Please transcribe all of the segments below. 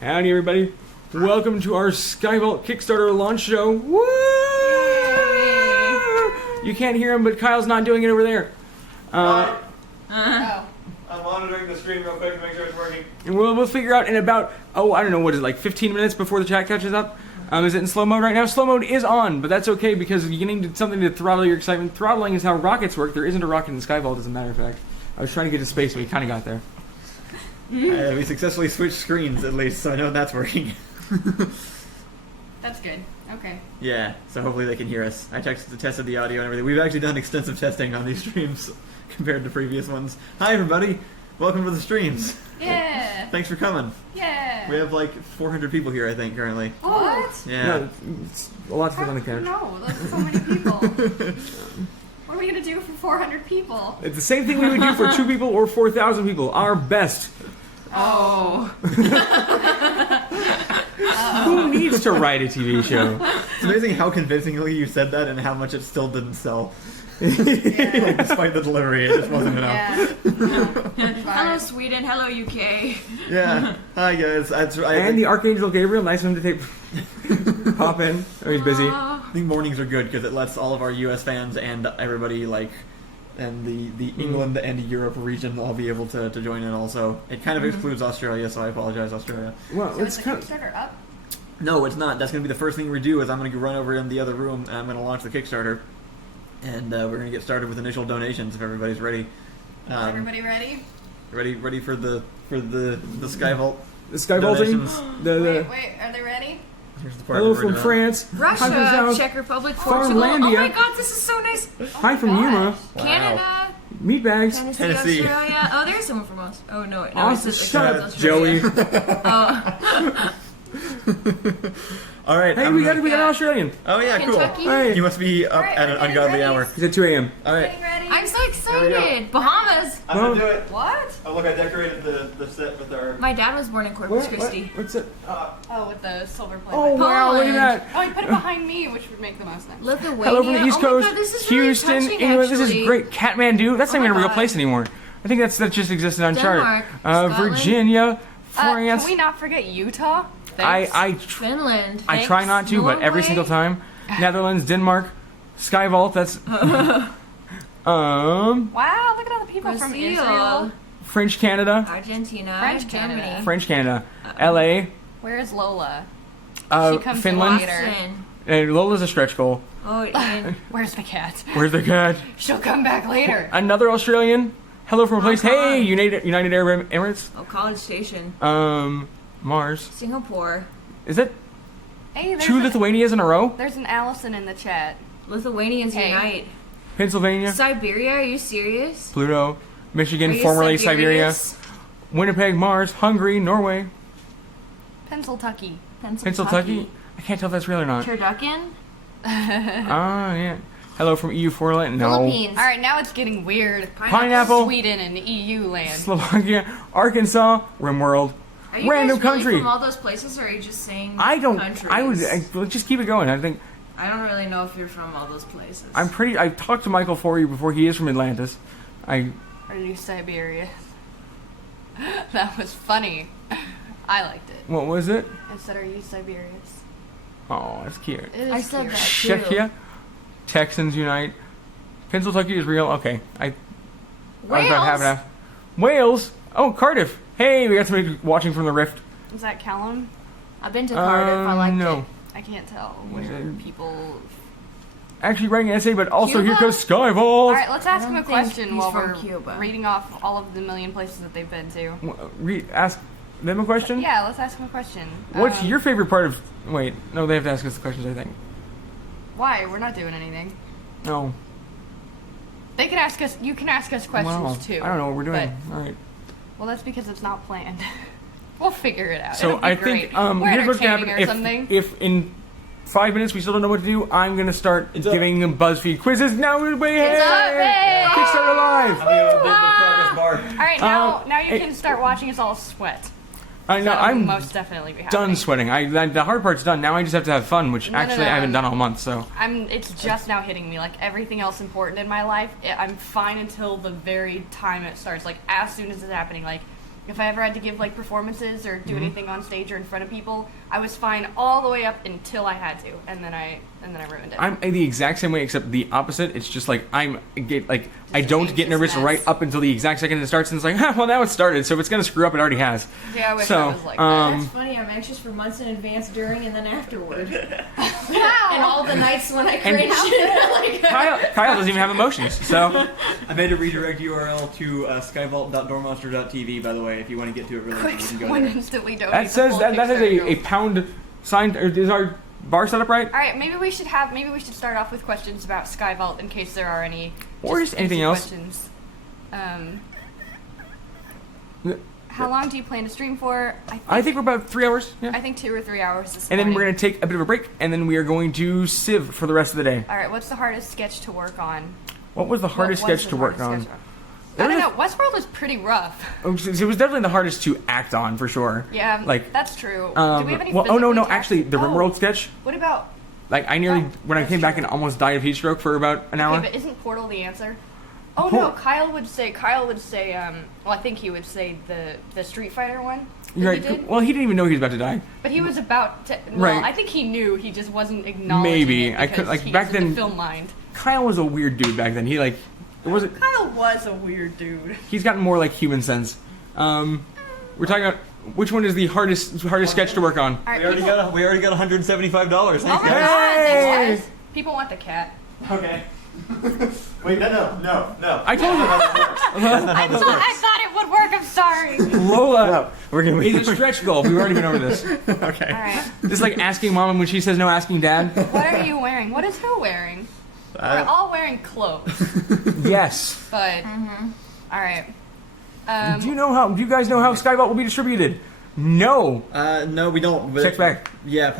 Howdy, everybody. Welcome to our Skyvault Kickstarter launch show. Woo! You can't hear him, but Kyle's not doing it over there. I'm monitoring the stream real quick to make sure it's working. And we'll figure out in about, I don't know, what is it, like 15 minutes before the chat catches up? Is it in slow mode right now? Slow mode is on, but that's okay because you need something to throttle your excitement. Throttling is how rockets work. There isn't a rocket in Skyvault, as a matter of fact. I was trying to get to space, but we kind of got there. We successfully switched screens, at least, so I know that's working. That's good. Okay. Yeah, so hopefully they can hear us. I tested the audio and everything. We've actually done extensive testing on these streams compared to previous ones. Hi, everybody. Welcome to the streams. Yeah. Thanks for coming. Yeah. We have like 400 people here, I think, currently. What? Yeah. No, it's a lot to fit on the couch. No, that's so many people. What are we going to do for 400 people? It's the same thing we would do for 2 people or 4,000 people. Our best. Oh. Who needs to write a TV show? It's amazing how convincingly you said that and how much it still didn't sell. Yeah. Like, despite the delivery, it just wasn't enough. Yeah. Hello, Sweden. Hello, UK. Yeah. Hi, guys. And the Archangel Gabriel, nice of him to take pop in. Oh, he's busy. I think mornings are good because it lets all of our US fans and everybody and the England and Europe region all be able to join in also. It kind of excludes Australia, so I apologize, Australia. Well, So it's is the kind of... Kickstarter up? No, it's not. That's going to be the first thing we do is I'm going to run over in the other room and I'm going to launch the Kickstarter. And we're going to get started with initial donations if everybody's ready. Is everybody ready? Ready for the Skyvault? The Skyvaulting. Wait, are they ready? Here's the part Hello where from we're France. Hi from Russia, South. Czech Republic, Portugal. Farmlandia. Oh my god, this is so nice. Hi from Yuma. Canada, Meatbags. Tennessee. Australia. Oh, there's someone from us. Oh no, Austin, it's shut up, Australia. Joey. Oh, All right. Hey, we got an Australian. Oh yeah, Kentucky. cool. Hey. You must be up Alright, at we're an getting ungodly ready. hour. He's at 2 a.m. All right. Getting ready? I'm so There we excited. Bahamas. I'm gonna do it. What? Oh look, I decorated the set with our. My dad was born in Corpus Christi. What's it? Oh, with the silver plate. Oh, wow, look at that. Oh, you put it behind me, which would make the most sense. Lithuania. Hello from the East Oh Coast, my god, this is Houston, really touching, England. This is actually. great. Kathmandu. That's not Oh even a my real God. place anymore. I think that just existed on Denmark, chart. Scotland. Virginia, France. Can we not forget Utah? Thanks. Finland. I try not to, but every Norway. single time. Netherlands, Denmark, Skyvault. That's Wow, look at all the people from Brazil. Israel. French Canada, Argentina. French Germany. Canada. French Canada, L.A., Where is Lola? She comes Finland. later. Austin. And Lola's a stretch goal. Oh, and Where's the cat? Where's the cat? She'll come back later. Another Australian. Hello from a place. Hong Kong. Hey, United Arab Emirates. College Station. Mars. Singapore. Is that Hey, 2 Lithuanias in a row? There's an Allison in the chat. Lithuanians Hey. unite. Pennsylvania, Siberia, are you serious? Pluto, Michigan, Are you formerly Siberia, serious? Winnipeg, Mars, Hungary, Norway, Pennsyltucky. Pennsylvania. I can't tell if that's real or not. Turducken? Ah, yeah. Hello from EU4 land. No. Philippines. All right, now it's getting weird. Pineapple. Sweden and EU land. Slovakia, Arkansas, RimWorld. Are you Random guys really country. from all those places, or are you just saying I don't. countries? Let's just keep it going. I think I don't really know if you're from all those places. I talked to Michael for you before. He is from Atlantis. Are you Siberia? That was funny. I liked it. What was it? I said, are you Siberius? Oh, that's cute. It is I said cute. that too. Czechia, Texans unite. Pennsylvania is real. Okay, I was about half and half. Wales. Oh, Cardiff. Hey, we got somebody watching from the Rift. Is that Callum? I've been to Cardiff. I liked no. it. I can't tell where people... Actually writing an essay, but also here Cuba? goes Skyvault. All right, let's ask I him a don't think question he's while from we're Cuba. reading off all of the million places that they've been to. Ask them a question? Yeah, let's ask him a question. What's your favorite part of... Wait, no, they have to ask us the questions, I think. Why? We're not doing anything. No. They can ask us... You can ask us questions, Wow. too. I don't know what we're doing. All right. Well, that's because it's not planned. We'll figure it out. So It'll be I great. think We're here's what's gonna entertaining happen. or something. If in 5 minutes we still don't know what to do, I'm gonna start It's up. giving them BuzzFeed quizzes. Now everybody, It's up, hey! Kickstarter live. I'm gonna the progress bar. All right, now you hey. can start watching us all sweat. I know That'll I'm most definitely be done happening. sweating. The hard part's done. Now I just have to have fun, which No, actually I haven't done all month. So It's just now hitting me. Like everything else important in my life, I'm fine until the very time it starts. Like as soon as it's happening, like if I ever had to give like performances or do anything on stage or in front of people, I was fine all the way up until I had to, and then I ruined it. I'm the exact same way, except the opposite. It's just like I don't get anxious nervous mess. right up until the exact second it starts, and it's like, well, now it started, so if it's gonna screw up, it already has. Yeah, I wish So, I was like that. That's funny. I'm anxious for months in advance, during, and then afterward. Wow. And all the nights when I cringe. like, Kyle doesn't even have emotions, so I made a redirect URL to skyvault.doormonster.tv, by the way, if you want to get to it really Quick, quick, you can go someone there. instantly donate that the says full that has Kickstarter a goal. pound sign. Is our bar set up right? All right, maybe we should start off with questions about Skyvault in case there are any. Or just anything easy else. Questions. How long do you plan to stream for? I think we're about 3 hours. Yeah. I think 2 or 3 hours this And then morning. we're gonna take a bit of a break, and then we are going to sieve for the rest of the day. All right, what's the hardest sketch to work on? What was the hardest What was sketch the to work hardest on? sketch I don't know. Westworld was pretty rough. It was definitely the hardest to act on for sure. Yeah, Like, that's true. Do we have any well, physically no, taxing- actually, the Rimworld sketch. What about? Like, I nearly, Oh, when I that's came back true. and almost died of heat stroke for about an hour. Okay, but isn't Portal the answer? Oh Por- no, Kyle would say. Well, I think he would say the Street Fighter one. that You're right. He did. Well, he didn't even know he was about to die. But he was about to. Well, Right. I think he knew. He just wasn't acknowledging Maybe. it I could- because like, he back was in then- the film mind. Kyle was a weird dude back then. He, like, it wasn't, Kyle was a weird dude. he's gotten more like human sense. We're talking about which one is the hardest sketch to work on. All right, We already got $175. Oh Thanks, my guys. god! Hey! Thanks, guys. People want the cat. Okay. Wait, no. I told you. I thought it would work. I'm sorry. Lola No, we're gonna is a stretch goal. We've already been over this. Okay. All right. Just like asking mom when she says no, asking dad. What are you wearing? What is who wearing? We're all wearing clothes, Yes. but all right. Do you guys know how Skyvault will be distributed? No. No, we don't. But Check back. Yeah,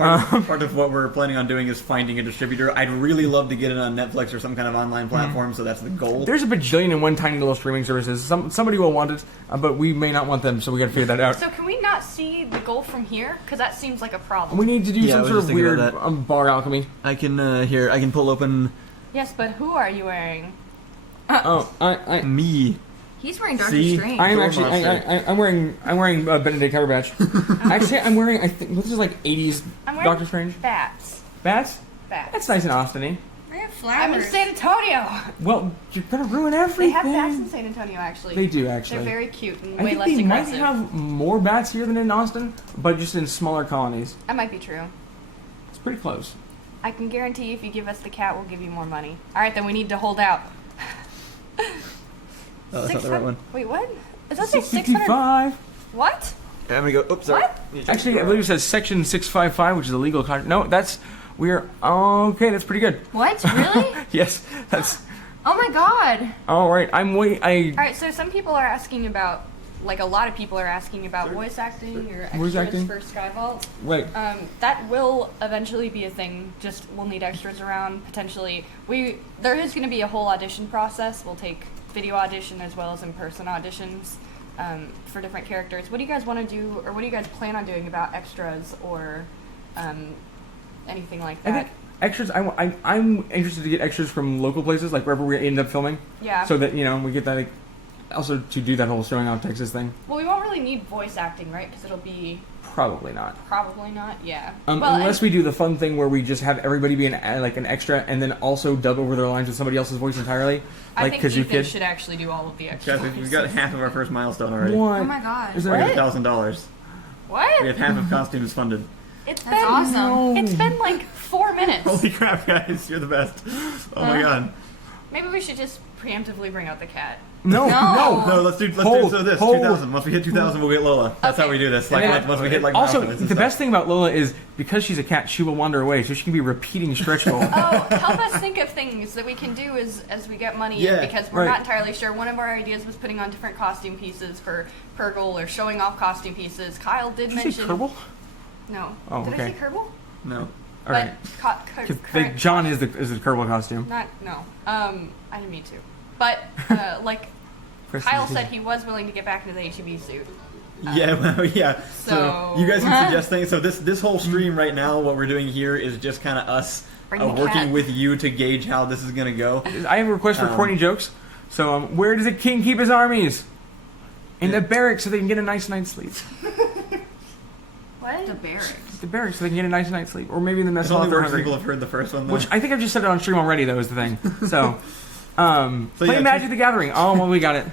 part of what we're planning on doing is finding a distributor. I'd really love to get it on Netflix or some kind of online platform, so that's the goal. There's a bajillion and one tiny little streaming services. Somebody will want it, but we may not want them, so we got to figure that out. So can we not see the goal from here? Because that seems like a problem. We need to do Yeah, I some was sort just of thinking weird about that. bar alchemy. I can I can pull open Yes, but who are you wearing? Oh, I me. He's wearing Doctor See? Strange. am Door actually monster. I'm wearing Benedict Cumberbatch. Actually, I'm wearing I think this is like 80s I'm wearing Doctor Strange. bats. Bats? Bats. That's nice and Austin-y. I have I'm in flowers. San Antonio. Well, you're gonna ruin They everything. have bats in San Antonio, actually. They do actually. They're very cute and I way think less they might aggressive. have more bats here than in Austin, but just in smaller colonies. That might be true. It's pretty close. I can guarantee if you give us the cat, we'll give you more money. All right, then we need to hold out. Oh, that's not the right one. Wait, what? Does that say 600? 655. What? Yeah, I'm gonna go. Oops, sorry. What? Actually, I believe it says section 655, which is illegal. No, we're okay. That's pretty good. What? Really? Yes, that's Oh my god. all right. All right, so some people are asking about, like a lot of people are asking about voice acting or Voice extras acting? for Skyvault. Right. That will eventually be a thing. Just we'll need extras around potentially. There is going to be a whole audition process. We'll take video audition as well as in-person auditions for different characters. What do you guys want to do, or what do you guys plan on doing about extras or anything like I that? think extras. I'm interested to get extras from local places, like wherever we end up filming, Yeah. so that we get that. Like, also to do that whole showing out Texas thing. Well, we won't really need voice acting, right? Because it'll be Probably not. probably not. Yeah. Unless we do the fun thing where we just have everybody be an extra, and then also dub over their lines with somebody else's voice entirely, I like think Kazoo Ethan Kid. should actually do all of the extras. Guys, we've got half of our first milestone already. What? Oh my god. Is We there have $1,000. What? We have half of costumes funded. It's That's been awesome. It's been like 4 minutes. Holy crap, guys! You're the best. Oh my god. Maybe we should just preemptively bring out the cat. No, No. No, let's do Hold, so this. hold. 2,000. Once we hit 2,000, we'll get Lola. That's Okay. how we do this. And Like then- once we hit like also, milestones and the stuff. best thing about Lola is because she's a cat, she will wander away, so she can be repeating stretch goal. Oh, help us think of things that we can do as we get money Yeah, in, because we're right. not entirely sure. One of our ideas was putting on different costume pieces for per goal or showing off costume pieces. Kyle did Did you say mention Kerbal? No. Oh, did okay. I say Kerbal? No. All right. Current John is the Kerbal costume. Not no. I didn't mean to. But like Kyle said, he was willing to get back into the HEB suit. Yeah, well, yeah. So- you guys can suggest things. So this whole stream right now, what we're doing here is just kind of us Bring the working cat. with you to gauge how this is gonna go. I have a request for corny jokes. So, where does a king keep his armies? In the barracks so they can get a nice night's sleep. What? The barracks. The barracks so they can get a nice night's sleep. Or maybe in the mess It hall only if they're works if hungry. people have heard the first one, though. Which I think I've just said it on stream already, though, is the thing. So, So, play yeah, Magic the Gathering. Oh, well, we got it.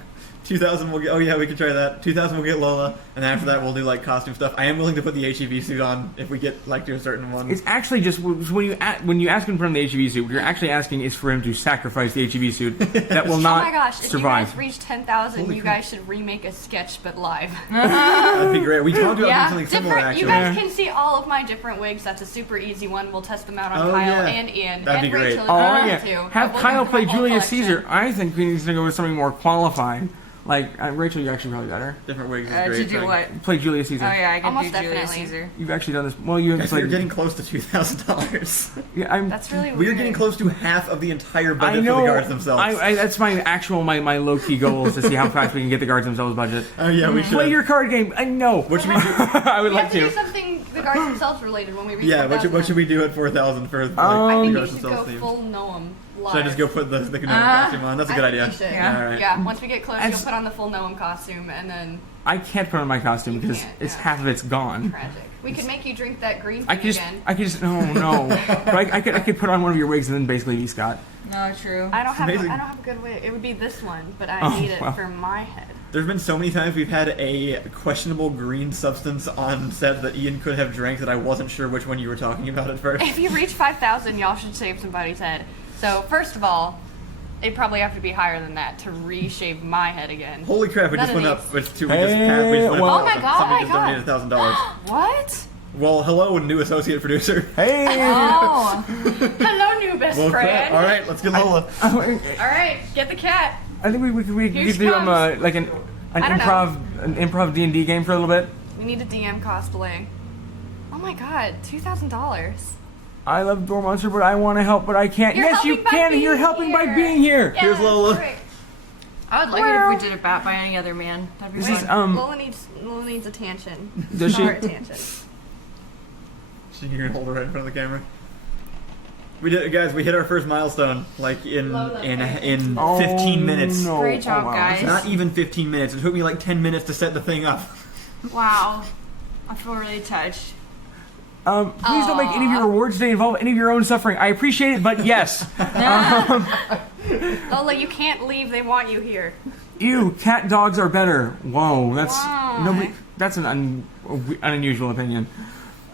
2,000 we'll get. Oh yeah, we can try that. 2,000 we'll get Lola, and after that we'll do like costume stuff. I am willing to put the HEV suit on if we get like to a certain one. It's actually just when you ask him to put on the HEV suit, what you're actually asking is for him to sacrifice the HEV suit that will Oh not my gosh, survive. if you guys reach 10,000, Holy you crap. guys should remake a sketch but live. That'd be great. We talked about Yeah, doing something similar different. actually. You guys can see all of my different wigs. That's a super easy one. We'll test them out on Oh, Kyle yeah. and Ian That'd and be great. Rachel. if Oh you want yeah, to. have We'll Kyle do play my whole Julius collection. Caesar. I think we need to go with something more qualified. Like Rachel, you actually probably better. Different wigs is To great. do like- what? Play Julius Caesar. Oh yeah, I can Almost do Julius definitely. Caesar. You've actually done this. Well, you Guys, like we're getting close to $2,000. yeah, I'm. That's really weird. We're getting close to half of the entire I budget know. for the guards themselves. That's my actual my low key goal is to see how fast we can get the guards themselves budget. Oh yeah, we should. Play your card game. I know. What should we do? I would We like have to do to. something the guards themselves related when we reach Yeah, what 4,000. should we do at 4,000 for like, I the think we guards should go themselves themed? full Noam live. Should I just go put the Gnome costume on? That's a good I think idea. you should. Yeah. All right. Yeah, once we get close, That's- you'll put on the full Noam costume, and then I can't put on my costume You because can't, it's yeah. half of it's gone. tragic. We could make you drink that green I thing could just no. But I could put on one of your wigs and then basically be Scott. No, true. I don't have amazing. I don't have a good wig. It would be this one, but I Oh, need it wow. for my head. There's been so many times we've had a questionable green substance on set that Ian could have drank that I wasn't sure which one you were talking about at first. If you reach 5,000, y'all should shave somebody's head. So first of all, it'd probably have to be higher than that to reshave my head again. Holy crap! It None just of went these. up. We just Hey, went well- up Oh my 1,000. God, Somebody oh just my donated $1,000. What? Well, hello, new associate producer. Hey. Oh, Hello, new best Well, crap. friend. All right, let's get Lola. All right, get the cat. I think we could Here she do comes. like an I don't improv D&D game for a little bit. We need a DM cosplay. Oh my God, $2,000. I love Door Monster, but I want to help, but I can't. You're Yes, you helping by can. being You're helping by here. being here. Here's Lola. great. I would like it if we did it by any other man. That'd be This fun. is Lola needs attention. Does she? More attention. So you can hold her right in front of the camera. We did it, guys. We hit our first milestone, like in Lola, in pay in Oh, 15 minutes. No. Great job, wow. guys. Not even 15 minutes. It took me like 10 minutes to set the thing up. Wow. I feel really touched. Please don't make any of your rewards today involve any of your own suffering. I appreciate it, but yes. Lola, you can't leave. They want you here. Ew, cat dogs are better. Whoa, that's Why? nobody. That's an unusual opinion.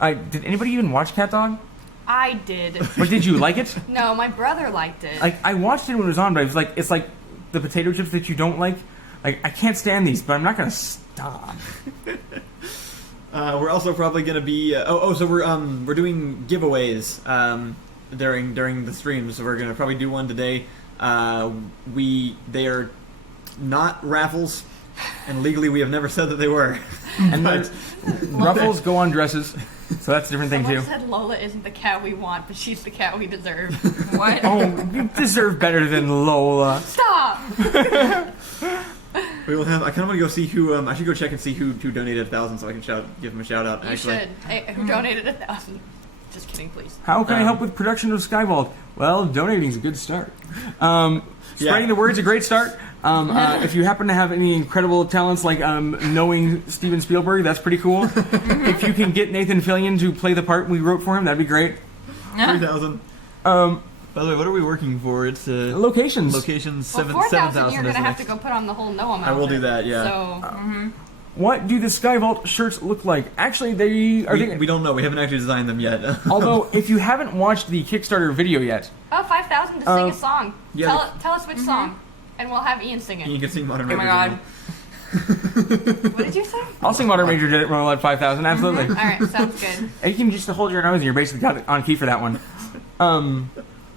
Did anybody even watch Cat Dog? I did. But did you like it? No, my brother liked it. Like I watched it when it was on, but it's like the potato chips that you don't like. Like I can't stand these, but I'm not gonna stop. We're also probably gonna be. So we're doing giveaways during the stream. So we're gonna probably do one today. They are not raffles, and legally we have never said that they were. And But- then ruffles go on dresses, so that's a different thing Someone too. said Lola isn't the cat we want, but she's the cat we deserve. What? Oh, you deserve better than Lola. Stop! We will have. I kind of want to go see who. I should go check and see who donated 1,000, so I can give him a shout out. You Actually, should. Hey, who donated 1,000? Just kidding, please. How can I help with production of Skyvault? Well, donating is a good start. Spreading the word's a great start. If you happen to have any incredible talents like knowing Steven Spielberg, that's pretty cool. If you can get Nathan Fillion to play the part we wrote for him, that'd be great. 3,000. By the way, what are we working for? It's Locations. location Well, 7,000. 4,000, you're gonna have to go put on the whole Noam. I will do outfit. that, yeah. So What do the Skyvault shirts look like? Actually, they are. We don't know. We haven't actually designed them yet. Although, if you haven't watched the Kickstarter video yet, 5,000 to sing a song. yeah, Tell us which song, and we'll have Ian sing you it. can sing Modern Oh my Major god. What did you say? I'll sing Modern Major did it when we at 5,000. Absolutely. All right, sounds good. And you can just hold your nose and you're basically got on key for that one.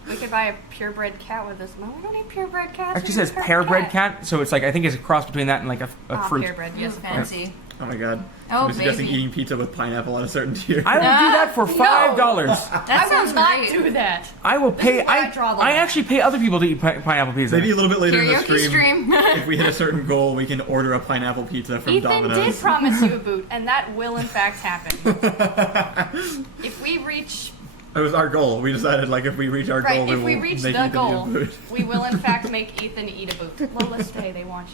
We could buy a purebred cat with this. No, we don't need purebred cats. Actually says pear-bred cat, so it's like I think it's a cross between that and like a fruit. Purebred, yes. Fancy. Oh my god. Oh, Somebody's suggesting baby. eating pizza with pineapple on a certain tier. I will do that for $5. That I sounds will not great. do that. I will pay. is where I draw the I line. actually pay other people to eat pineapple pizza. Maybe a little bit later in the Karaoke stream. if we hit a certain goal, we can order a pineapple pizza from Ethan did Domino's. promise you a boot, and that will in fact happen. If we reach It was our goal. We decided, like, if we reach our goal, Right, if we reach make the Ethan eat a goal, boot. we will in fact make Ethan eat a boot. Lola, stay, they want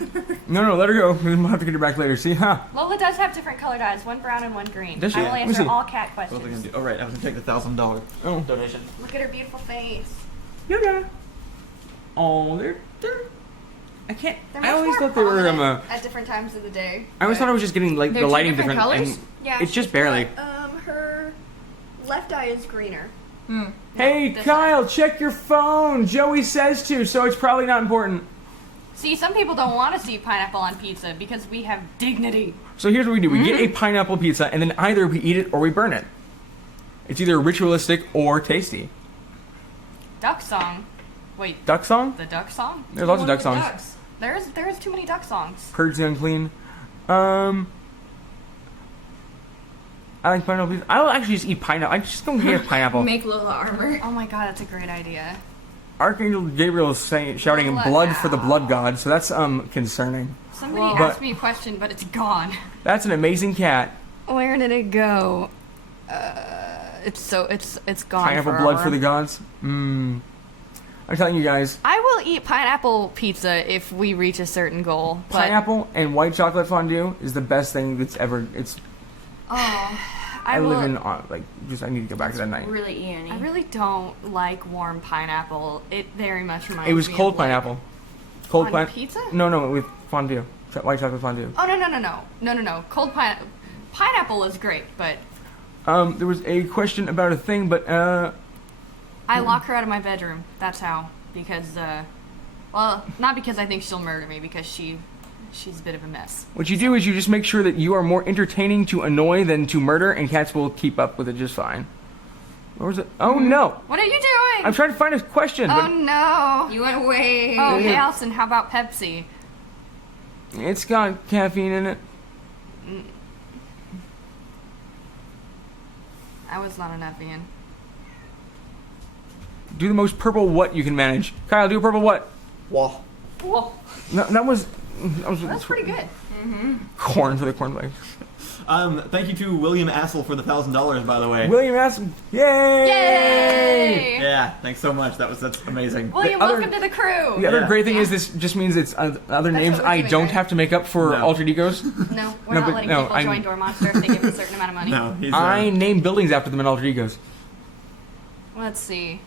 you. No, let her go. We'll have to get her back later. See, huh? Lola does have different colored eyes, one brown and one green. Does she? I only Let me answer see. all cat What was I questions. gonna do? Oh, right, I was gonna take the $1,000 Oh. donation. Look at her beautiful face. Yoga. Oh, they're. I can't. They're I much always more thought they were. prominent at different times of the day. I always thought I was just getting like They're the two lighting different different. colors? And Yeah, it's just she's barely. got, her left eye is greener. Hey, this Kyle, check your phone. Joey says to, so it's probably not important. See, some people don't want to see pineapple on pizza because we have dignity. So here's what we do: we get a pineapple pizza, and then either we eat it or we burn it. It's either ritualistic or tasty. Duck song. Wait, Duck song? the duck song? There's lots of One duck with songs. ducks. There's too many duck songs. Purge the unclean. I like pineapple pizza. I'll actually just eat pineapple. I'm just gonna get pineapple. Make Lola armor. Oh my god, that's a great idea. Archangel Gabriel is shouting Blood. blood for the blood god, so that's concerning. Somebody Whoa. asked me a question, but it's gone. That's an amazing cat. Where did it go? It's gone. Pineapple forever. blood for the gods. I'm telling you guys, I will eat pineapple pizza if we reach a certain goal. But pineapple and white chocolate fondue is the best thing that's ever. It's. I live in I need to go back to that night. Really Ian-y. I really don't like warm pineapple. It very much reminds me. It was of, cold like, pineapple. Cold on pineapple. pizza? No, with fondue. White chocolate fondue. Oh no! Cold pineapple is great, but There was a question about a thing, but I lock her out of my bedroom. That's how. Because well, not because I think she'll murder me, because she's a bit of a mess. what you do is you just make sure that you are more entertaining to annoy than to murder, and cats will keep up with it just fine. Where was it? Oh no! What are you doing? I'm trying to find a question, Oh but no! You went away. Oh, hey Allison, how about Pepsi? it's got caffeine in it. I was not enough, Ian. Do the most purple what you can manage. Kyle, do a purple what? Wah. Whoa, No, that was that's pretty good. corn for the cornflakes. Thank you to William Assel for the $1,000, by the way. William Aston, yay! Yay! Yeah, thanks so much. That's amazing. William, The other- welcome to the crew. The other Yeah. great thing is this just means it's other names what we're I doing, don't right? have to make up for No. alter egos. No, we're No, not but letting no, people I'm- join Door Monster if they give a certain amount of money. No, he's. I name buildings after them in alter egos. Let's see.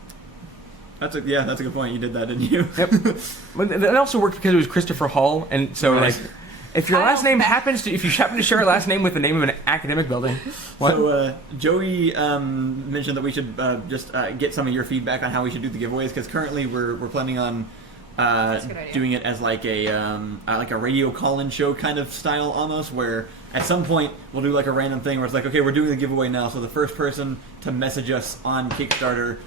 That's a good point. You did that, didn't you? Yep. But that also worked because it was Christopher Hall, and so Right. like, if your last name happens to, if you happen to share a last name with the name of an academic building, what? So Joey mentioned that we should just get some of your feedback on how we should do the giveaways, because currently we're planning on a good idea. doing it as like a radio call-in show kind of style almost, where at some point we'll do like a random thing where it's like, okay, we're doing the giveaway now, so the first person to message us on Kickstarter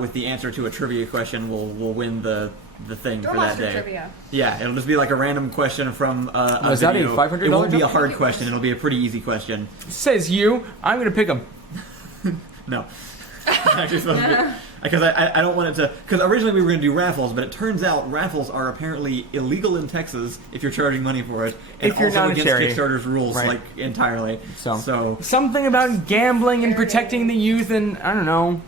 with the answer to a trivia question will win the thing Door for that Monster day. trivia. Yeah, it'll just be like a random question from a is that a video. $500 It won't be a joke? hard question. It'll be a pretty easy question. Says you. I'm gonna pick them. No. Actually supposed to be. Because I don't want it to... Because originally we were going to do raffles, but it turns out raffles are apparently illegal in Texas if you're charging money for it. And If you're also not a against charity. Kickstarter's rules, Right. like, entirely. So Something about gambling and protecting the youth, and I don't know.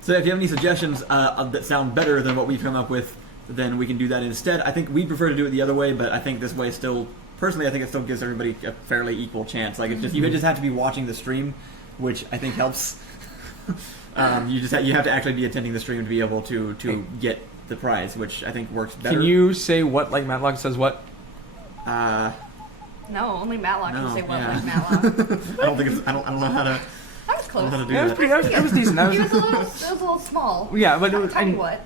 So if you have any suggestions that sound better than what we've come up with, then we can do that instead. I think we'd prefer to do it the other way, but I think this way still... Personally, I think it still gives everybody a fairly equal chance. Like, it's just you just have to be watching the stream, which I think helps. You have to actually be attending the stream to be able to get the prize, which I think works better. Can you say what like Matlock says what? No, only Matlock No, can say what yeah. like Matlock. I don't think it's. I don't know how to. That was I close. don't know how to do Yeah, that. that was decent. That It was was, a little small. yeah, but it was, Tiny and what?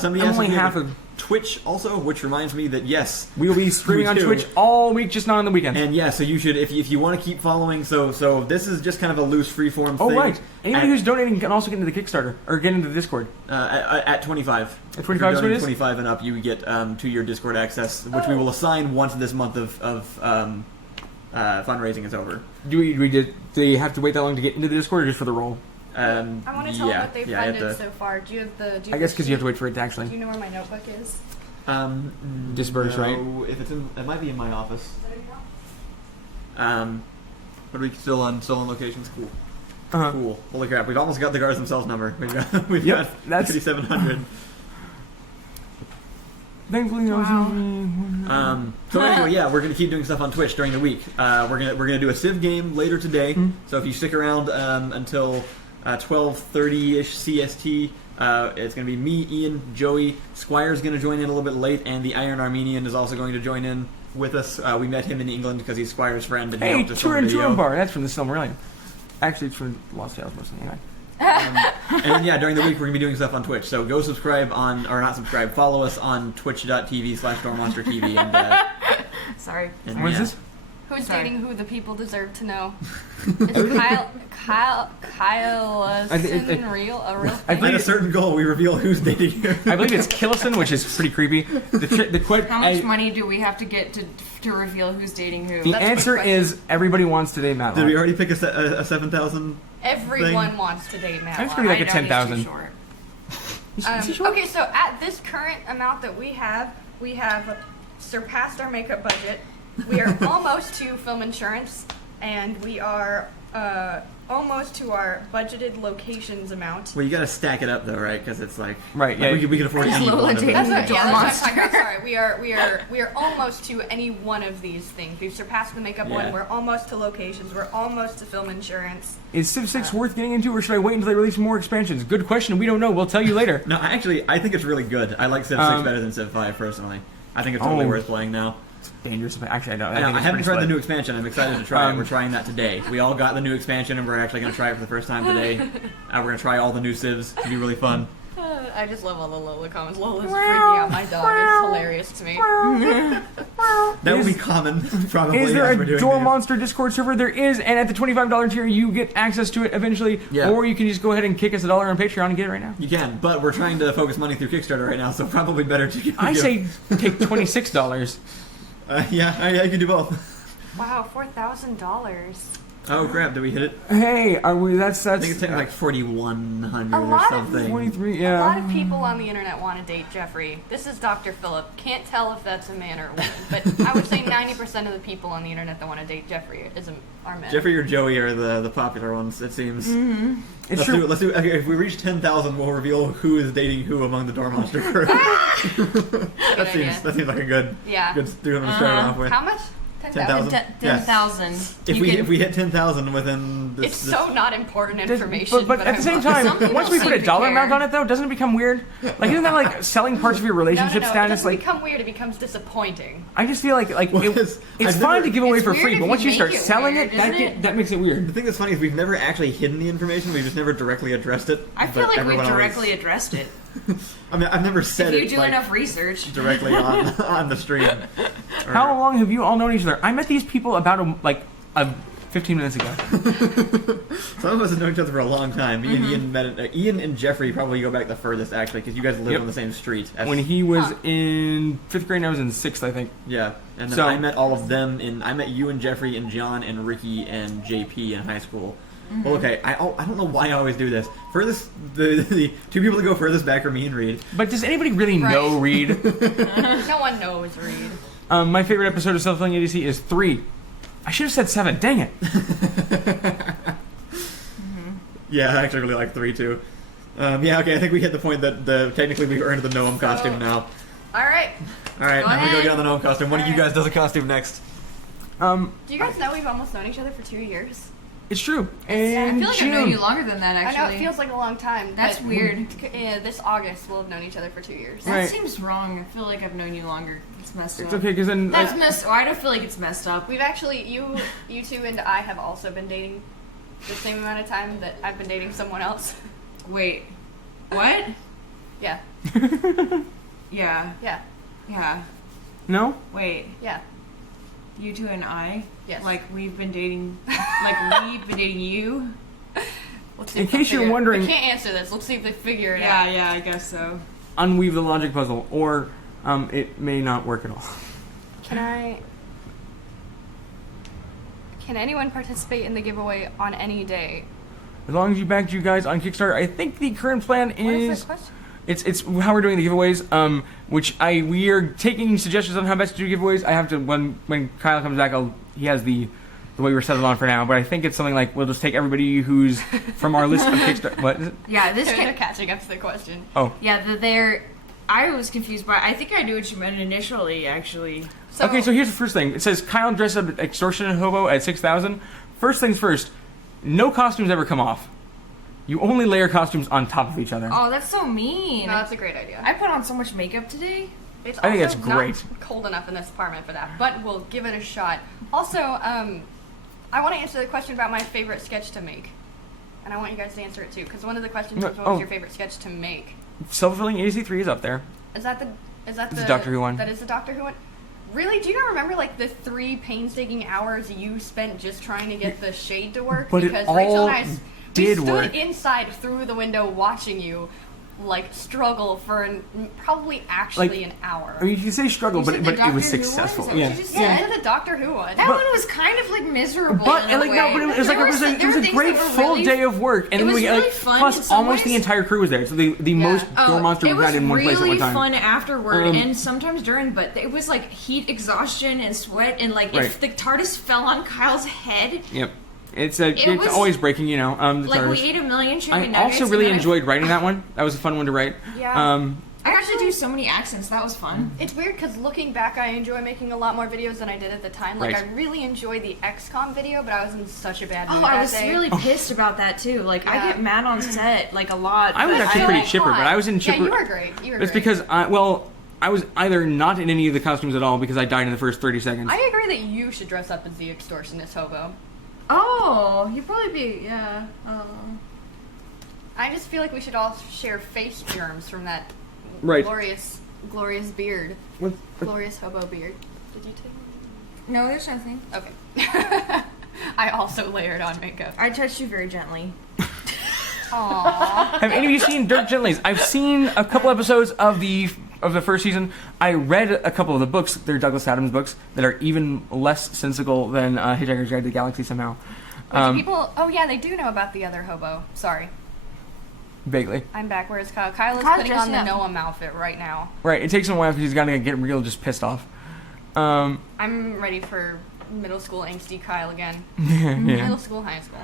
Somebody I'm asked only if we half have of- Twitch also, which reminds me that yes, we will be streaming We on do. Twitch all week, just not on the weekends. and yeah, so you should if you want to keep following. So this is just kind of a loose freeform Oh thing. right, anybody At- who's donating can also get into the Kickstarter or get into the Discord. at 25. At 25 If you're is what it donating is? 25 and up, you get to your Discord access, which we will assign once this month of fundraising is over. Do they have to wait that long to get into the Discord or just for the roll? I want to tell them what they've I have funded to- so far. Do you have the? I guess because you have to sheet? wait for it to Do actually you know where my notebook is? no, disperse, right? If it's in, it might be in my office. But we still on locations. Cool. Cool. Holy crap! We've almost got the guards themselves number. We've got Yep, that's- 5,700. Thankfully, So anyway, yeah, we're gonna keep doing stuff on Twitch during the week. We're gonna do a Civ game later today. So if you stick around until 12:30ish CST, it's gonna be me, Ian, Joey. Squire's gonna join in a little bit late, and the Iron Armenian is also going to join in with us. We met him in England because he's Squire's friend. And he hey, helped us film a video. Turin Bar. That's from the Silmarillion. Actually, it's from Lost Tales mostly. Anyway. And then, yeah, during the week we're gonna be doing stuff on Twitch. So go subscribe or not subscribe. Follow us on twitch.tv/DoorMonsterTV. And Sorry. What is this? Who's Sorry. dating who? The people deserve to know. Is Kyle real? A real I thing? believe at a certain goal, we reveal who's dating you. I believe it's Killison, which is pretty creepy. How much money do we have to get to reveal who's dating who? The That's a good answer question. is everybody wants to date Matt. Did we already pick a 7,000? Everyone wants to date Matt. That's gonna be like a I know, he's 10,000. too short. Okay, so at this current amount that we have surpassed our makeup budget. We are almost to film insurance, and we are almost to our budgeted locations amount. Well, you gotta stack it up though, right? Because it's like Right, like, yeah. we can afford any Lola one of them. dating That's what, Door yeah, that's what I'm monster. talking about. Sorry, we are almost to any one of these things. We've surpassed the makeup Yeah. one. We're almost to locations. We're almost to film insurance. Is Civ 6 worth getting into, or should I wait until they release more expansions? Good question. We don't know. We'll tell you later. No, I think it's really good. I like Civ 6 better than Civ 5 personally. I think it's totally worth playing now. Dangerous. Actually, I don't. I think it's haven't pretty tried the split. new expansion. I'm excited to try it. We're trying that today. We all got the new expansion, and we're actually going to try it for the first time today. We're going to try all the new civs. It'll be really fun. I just love all the Lola comments. Lola's freaking out my dog. It's hilarious to me. That will be common, probably. Is there as we're a doing Door these. Monster Discord server? There is, and at the $25 tier, you get access to it eventually. Yeah. Or you can just go ahead and kick us $1 on Patreon and get it right now. You can, but we're trying to focus money through Kickstarter right now, so probably better to give. I say take $26. Yeah, I can do both. Wow, $4,000. Oh crap! Did we hit it? Hey, are we? That's I think it's technically like 4,100 A or lot of something. 23. A Yeah. lot of people on the internet want to date Jeffrey. This is Dr. Phillip. Can't tell if that's a man or a woman, but I would say 90% of the people on the internet that want to date Jeffrey are men. Jeffrey or Joey are the popular ones. It seems. It's Let's true. do. Let's do. Okay, if we reach 10,000, we'll reveal who is dating who among the Door Monster crew. that idea. seems like a good Yeah. good student to start off with. How much? 10,000? 10,000. If we hit 10,000 within this, It's so not important Does- information. but at the same time, Some people once we seem put a to dollar care. amount on it, though, doesn't it become weird? Like, isn't that like selling parts of your relationship no, It status? doesn't Like, become weird. It becomes disappointing. I just feel like Well, it, 'cause it's I've fine never- to give away It's for weird free, if but you once you make start it selling weird, it, that isn't it? that makes it the weird. thing that's funny is we've never actually hidden the information. We've just never directly addressed it. I feel but like we everyone always- directly addressed it. I mean, I've never said If you it do like, enough research. directly on the stream. How long have you all known each other? I met these people about 15 minutes ago. Some of us have known each other for a long time. Ian and Jeffrey probably go back the furthest, actually, because you guys live Yep. on the same street. When he was in 5th grade and I was in 6th, I think. Yeah, and then So- I met all of them I met you and Jeffrey and John and Ricky and JP in high school. Well, okay, I don't know why I always do this. Furthest, the two people that go furthest back are me and Reed. But does anybody really Right. know Reed? No one knows Reed. My favorite episode of Self-Filling ADC is 3. I should have said 7. Dang it. Yeah, I actually really like 3 too. Yeah, okay, I think we hit the point that technically we've earned the gnome costume now. All right. All right, Go I'm gonna go ahead. get on the gnome costume. One of you All right. guys does a costume next. Do you guys know we've almost known each other for 2 years? It's true. I And feel like I've known you longer than that, actually. I know it feels like a long time. That's but weird. This August we'll have known each other for 2 years. That Right. seems wrong. I feel like I've known you longer. It's messed up. It's okay, because then... That's messed. Oh, I don't feel like it's messed up. We've actually you two and I have also been dating the same amount of time that I've been dating someone else. Wait. What? Yeah. Yeah. Yeah. Yeah. No? Wait. Yeah. You two and I? Yes. Like we've been dating. Like we've been dating you? Let's see In if they'll case you're figure- wondering- we can't answer this. Let's see if they figure it Yeah. out. Yeah. I guess so. Unweave the logic puzzle, or it may not work at all. Can anyone participate in the giveaway on any day? As long as you backed you guys on Kickstarter, I think the current plan What is is... the question? It's how we're doing the giveaways, which we are taking suggestions on how best to do giveaways. I have to, when Kyle comes back, he has the the way we're settled on for now. But I think it's something like we'll just take everybody who's from our list of Kickstarter. What is it? Yeah, this They're can. catching up to the question. Oh, Yeah, they're. I was confused, but I think I knew what you meant initially. Actually, So, okay. So here's the first thing. It says Kyle dressed up extortion hobo at 6,000. First things first. No costumes ever come off. You only layer costumes on top of each other. oh, that's so mean. no, that's a great idea. I put on so much makeup today. It's I think also that's great. Not cold enough in this apartment for that, but we'll give it a shot. Also, I want to answer the question about my favorite sketch to make, and I want you guys to answer it too, because one of the questions was, "What was your favorite sketch to make?" Self-fulfilling AC3 is up there. Is that the It's the Doctor Who one. That is the Doctor Who one. Really? Do you not remember like the 3 painstaking hours you spent just trying to get the shade to work? But it because all Rachel and I did we stood work. inside through the window watching you like struggle for probably actually an hour. I mean, you can say struggle, You but said but the it was Doctor Who one? Is successful. that what Yeah. you just yeah, said? it's the Doctor Who one. That one was kind of like miserable. But in and a like no, way. but it was like There it was there were a things great that were full really- day of work, and it then was we really like, fun plus in some almost the ways. entire crew was there. So the most door monster it we've had in one place at one really time. fun afterward, Um, and sometimes during, but it was like heat exhaustion and sweat, and like Right. if the TARDIS fell on Kyle's head, Yep. It's was- always breaking, you know. The like TARDIS. we ate a million chicken I nuggets. also really and then enjoyed writing that one. That was a fun one to write. Yeah. I got to do so many accents. That was fun. It's weird because looking back, I enjoy making a lot more videos than I did at the time. Like, Right. I really enjoyed the XCOM video, but I was in such a bad mood Oh, I that was day. really pissed about that too. Like I Yeah. get mad on set like a lot. I was but actually I pretty like chipper, fun. but I was in chipper. Yeah, you were great. You were It's great. because I was either not in any of the costumes at all because I died in the first 30 seconds. I agree that you should dress up as the extortionist hobo. Oh, you'd probably be yeah. I just feel like we should all share face germs from that Right. glorious beard. What- Glorious hobo beard. Did you take No, there's nothing. it? Okay. I also layered on makeup. I touched you very gently. Aww. Have any of you seen Dirk Gently's? I've seen a couple episodes of the first season. I read a couple of the books. They're Douglas Adams books that are even less sensical than Hitchhiker's Guide to the Galaxy somehow. Wait, do people? Oh yeah, they do know about the other hobo. Sorry, Vaguely. I'm back. Where's Kyle? Kyle is Kyle's putting on the dressing up. Noam outfit right now. Right. It takes him a while because he's got to get real just pissed off. I'm ready for middle school angsty Kyle again. Yeah. Middle school, high school.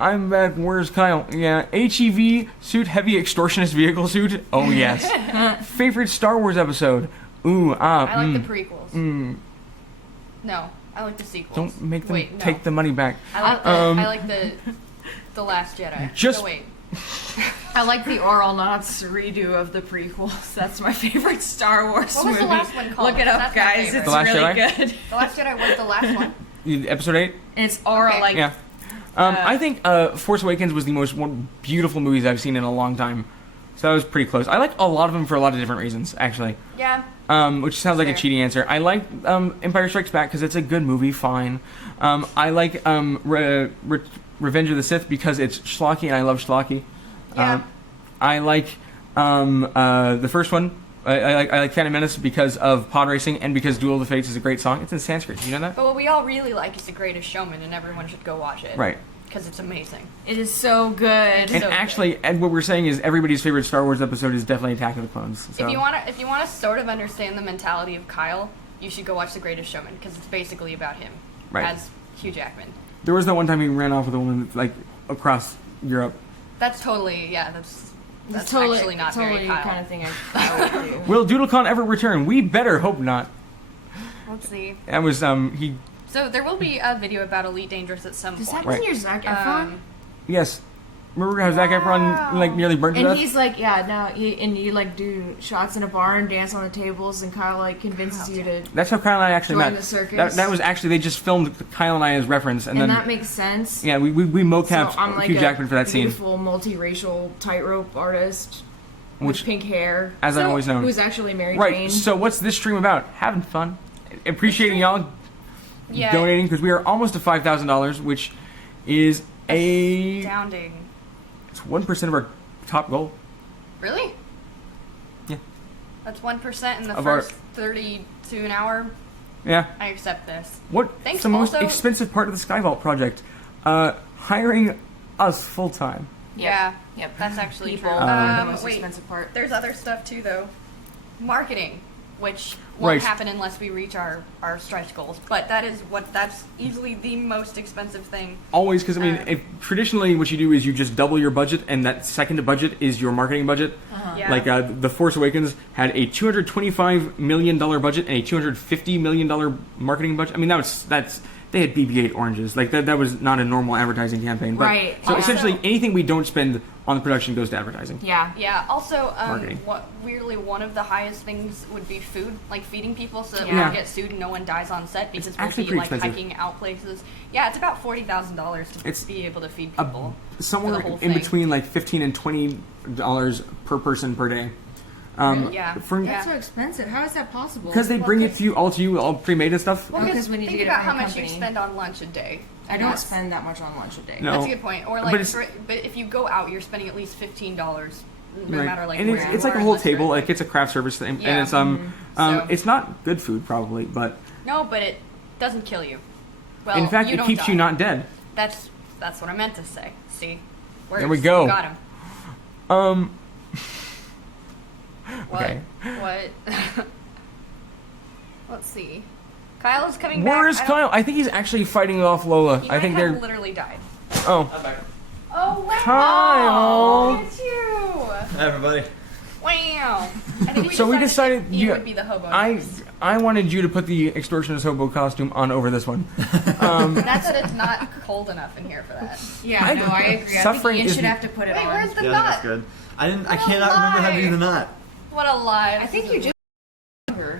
I'm back. Where's Kyle? Yeah. HEV suit, heavy extortionist vehicle suit. Oh yes. Favorite Star Wars episode. Ooh. I like the prequels. No, I like the sequels. Don't make them Wait, no. take the money back. I like the Last Jedi. Just- So wait. I like the oral knots redo of the prequels. That's my favorite Star Wars What was movie. the last one called? Look it up, That's my guys. favorite. It's The Last really Jedi? good. The Last Jedi was the last one. Episode 8. And it's oral, Okay. like Yeah. I think Force Awakens was the most one beautiful movies I've seen in a long time. So that was pretty close. I like a lot of them for a lot of different reasons, actually. Yeah. Which sounds like a Fair. cheating answer. I like Empire Strikes Back because it's a good movie, fine. I like Revenge of the Sith because it's schlocky and I love schlocky. Yeah. I like the first one. I like Phantom Menace because of pod racing and because Duel of the Fates is a great song. It's in Sanskrit. You know that? But what we all really like is The Greatest Showman, and everyone should go watch it. Right. Because it's amazing. it is so good. And So actually, and what we're saying is everybody's favorite Star Wars episode is definitely Attack of the Clones. So. If you wanna sort of understand the mentality of Kyle, you should go watch The Greatest Showman because it's basically about him Right. as Hugh Jackman. There was that one time he ran off with a woman like across Europe. That's totally that's totally, actually not totally very the Kyle. kind of thing I would do. Will DoodleCon ever return? We better hope not. Let's see. That was he. So there will be a video about Elite Dangerous at some Does point. that mean Right. you're Zac Efron? Yes. Remember how Zac Efron like nearly burnt to And death? he's like, yeah, no, you like do shots in a bar and dance on the tables, and Kyle like convinces you to, That's how Kyle and I actually Join met. the circus. That was actually they just filmed Kyle and I as reference, and and then that makes sense. yeah, we mocapped So I'm like Hugh a Jackman for that scene, beautiful multiracial tightrope artist which with pink hair, as I've always known. who's actually Mary Right. Jane. So what's this stream about? Having fun, appreciating y'all Yeah. donating because we are almost to $5,000, which is Astounding. it's 1% of our top goal. Really? Yeah. That's 1% in the Of our- first 32 an hour. Yeah. I accept this. What's Thanks, the most also- expensive part of the Skyvault project? Hiring us full time. Yeah. Yep. That's actually People true. are the most Wait. expensive part. There's other stuff too, though. Marketing. which won't Right. happen unless we reach our stretch goals. But that's easily the most expensive thing. Always, because I mean, traditionally what you do is you just double your budget, and that second budget is your marketing budget. Yeah. Like The Force Awakens had a $225 million budget and a $250 million marketing budget. I mean, they had BB-8 oranges. Like that was not a normal advertising campaign. But, Right. So Also- essentially, anything we don't spend on the production goes to advertising. Yeah. Yeah. Also, Marketing. weirdly, one of the highest things would be food, like feeding people, so that we Yeah. don't get sued and no one dies on set because It's we'll actually be pretty like expensive. hiking out places. Yeah, it's about $40,000 to It's be able to feed people. Somewhere whole in thing. between like $15 and $20 per person per day. Yeah. For, Yeah. That's so expensive. How is that possible? Because they bring it to you all pre-made and stuff. Well, Oh, because 'cause we need to think get it about from how a much you company. spend on lunch a day. I And don't that's- spend that much on lunch a day. No. That's a good point. Or But like, it's- but if you go out, you're spending at least $15, no Right. matter like and where it's you like are a whole unless you're- table. Like it's a craft service thing, Yeah. and it's So- it's not good food probably, but No, but it doesn't kill you. Well, in fact, you it don't keeps die. you not dead. That's what I meant to say. See, words. There we go. You got him. What? Okay. What? Let's see. Kyle is coming Where back. is Kyle? I think he's actually fighting off Lola. He I think might have they're. literally died. Oh, Oh wow! Kyle. Look at you! Hi, everybody. Wow! I think So we decided you you- would be the hobo. I next. I wanted you to put the extortionist hobo costume on over this one. That's that it's not cold enough in here for that. Yeah, I- no, I agree. I suffering think Ian is- should have to put it Wait, on. where's the Yeah, knot? that's good. I What cannot a remember how to do lie. the knot. What a lie! I think you just.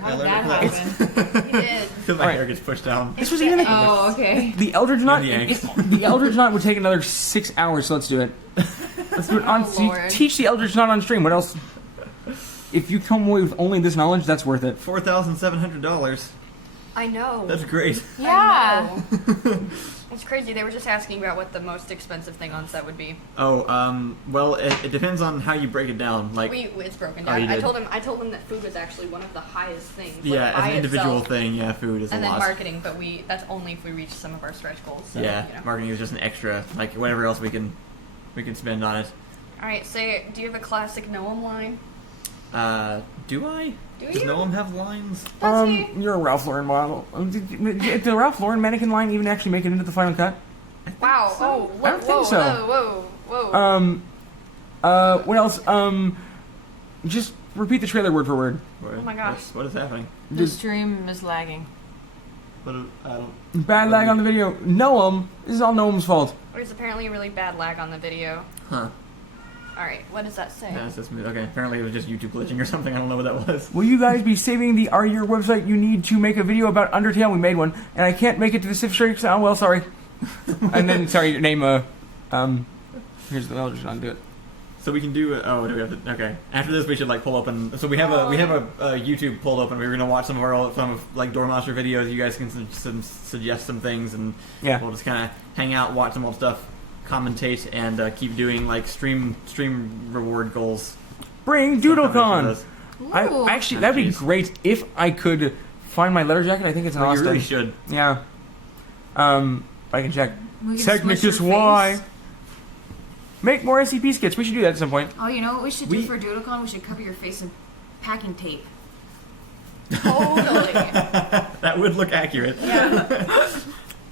How did Yeah, that happen? You did. Because my Alright. hair gets pushed down. This was even Oh, okay. the Eldridge knot. the eggs. The Eldridge knot would take another 6 hours. So let's do it. Let's do it on. Oh, so you Lord. teach the Eldridge knot on stream. What else? If you come away with only this knowledge, that's worth it. $4,700. I know. That's great. Yeah. I know. It's crazy. They were just asking about what the most expensive thing on set would be. Oh, well, it depends on how you break it down. Like, It's broken Oh, down. you I did? told him that food was actually one of the highest things. Like, yeah, by as an individual itself, thing, yeah, food is and a then lot. marketing, but that's only if we reach some of our stretch goals. So, Yeah, you know. marketing is just an extra, like whatever else we can spend on it. All right, do you have a classic Noam line? Do I? Do Does you? Noam have lines? Does he? You're a Ralph Lauren model. Did the Ralph Lauren mannequin line even actually make it into the final cut? Wow. so. Oh, whoa, I don't think whoa, so. whoa. What else? Just repeat the trailer word for word. Oh my gosh. What is happening? The stream is lagging. What? I don't. Bad lag on the video. Noam. This is all Noam's fault. There's apparently really bad lag on the video. Huh. All right, what does that say? Yeah, it's just okay. Apparently it was just YouTube glitching or something. I don't know what that was. Will you guys be saving the Are Your website you need to make a video about Undertale? We made one, and I can't make it to the Civ Oh well, sorry. And then sorry, your name. Here's the. I'll just undo it. So we can do. Do we have to? Okay. After this, we should like pull open. So we have a YouTube pulled open. We're gonna watch some of like Door Monster videos. You guys can suggest some things, and Yeah. we'll just kind of hang out, watch some old stuff, commentate, and keep doing like stream reward goals. Bring Some DoodleCon. combination of those. Ooh. Actually, that'd be Jeez. great if I could find my letter jacket. I think it's in Well, you Austin. really should. Yeah. I can check. We can Technicus smush your Y. face. Make more SCP skits. We should do that at some point. Oh, you know what we should We- do for DoodleCon? We should cover your face in packing tape. Totally. That would look accurate. Yeah.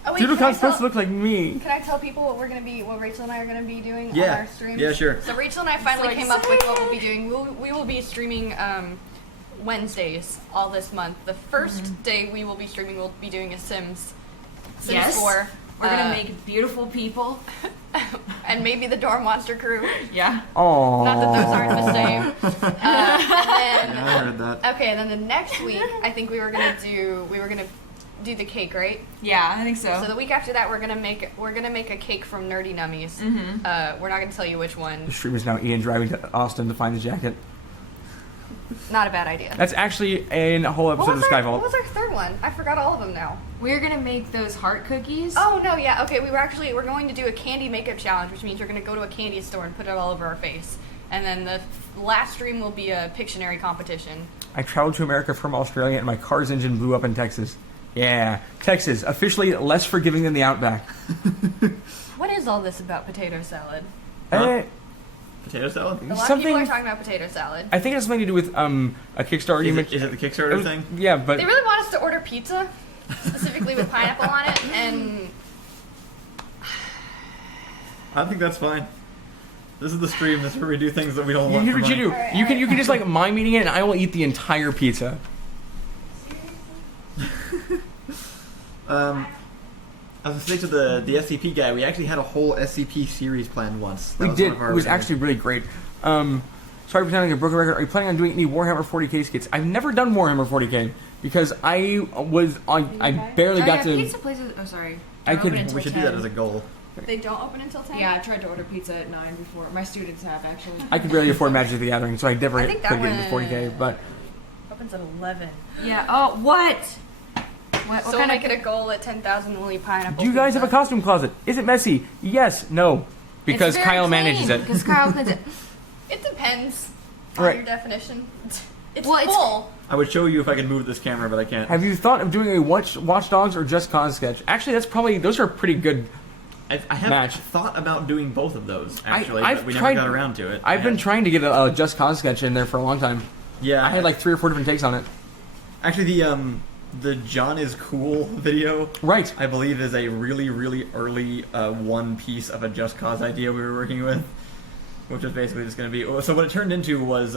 Oh, wait, DoodleCon's supposed to look like me. Can I tell people what Rachel and I are going to be doing on Yeah. our streams? Yeah, sure. So Rachel and I finally So came up with what we'll be exciting. doing. We will be streaming Wednesdays all this month. The first day we will be streaming, we'll be doing a Sims Yes. 4. We're gonna make beautiful people. and maybe the Door Monster crew. Yeah. Oh. Not that those aren't the same. And Yeah, I heard that. okay, and then the next week, I think we were gonna do the cake, right? Yeah, I think so. So the week after that, we're gonna make a cake from Nerdy Nummies. Mm-hmm. We're not gonna tell you which one. The stream is now Ian driving to Austin to find the jacket. Not a bad idea. That's actually a whole episode of What Skyvault. was our third one? I forgot all of them now. We're gonna make those heart cookies. Oh no, yeah, okay. We're going to do a candy makeup challenge, which means we're gonna go to a candy store and put it all over our face. And then the last stream will be a Pictionary competition. I traveled to America from Australia and my car's engine blew up in Texas. Yeah, Texas, officially less forgiving than the Outback. What is all this about potato salad? Huh? Potato salad? A lot of people Something. are talking about potato salad. I think it has something to do with a Kickstarter. Is it the Kickstarter thing? Yeah, but They really want us to order pizza, specifically with pineapple on it, and I think that's fine. This is the stream. This is where we do things that we don't want. here's what you do. Alright, You can just like mind meeting it, and I will eat the entire pizza. I was going to say to the SCP guy, we actually had a whole SCP series planned once. That We was did. one of our It was original- actually really great. Sorry for sounding like a broken record. Are you planning on doing any Warhammer 40k skits? I've never done Warhammer 40k because I barely Oh, got yeah, to. pizza places. Oh, sorry. I Don't could- open until We should do 10. that as a goal. they don't open until 10. Yeah, I tried to order pizza at 9 before. My students have actually. I could barely afford Magic the Gathering, so I never I could think get that into 40k. one- But Opens at 11. Yeah. Oh, what? What So we'll kind make of? it a goal at 10,000. We'll eat pineapple. do you guys have a pizza. costume closet? Is it messy? Yes. No. Because Kyle manages it. Because Kyle cleans it. It depends on Right. your definition. It's Well, it's- full. I would show you if I could move this camera, but I can't. Have you thought of doing a Watch Dogs or Just Cause sketch? Actually, those are pretty good. I have Match. thought about doing both of those, actually, I've but we tried- never got around to it. I've been trying to get a Just Cause sketch in there for a long time. Yeah, I had like 3 or 4 different takes on it. Actually, the John is cool video, Right. I believe, is a really, really early one piece of a Just Cause idea we were working with, which is basically just going to be. So what it turned into was,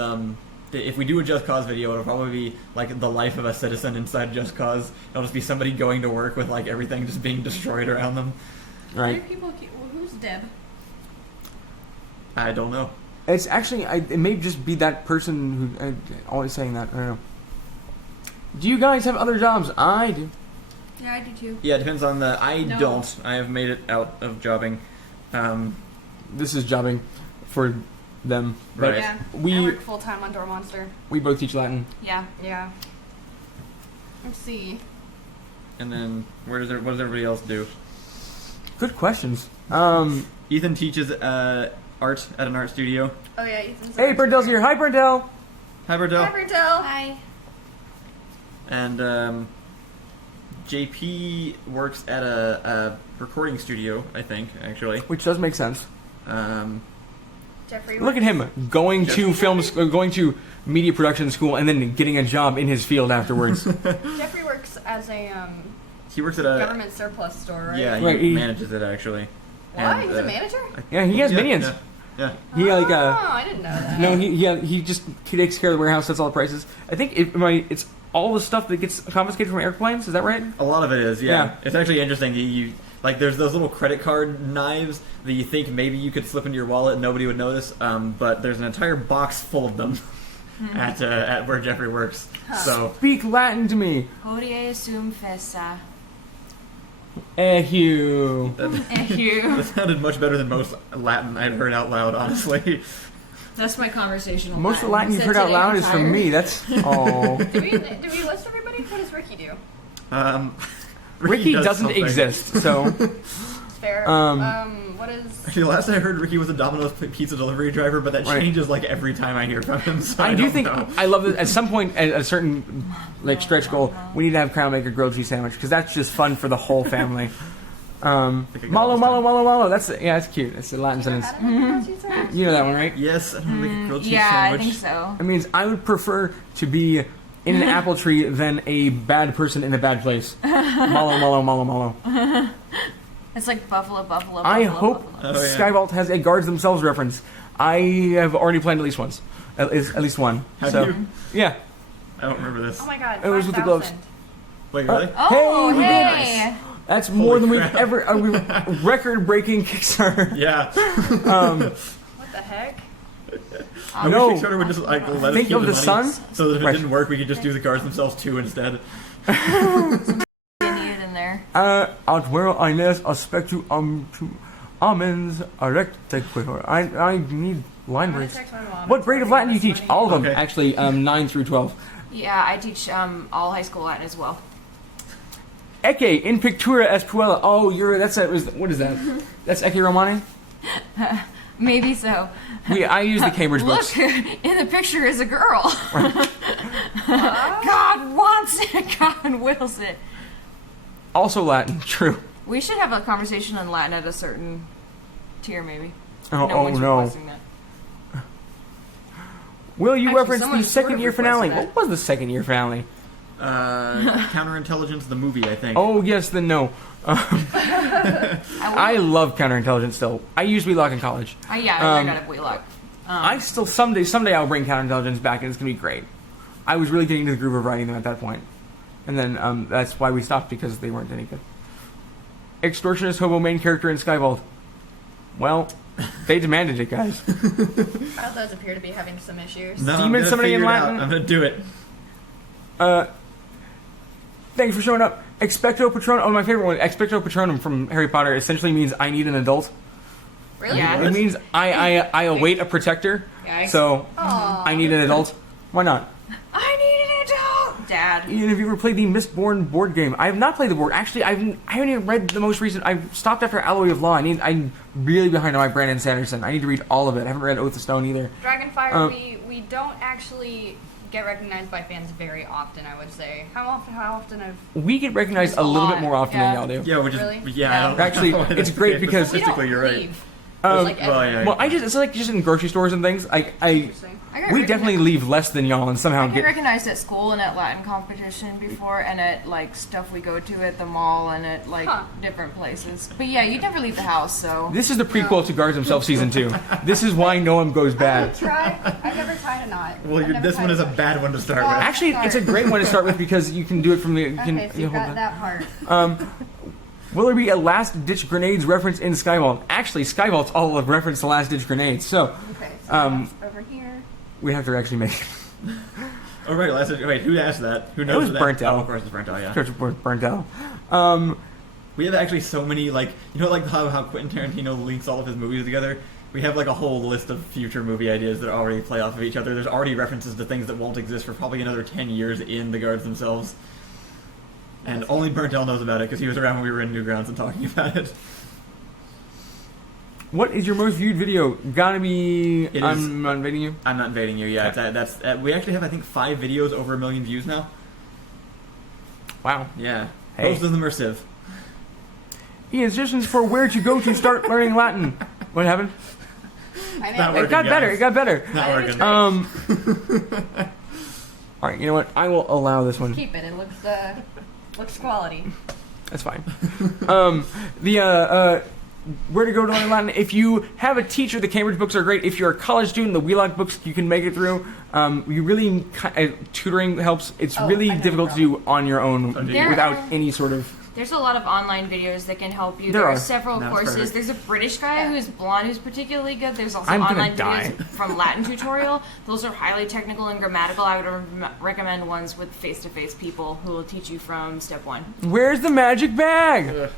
if we do a Just Cause video, it'll probably be like the life of a citizen inside Just Cause. It'll just be somebody going to work with like everything just being destroyed around them. Right. Who's Deb? I don't know. It's actually, it may just be that person who always saying that. I don't know. Do you guys have other jobs? I do. Yeah, I do too. Yeah, it depends on the. I No. don't. I have made it out of jobbing. This is jobbing for them. But Right. Yeah. I we work full time on Door Monster. we both teach Latin. Yeah. Yeah. Let's see. And then what does everybody else do? Good questions. Ethan teaches art at an art studio. Oh yeah, Ethan's. Hey, Berndel's here. Hi, Berndel. Hi, Berdell. Hi, Bertel. Hi. And JP works at a recording studio, I think, actually. Which does make sense. Jeffrey. Look at him going to going to media production school and then getting a job in his field afterwards. Jeffrey works as a He works at a government surplus store, right? yeah. He Right, he- manages it actually. What? And, He's a manager? Yeah, he has yeah, minions. Yeah. Yeah. He like Oh, I didn't know that. no, he just takes care of the warehouse, sets all the prices. I think it's all the stuff that gets confiscated from airplanes. Is that right? A lot of it is, yeah. Yeah. It's actually interesting. You like there's those little credit card knives that you think maybe you could slip into your wallet and nobody would notice, but there's an entire box full of them at where Jeffrey works. So Speak Latin to me. Hodie sum fessa. Ehue. You. that sounded much better than most Latin I'd heard out loud, honestly. That's my conversational. Most of the Latin you've heard out loud is from me. That's oh. Did we list everybody? What does Ricky do? Ricky does doesn't something. exist, so It's fair. What is? Actually, last I heard, Ricky was a Domino's pizza delivery driver, but that Right. changes like every time I hear from him. So I do don't think know. I love that. At some point, at a certain like stretch goal, we need to have Crown make a grilled cheese sandwich because that's just fun for the whole family. Malo, malo, malo, malo. That's cute. It's a Latin sentence. You know that one, right? Yes, I don't make a grilled cheese Yeah, sandwich. I think so. It means I would prefer to be in an apple tree than a bad person in a bad place. Malo, malo, malo, malo. It's like buffalo. I hope Oh, yeah. Skyvault has a guards themselves reference. I have already planned at least once. At least one. Have so, you? yeah. I don't remember this. Oh my god. It was with the 5,000. gloves. Wait, really? Oh, Hey, we did hey! That's more than crap. we've ever. Record-breaking Kickstarter. Yeah. What the heck? I No. wish Kickstarter would just like let us Think keep of the money, sun? so that if it Right. didn't work, we could just do the cards themselves too instead. Needed in there. Aut vero Ines aspectu to amens erectequor. I need line I'm gonna breaks. text my mom. What grade of Latin do you teach? All of them, Okay. actually. 9 through 12. Yeah, I teach all high school Latin as well. Ecce in pictura est puella. Oh, what is that? That's Ecce Romani? Maybe so. I use the Cambridge books. Look, in the picture is a girl. God wants it. God wills it. Also Latin, true. We should have a conversation on Latin at a certain tier, maybe. Oh, no one's no. requesting that. Will you Actually, reference someone the sort of second year requested finale? that. What was the second year finale? Counterintelligence, the movie, I think. Oh, yes, then no. I love counterintelligence still. I used Wheelock in college. Yeah, I learned out of Wheelock. I still, someday I'll bring counterintelligence back and it's going to be great. I was really getting into the groove of writing them at that point. And then that's why we stopped, because they weren't any good. Extortionist hobo main character in Skyvault. Well, they demanded it, guys. All those appear to be having some issues. No, Demon I'm gonna summoning in figure it out. Latin. I'm gonna do it. Thanks for showing up. Expecto Patronum. Oh, my favorite one. Expecto Patronum from Harry Potter essentially means I need an adult. Really? Yeah. It means I await a protector. Yikes. So Aw. I need an adult. Why not? I need an adult! Dad. Ian, have you ever played the Mistborn board game? I have not played the board. Actually, I haven't even read the most recent. I stopped after Alloy of Law. I'm really behind on my Brandon Sanderson. I need to read all of it. I haven't read Oath of Stone either. Dragonfire, we don't actually get recognized by fans very often, I would say. How often have... We get recognized a little bit more often than y'all do. Yeah, which is Really? yeah. I don't Actually, know. it's great because- We don't statistically you're right. leave. Like, well, yeah. Well, it's like just in grocery stores and things. Interesting. We definitely leave less than y'all and somehow I get get. recognized at school and at Latin competition before, and at like stuff we go to at the mall and at like different places. But yeah, you never leave the house, so. This is the prequel to Guards Himself Season 2. This is why no one goes bad. I've never tried a knot. Well, this one is a bad one to start with. Actually, it's a great one to start with because you can do it from the. You can, Okay, so you got that part. Will there be a Last Ditch Grenades reference in Skyvault? Actually, Skyvault's all a reference to Last Ditch Grenades, so Okay, so that's over here. we have to actually make it. Oh, right. Wait, who asked that? Who knows was that? Burnt Out. Oh, of course it's Burnt Out, yeah. Church of Burnt Out. We have actually so many, like, you know, like how Quentin Tarantino links all of his movies together? We have, like, a whole list of future movie ideas that already play off of each other. There's already references to things that won't exist for probably another 10 years in the Guards themselves. And only Burnt Out knows about it because he was around when we were in Newgrounds and talking about it. What is your most viewed video? Gotta be. It I'm not invading you. I'm not invading you, yeah. That's we actually have, I think, 5 videos over 1 million views now. Wow. Yeah. Hey. Most of them are Civ. Ian, suggestions for where to go to start learning Latin. What happened? I Not know. It got working, better. guys. It got better. Not I working. understand. All right. You know what? I will allow this one. Keep it. It looks quality. That's fine. Where to go to learn Latin? If you have a teacher, the Cambridge books are great. If you're a college student, the Wheelock books you can make it through. You really tutoring helps. It's really I know, difficult to do on your own There without are- any sort of. There's a lot of online videos that can help you. There There are. are several That's courses. perfect. There's a British guy who's blonde who's particularly good. There's also I'm gonna online die. videos from Latin tutorial. Those are highly technical and grammatical. I would recommend ones with face-to-face people who will teach you from step 1. Where's the magic bag?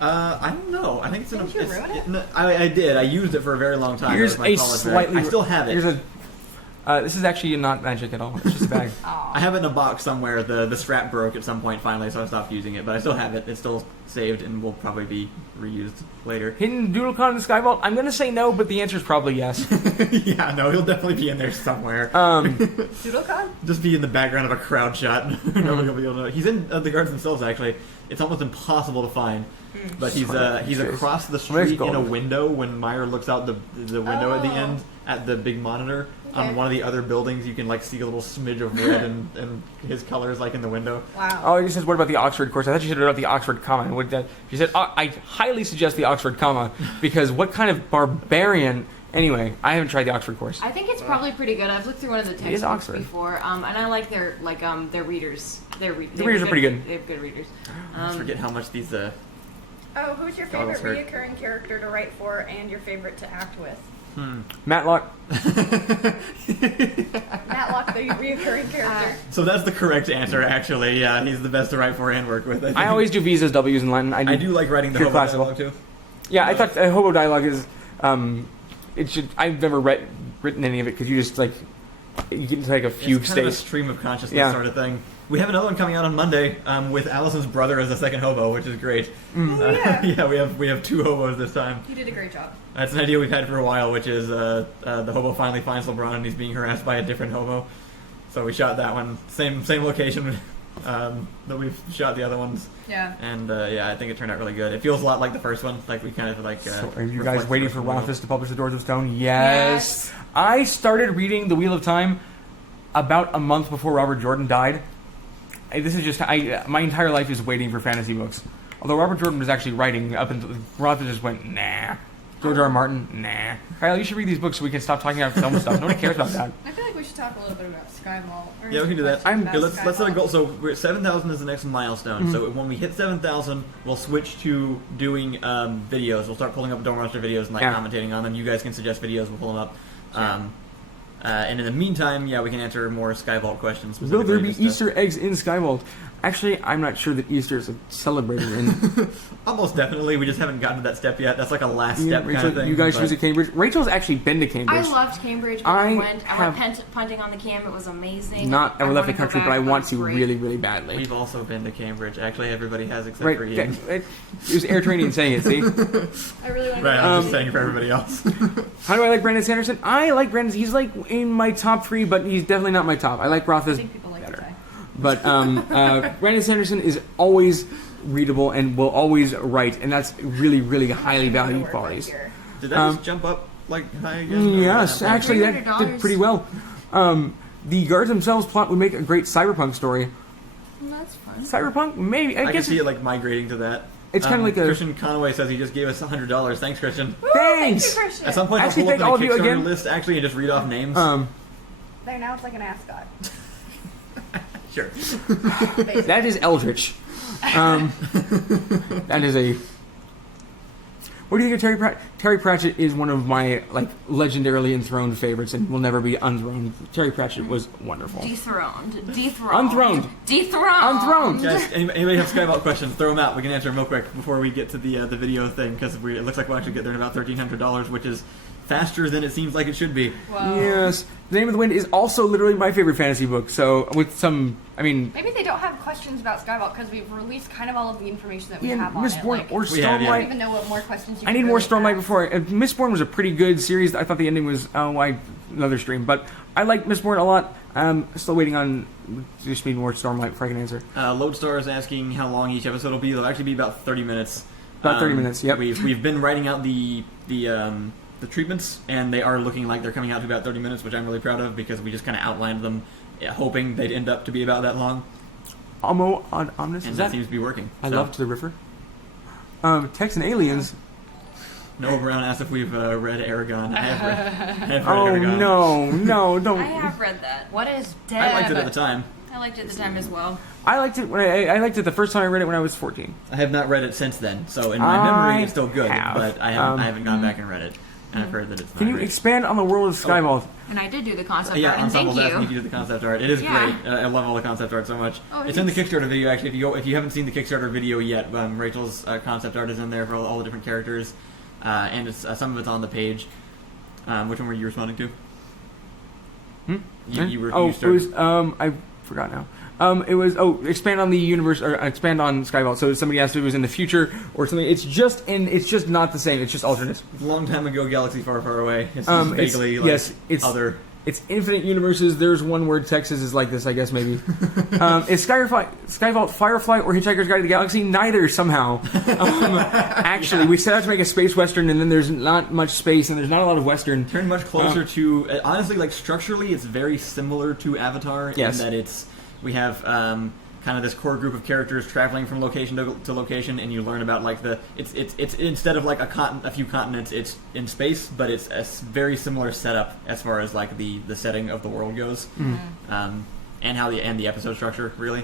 I don't know. I think it's in Didn't you ruin it? no, I did. I used it for a very long time. Here's It was my a college bag. slightly. I still have it. Here's a. This is actually not magic at all. It's just a bag. I have it in a box somewhere. The strap broke at some point finally, so I stopped using it. But I still have it. It's still saved and will probably be reused later. Hidden DoodleCon in Skyvault? I'm gonna say no, but the answer is probably yes. Yeah, no, he'll definitely be in there somewhere. Doodlecon? Just be in the background of a crowd shot. Nobody will be able to know. He's in the guards themselves. Actually, it's almost impossible to find. But he's across the Where's street in a gold? window when Meyer looks out the window at the end at the big monitor. Okay. On one of the other buildings, you can like see a little smidge of red and his colors like in the window. Wow. Oh, he says, what about the Oxford course? I thought you said about the Oxford comma. What that? She said, I highly suggest the Oxford comma because what kind of barbarian? Anyway, I haven't tried the Oxford course. I think it's probably pretty good. I've looked through one of the is textbooks Oxford. before, and I like their readers. The readers are pretty good. They have good readers. I forget how much these. Oh, who's your Goggles favorite hurt. reoccurring character to write for and your favorite to act with? Matlock. Matlock, the reoccurring character. So that's the correct answer, actually. Yeah, he's the best to write for and work with. I think. I always do V's, W's in Latin. I do like writing the pure hobo classical. dialogue too. Yeah, I thought hobo dialogue is. It should. I've never written any of it because you just like you get into like a fugue It's kind of a state. stream of consciousness Yeah. sort of thing. We have another one coming out on Monday with Allison's brother as the second hobo, which is great. Oh, yeah. Yeah, we have 2 hobos this time. You did a great job. That's an idea we've had for a while, which is the hobo finally finds LeBron and he's being harassed by a different hobo. So we shot that one, same location. that we've shot the other ones. Yeah. And yeah, I think it turned out really good. It feels a lot like the first one. Like we kind of like. So are you guys reflect waiting the for original. Rothfuss to publish The Doors of Stone? Yes. I started reading The Wheel of Time about a month before Robert Jordan died. This is just my entire life is waiting for fantasy books. Although Robert Jordan was actually writing up until Rothfuss just went nah. George R. R. Martin, nah. Kyle, you should read these books so we can stop talking about film stuff. Nobody cares about that. I feel like we should talk a little bit about Skyvault. Yeah, we can do that. About Okay, let's set a Skyvault. goal. So we're at 7,000 is the next milestone. So when we hit 7,000, we'll switch to doing videos. We'll start pulling up Dormmaster videos and like commentating on them. You guys can suggest videos. We'll pull them up. And in the meantime, yeah, we can answer more Skyvault questions. Will there be specifically, just, Easter eggs in Skyvault? Actually, I'm not sure that Easter is celebrated in. Almost definitely. We just haven't gotten to that step yet. That's like a last Yeah, step Rachel, kind of thing. you guys but- visit Cambridge. Rachel's actually been to I Cambridge. loved Cambridge when I I went. I have- went punting on the cam. It was amazing. Not ever left the wanna go country, back, but I want it's to great. really, really badly. We've also been to Cambridge. Actually, everybody has except Right, for Ian. it was Airtraining saying it. See, I really want to Right, go. I'm just saying for everybody else. how do I like Brandon Sanderson? I like Brandon. He's like in my top 3, but he's definitely not my top. I like I Rothfuss think people like better. to die. But Brandon Sanderson is always readable and will always write, and that's really, really highly valued qualities. Did that just jump up like high again? Yes, Or- actually, that did $300. pretty well. The guards themselves plot would make a great cyberpunk story. That's fun. Cyberpunk, maybe. I I can guess. see it like migrating to that. It's kinda like a- Christian Conway says he just gave us $100. Thanks, Christian. Thanks. At some point, Actually, I'll thank pull all up of the you Kickstarter again. list actually and just read off names. There now it's like an ascot. Sure. That is Eldritch. That is a. What do you think of Terry Pratchett? Terry Pratchett is one of my like legendarily enthroned favorites, and will never be unthroned. Terry Pratchett was wonderful. Dethroned. Unthroned. Dethroned. Unthroned. Guys, anybody have Skyvault questions? Throw them out. We can answer them real quick before we get to the video thing because it looks like we'll actually get there in about $1,300, which is faster than it seems like it should be. Wow. Yes, The Name of the Wind is also literally my favorite fantasy book. So with some, I mean, Maybe they don't have questions about Skyvault because we've released kind of all of the information that we yeah, have on it. Mistborn Like, or We have, yeah. I don't Stormlight. even know what more questions you I can need more really Stormlight ask. before. Mistborn was a pretty good series. I thought the ending was another stream, but I like Mistborn a lot. Still waiting on just need more Stormlight before I can answer. Lodestar is asking how long each episode will be. It'll actually be about 30 minutes. About 30 minutes, yep. We've been writing out the treatments, and they are looking like they're coming out to about 30 minutes, which I'm really proud of because we just kind of outlined them, hoping they'd end up to be about that long, Omnis, and is that that? seems to be working. I So, loved the River. Texan Aliens. Noah Brown asked if we've read Aragon. I have read Oh Aragon. no, don't. I have read that. What is dead? I liked it at the time. I liked it at the time as well. I liked it when I liked it the first time I read it when I was 14. I have not read it since then, so in my I memory it's still good, have. but I haven't gone back and read it. And I've heard that it's not Can you great. expand on the world of Skyvault? And I did do the concept Yeah, art, and thank Ensemble's asking if you. you did the concept art. It is Yeah. great. I love all the concept art so much. Oh, It's in the thanks. Kickstarter video actually. If you haven't seen the Kickstarter video yet, Rachel's concept art is in there for all the different characters, and it's some of it's on the page. Which one were you responding to? You were. Oh, you it started- was I forgot now. It was expand on the universe or expand on Skyvault. So somebody asked if it was in the future or something. It's just not the same. It's just alternate. a long time ago, galaxy far, far away. It's just vaguely like yes, it's other. It's infinite universes. There's one word Texas is like this, I guess maybe. Is Skyvault Firefly or Hitchhiker's Guide to the Galaxy? Neither somehow. Actually, we set out to make a space western, and then there's not much space, and there's not a lot of western. Turned much closer to honestly, like structurally, it's very similar to Avatar Yes. in that we have kind of this core group of characters traveling from location to location, and you learn about like it's instead of like a few continents, it's in space, but it's a very similar setup as far as like the setting of the world goes, and how the episode structure really.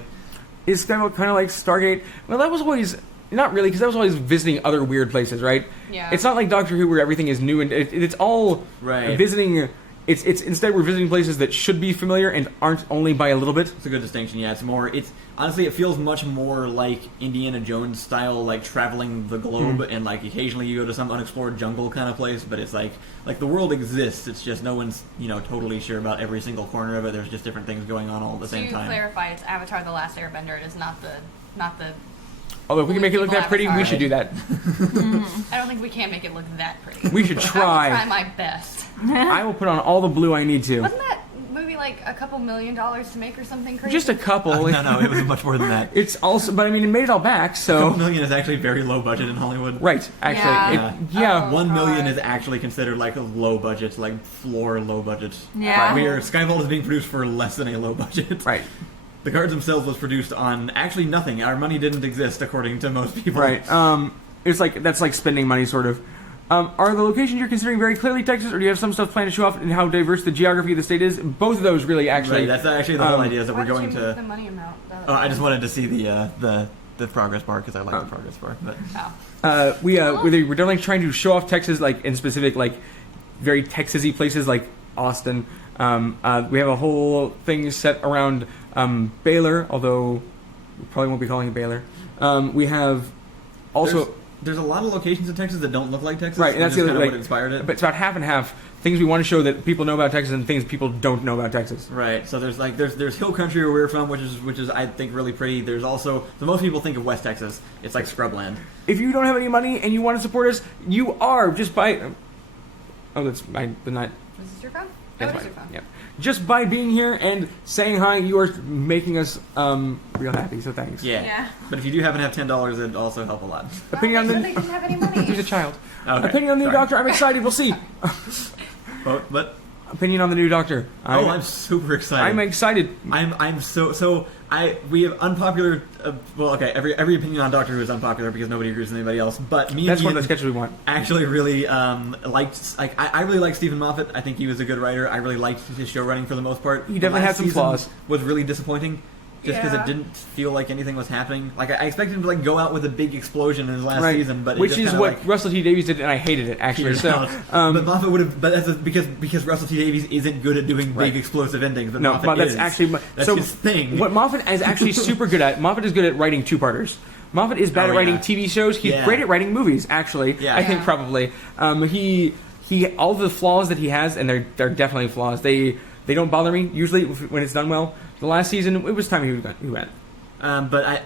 Is Skyvault kind of like Stargate? Well, that was always not really, because that was always visiting other weird places, right? Yeah. It's not like Doctor Who where everything is new and it's all Right. visiting. It's instead we're visiting places that should be familiar and aren't only by a little bit. It's a good distinction. Yeah, it's honestly it feels much more like Indiana Jones style, like traveling the globe, and like occasionally you go to some unexplored jungle kind of place, but it's like the world exists. It's just no one's totally sure about every single corner of it. There's just different things going on all at the same To time. clarify, it's Avatar: The Last Airbender. It is not the. Although if we can make it look that pretty, we Avatar. should do that. I don't think we can make it look that pretty. We should I will try. try my best. I will put on all the blue I need to. Wasn't that movie like a couple $1 million to make or something crazy? Just a couple. No, it was much more than that. It's also, but I mean, it made it all back. $2 So million is actually very low budget in Hollywood. right, actually, Yeah. Oh, $1 million God. is actually considered like a low budget, like floor low budget. Yeah. Skyvault is being produced for less than a low budget. right, The cards themselves was produced on actually nothing. Our money didn't exist according to most people. right. It's like that's like spending money, sort of. Are the locations you're considering very clearly Texas, or do you have some stuff planned to show off and how diverse the geography of the state is? Both of those, really, actually. Right, that's actually the whole idea is that Why we're did going you move to. the money amount? Oh, I just wanted to see the progress bar because I like the progress bar. But We're definitely trying to show off Texas, like in specific, like very Texas-y places, like Austin. We have a whole thing set around Baylor, although we probably won't be calling it Baylor. We have also. There's a lot of locations in Texas that don't look like Texas. Right, and that's which is the other kind of like, what inspired it. But it's about half and half. Things we want to show that people know about Texas and things people don't know about Texas. Right. So there's hill country where we're from, which is I think really pretty. There's also most people think of West Texas. It's like scrubland. If you don't have any money and you want to support us, you are just by. Oh, that's the night. Is this your phone? That's Oh, it is mine. your phone. Yeah. Just by being here and saying hi, you are making us real happy. So thanks. Yeah. Yeah. But if you do happen to have $10, it'd also help a lot. Opinion on They the. didn't have any money. He's a child. Okay. Opinion on the new Sorry. doctor. I'm excited. We'll see. But Opinion on the new doctor. I'm super excited. I'm excited. I'm so we have unpopular. Every opinion on Doctor Who is unpopular because nobody agrees with anybody else. But me That's and one of the Ian sketches we want. actually really liked. Like I really like Stephen Moffat. I think he was a good writer. I really liked his show running for the most part. He definitely The last had some season flaws. Was really disappointing. Just because Yeah. it didn't feel like anything was happening. Like I expected him to like go out with a big explosion in his last Right. season, but it Which just is kinda, what like, Russell T Davies did, and I hated it actually. petered So, out. But Moffat would have, because Russell T Davies isn't good at doing Right. big explosive endings. But no, Moffat but that's is. actually That's so his thing. What Moffat is actually super good at. Moffat is good at writing two-parters. Moffat is bad Oh, at writing yeah. TV shows. He's Yeah. great at writing movies. Actually, Yeah. I think Yeah. probably he all the flaws that he has, and they're definitely flaws. They don't bother me usually when it's done well. The last season, it was time he went. But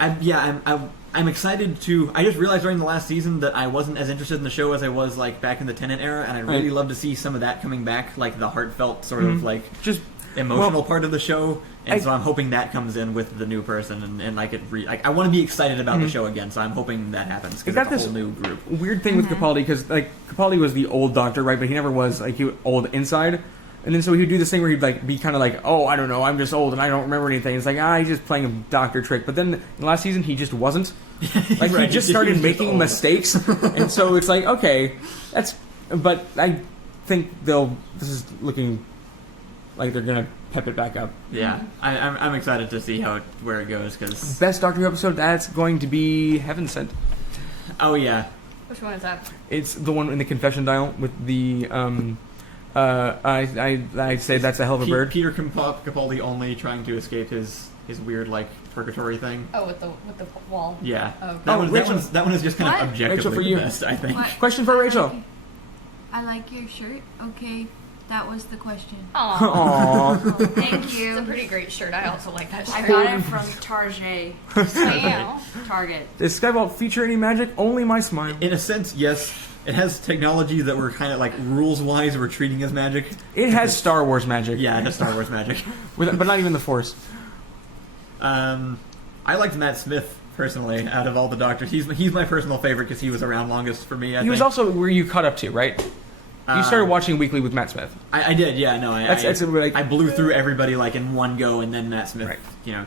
I'm excited to. I just realized during the last season that I wasn't as interested in the show as I was like back in the Tennant era, and I'd really Right. love to see some of that coming back, like the heartfelt sort of like Just emotional part of the show. And I- so I'm hoping that comes in with the new person, and like I want to be excited about the show again. So I'm hoping that happens because got it's a this- whole new group. weird thing with Capaldi because like Capaldi was the old Doctor, right? But he never was like he was old inside. And then so he would do this thing where he'd like be kind of like, oh, I don't know, I'm just old and I don't remember anything. It's like he's just playing a doctor trick. But then in the last season he just wasn't. Like Right, he just he started was just making old. mistakes, and so it's like okay, that's. But I think this is looking like they're gonna pep it back up. Yeah, I'm excited to see where it goes because Best Doctor Who episode, that's going to be Heaven Sent. oh yeah, Which one is that? It's the one in the confession dial with the I say that's a hell of a bird. Peter Capaldi only trying to escape his weird like purgatory thing. Oh, with the wall. Yeah, Oh, okay. that Rachel. that one is just kind What? of objectively Rachel, for the you. best, I think. What? Question for Rachel. I like your shirt. Okay, that was the question. Aw. Aww. Thank It's a you. pretty great shirt. I also like that shirt. I got it from Target. Wow. Target. Does Skyvault feature any magic? Only my smile. In a sense, yes. It has technology that we're kind of like rules-wise we're treating as magic. It has Star Wars magic. Yeah, it has Star Wars magic. But not even the Force. I liked Matt Smith personally out of all the Doctors. He's my personal favorite because he was around longest for me. He was also where you caught up to, right? You started watching weekly with Matt Smith. I did, yeah. No, I blew through everybody like in one go, and then Matt Smith, Right.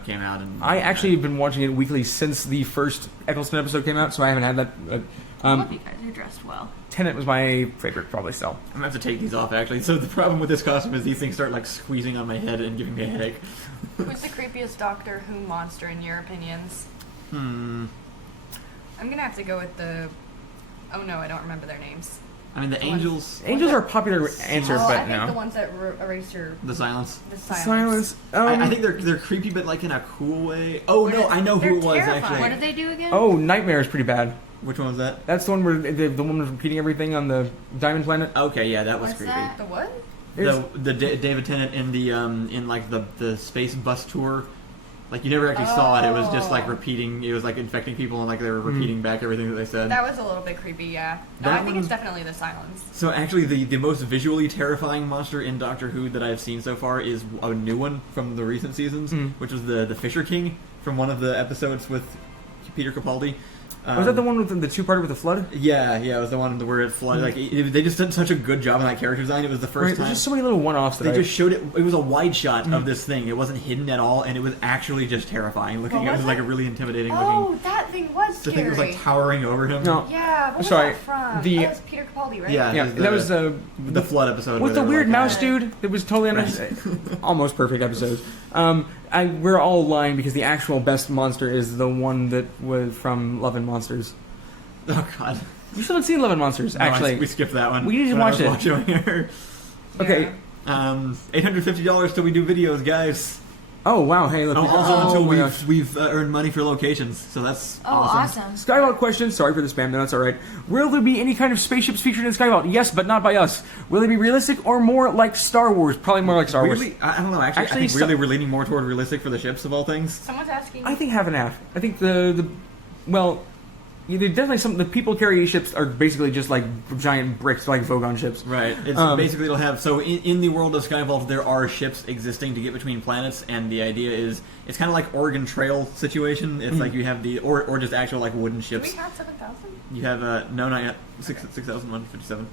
came out. And I actually have been watching it weekly since the first Eccleston episode came out, so I haven't had that. I love you guys. You're dressed well. Tenet was my favorite, probably still. I'm gonna have to take these off actually. So the problem with this costume is these things start like squeezing on my head and giving me a headache. Who's the creepiest Doctor Who monster in your opinions? I'm gonna have to go with the. Oh no, I don't remember their names. I mean, the angels, Angels are a popular answer, I but think the no. ones that erase your the silence. the silence. Silence. I think they're creepy, but like in a cool way. Oh no, I know who it was They're terrifying. actually. What did they do again? Oh, Nightmare is pretty bad. Which one was that? That's the one where the woman was repeating everything on the Diamond Planet. Okay, yeah, that was What's creepy. that? The what? The David Tennant in the in like the space bus tour Like you never actually saw it. It was just like repeating. It was like infecting people and like they were repeating back everything that they said. That was a little bit creepy, yeah. No, I think it's definitely the silence. So actually, the most visually terrifying monster in Doctor Who that I've seen so far is a new one from the recent seasons, which was the Fisher King from one of the episodes with Peter Capaldi. Was that the one with the two-parter with the flood? Yeah, it was the one where it flooded. Like they just did such a good job on that character design. It was the first time. There's just so many little one-offs that they just showed it. It was a wide shot of this thing. It wasn't hidden at all, and it was actually just terrifying looking. It was like a really intimidating looking. Oh, that thing was scary. The thing was like towering over him. No. Yeah, what was that from? That was Peter Capaldi, right? Yeah, that was the flood episode with the weird mouse dude. It was totally almost perfect episode. We're all lying because the actual best monster is the one that was from Love and Monsters. Oh God! You still haven't seen Love and Monsters, actually. We skipped that one. We need to watch it. Okay. $850 till we do videos, guys. Oh wow! Hey, look. Also, until we've earned money for locations, so that's awesome. Skyvault question. Sorry for the spam. No, that's all right. Will there be any kind of spaceships featured in Skyvault? Yes, but not by us. Will they be realistic or more like Star Wars? Probably more like Star Wars. I don't know. Actually, I think really we're leaning more toward realistic for the ships of all things. Someone's asking. I think half and half. I think definitely the people carrying ships are basically just like giant bricks, like Vogon ships. Right. It's basically it'll have in the world of Skyvault there are ships existing to get between planets, and the idea is it's kind of like Oregon Trail situation. It's like you have or just actual like wooden ships. Do we have 7,000? You have no, not yet. 6,157.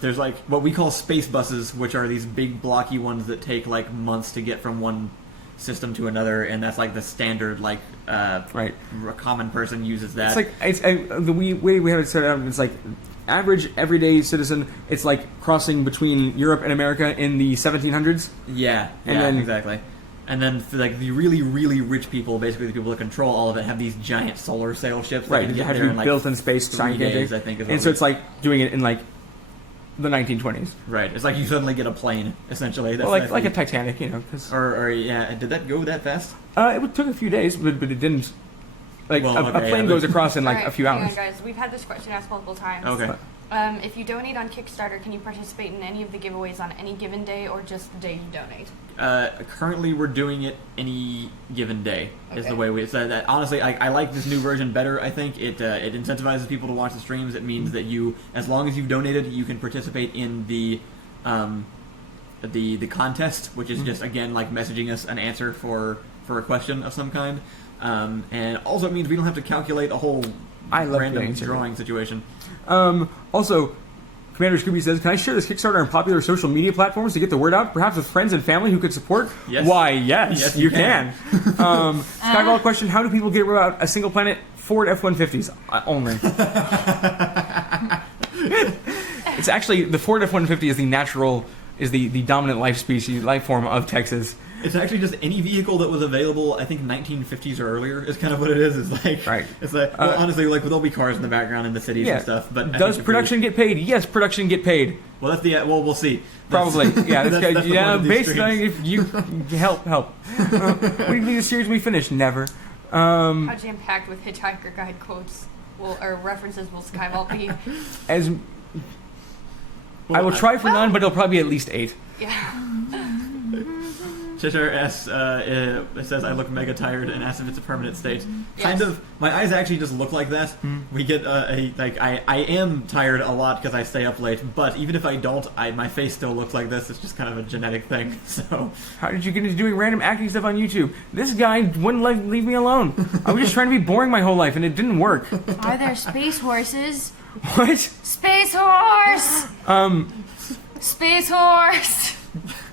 There's like what we call space buses, which are these big blocky ones that take like months to get from one system to another, and that's like the standard right. A common person uses that. It's like the way we have it set up. It's like average everyday citizen. It's like crossing between Europe and America in the 1700s. Yeah, exactly. And then for like the really, really rich people, basically the people that control all of it, have these giant solar sail ships. Right, you have to be built in space. 3 days, I think. And so it's like doing it in like the 1920s. Right. It's like you suddenly get a plane, essentially. That's like a Titanic, Or did that go that fast? It took a few days, but it didn't. A plane goes across in a few hours. Hang on, guys. We've had this question asked multiple times. Okay. If you donate on Kickstarter, can you participate in any of the giveaways on any given day, or just the day you donate? Currently, we're doing it any given day. Is the way we. So honestly, I like this new version better. I think it incentivizes people to watch the streams. It means that as long as you've donated, you can participate in the contest, which is just again like messaging us an answer for a question of some kind. And also it means we don't have to calculate a whole random drawing situation. Also, Commander Scooby says, can I share this Kickstarter on popular social media platforms to get the word out, perhaps with friends and family who could support? Yes. Why, yes you can. Skyvault question, how do people get about a single planet Ford F-150s only? It's actually, the Ford F-150 is the dominant life form of Texas. It's actually just any vehicle that was available, I think 1950s or earlier is kind of what it is. It's like, right. It's like, honestly, like there'll be cars in the background in the cities and stuff. But does production get paid? Yes, production get paid. Well, we'll see. Probably, yeah. That's basically, if you help. What do you think the series we finished? Never. How jam-packed with Hitchhiker Guide quotes or references will Skyvault be? I will try for none, but it'll probably be at least 8. Yeah. Cheshire S says I look mega tired and asks if it's a permanent state. Yes. Kind of. My eyes actually just look like that. We get I am tired a lot because I stay up late. But even if I don't, my face still looks like this. It's just kind of a genetic thing. So how did you get into doing random acting stuff on YouTube? This guy wouldn't leave me alone. I was just trying to be boring my whole life, and it didn't work. Are there space horses? What? Space horse. Space horse.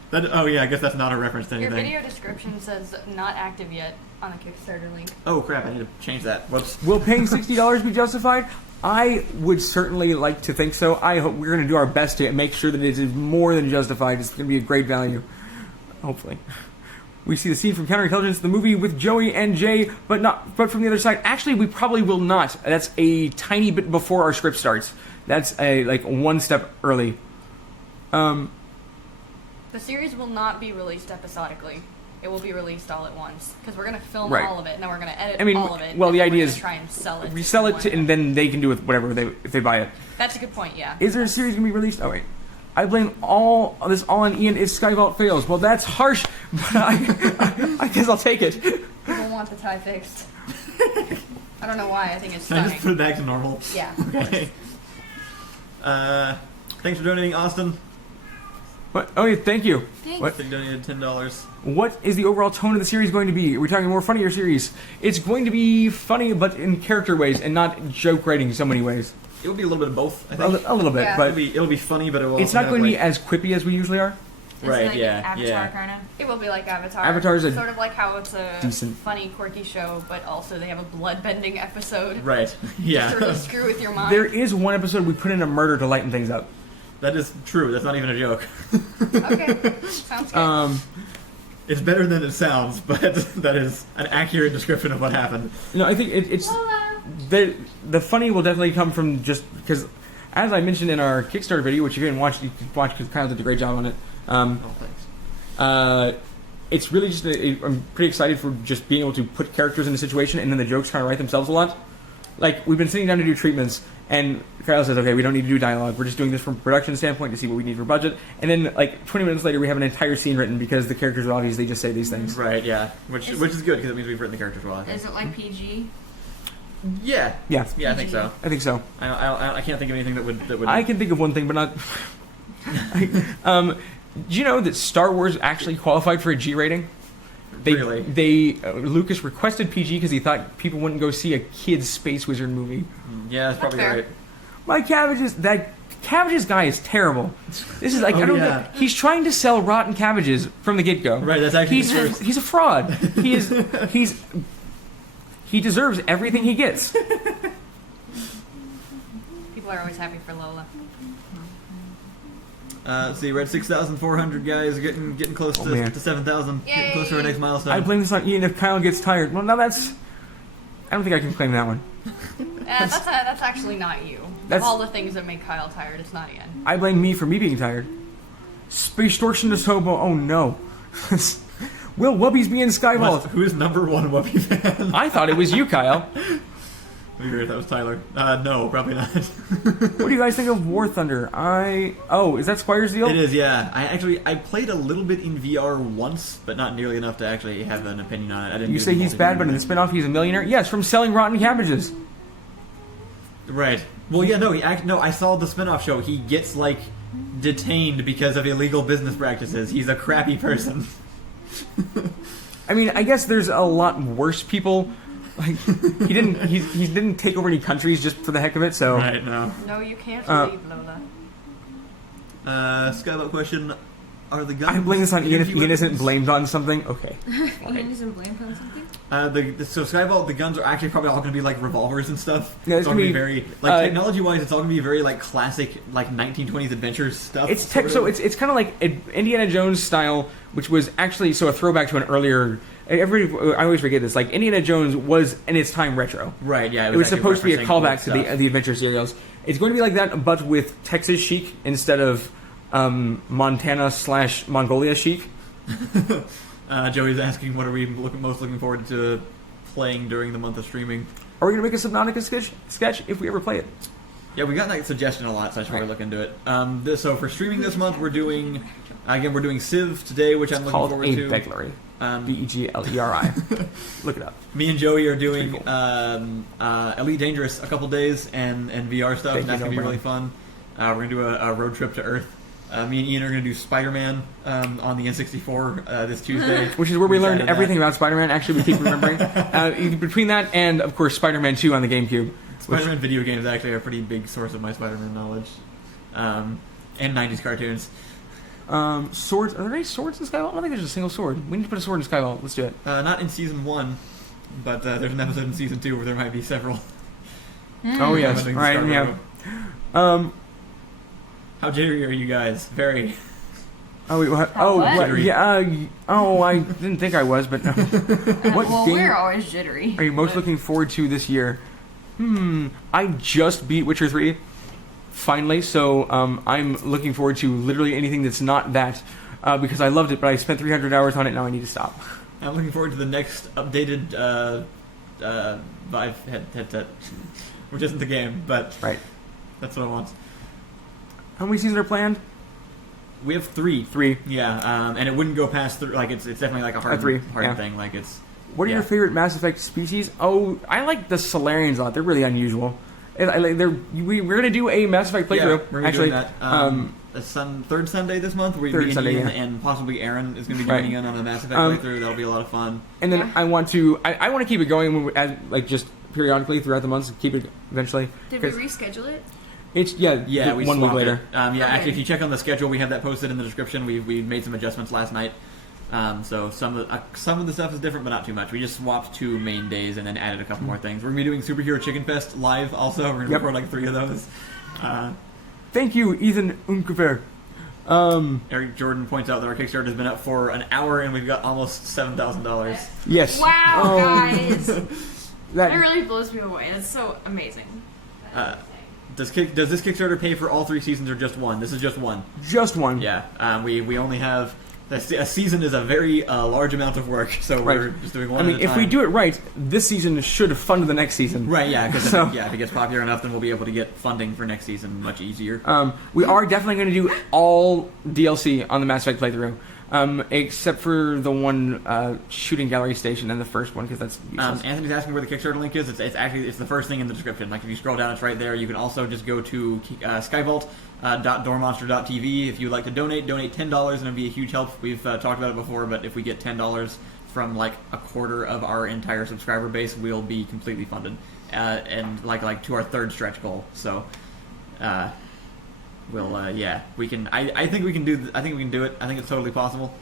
I guess that's not a reference to anything. Your video description says not active yet on the Kickstarter link. Oh crap, I need to change that. Whoops. Will paying $60 be justified? I would certainly like to think so. I hope we're going to do our best to make sure that it is more than justified. It's going to be a great value. Hopefully. We see the scene from Counterintelligence, the movie with Joey and Jay, but from the other side. Actually, we probably will not. That's a tiny bit before our script starts. That's one step early. The series will not be released episodically. It will be released all at once because we're going to film right. all of it and then we're going to edit all of it. Well, the idea is try and sell it. Resell it, and then they can do with whatever if they buy it. That's a good point. Yeah. Is there a series going to be released? Oh wait, I blame all on Ian. It's Skyvault fails. Well, that's harsh, but I guess I'll take it. People want the tie fixed. I don't know why. I think it's Can I stunning. just put it back to normal? Yeah. Okay. Thanks for donating, Austin. What? Oh, yeah, thank you. Thanks. What? They donated $10. What is the overall tone of the series going to be? Are we talking more funnier series? It's going to be funny, but in character ways, and not joke writing in so many ways. It will be a little bit of both, I A, think. a little bit, Yeah. but It'll be funny, but it will it's also not have, going to be like- as quippy as we usually are. Is Right, it like yeah, Avatar yeah. kind of. It will be like Avatar. Avatar's a sort of like how it's a decent- funny, quirky show, but also they have a blood-bending episode. Right, yeah. Sort of screw with your mind. There is one episode we put in a murder to lighten things up. That is true. That's not even a joke. Okay, sounds good. It's better than it sounds, but that is an accurate description of what happened. No, I think it's the funny will definitely come from just because, as I mentioned in our Kickstarter video, which you can watch because Kyle did a great job on it. Oh, thanks. It's really just I'm pretty excited for just being able to put characters in a situation and then the jokes kind of write themselves a lot. Like we've been sitting down to do treatments, and Kyle says, "Okay, we don't need to do dialogue. We're just doing this from a production standpoint to see what we need for budget." And then, like 20 minutes later, we have an entire scene written because the characters are obviously just say these things. Right, yeah. Which is good because it means we've written the characters well. I think. Is it like PG? Yeah. Yeah, Yeah, I think so. I think so. I can't think of anything that would. I can think of one thing, but not. Do you know that Star Wars actually qualified for a G rating? Really? Lucas requested PG because he thought people wouldn't go see a kids space wizard movie. Yeah, that's probably fair. right. My cabbages guy is terrible. This is like Oh, I don't yeah. know. He's trying to sell rotten cabbages from the get go. Right, that's actually true. He's a fraud. He deserves everything he gets. People are always happy for Lola. Let's see, we're at 6,400 guys, getting close man. to 7,000. Getting Yay. close to our next milestone. I blame this on Ian if Kyle gets tired. Well, now that's. I don't think I can claim that one. That's actually not you. That's- Of all the things that make Kyle tired, it's not Ian. I blame me for me being tired. Space Torsionist Hobo. Oh no. Will Wubbies be in Skyvault? Who's number one Whoopi fan? I thought it was you, Kyle. Weird, that was Tyler. No, probably not. What do you guys think of War Thunder? Is that Squire's deal? It is, yeah. I played a little bit in VR once, but not nearly enough to actually have an opinion on it. I didn't. You do say the he's bad, but in the spinoff he's a millionaire? Yes, from selling rotten cabbages. Right. Well, yeah, no. I saw the spin-off show. He gets like detained because of illegal business practices. He's a crappy person. I mean, I guess there's a lot worse people. Like he didn't take over any countries just for the heck of it. So Right. No. No, you can't leave Lola. Skyvault question: are the guns? I blame this on Ian if energy Ian isn't weapons? blamed on something. Okay. Ian isn't blamed on something? So Skyvault, the guns are actually probably all going to be like revolvers and stuff. Yeah, it's it's all gonna going to be, be very like technology-wise. It's all going to be very like classic like 1920s adventures stuff. It's tech, so it's kind of like Indiana Jones style, which was actually a throwback to an earlier. I always forget this. Like Indiana Jones was in its time retro. right. Yeah, It was actually supposed to be a referencing callback old to stuff. the adventure serials. It's going to be like that, but with Texas chic instead of Montana/Mongolia chic. Joey's asking, what are we most looking forward to playing during the month of streaming? Are we going to make a Subnautica sketch if we ever play it? Yeah, we got that suggestion a lot, so I should probably look into it. So for streaming this month, we're doing Civ today, which I'm looking Called forward a to. Beglery. Begleri. Look it up. Me and Joey are doing Pretty cool. Elite Dangerous a couple days and VR stuff, Thank and that's you, going to be no really fun. We're going to do a road trip to Earth. Me and Ian are going to do Spider-Man on the N64 this Tuesday. Which is where we learned decided that. everything about Spider-Man. Actually, we keep remembering. Between that and, of course, Spider-Man 2 on the GameCube. Spider-Man video games actually are a pretty big source of my Spider-Man knowledge. And 90s cartoons. Swords. Are there any swords in Skyvault? I don't think there's a single sword. We need to put a sword in Skyvault. Let's do it. Not in Season 1, but there's an episode in Season 2 where there might be several. Oh, yes. Something to Right, start yeah. with. How jittery are you guys? Very. Oh, wait, what? How Oh, what? what? Yeah. I didn't think I was, but what Well, game we're always jittery. are you most but- looking forward to this year? I just beat Witcher 3, finally, so I'm looking forward to literally anything that's not that, because I loved it, but I spent 300 hours on it, now I need to stop. I'm looking forward to the next updated Vive headset, which isn't the game, but Right. that's what I want. How many seasons are planned? We have 3. 3. Yeah, and it wouldn't go past like it's definitely like a hard 3, thing. Like it's. What are your favorite Mass Effect species? Oh, I like the Solarians a lot. They're really unusual. We're gonna do a Mass Effect playthrough. We're actually doing that. Third Sunday this month. We're Third Sunday, Ian and possibly Aaron is going to be joining in on a Mass Effect playthrough. That'll be a lot of fun. And then I want to keep it going as just periodically throughout the months. Keep it eventually. Did we reschedule it? It's we 1 week later. Actually, if you check on the schedule, we have that posted in the description. We made some adjustments last night. So some of the stuff is different, but not too much. We just swapped 2 main days and then added a couple more things. We're gonna be doing Superhero Chicken Fest live. Also, we're gonna record like 3 of those. Thank you, Ethan Unkefer. Eric Jordan points out that our Kickstarter has been up for an hour and we've got almost $7,000. Yes. Wow, guys. That It really blows me away. That's so amazing. Does this Kickstarter pay for all 3 seasons or just 1? This is just 1. Just 1. Yeah. We only have. A season is a very large amount of work, so we're just doing one. If we do it right, this season should fund the next season. Right, yeah, because if it gets popular enough, then we'll be able to get funding for next season much easier. We are definitely going to do all DLC on the Mass Effect playthrough, except for the one shooting gallery station and the first one, because that's useless. Anthony's asking where the Kickstarter link is. It's the first thing in the description. Like if you scroll down, it's right there. You can also just go to Skyvault. .doormonster.tv. If you'd like to donate $10 and it'd be a huge help. We've talked about it before, but if we get $10 from like a quarter of our entire subscriber base, we'll be completely funded, and like to our 3rd stretch goal. So, we can. I think we can do. I think we can do it. I think it's totally possible.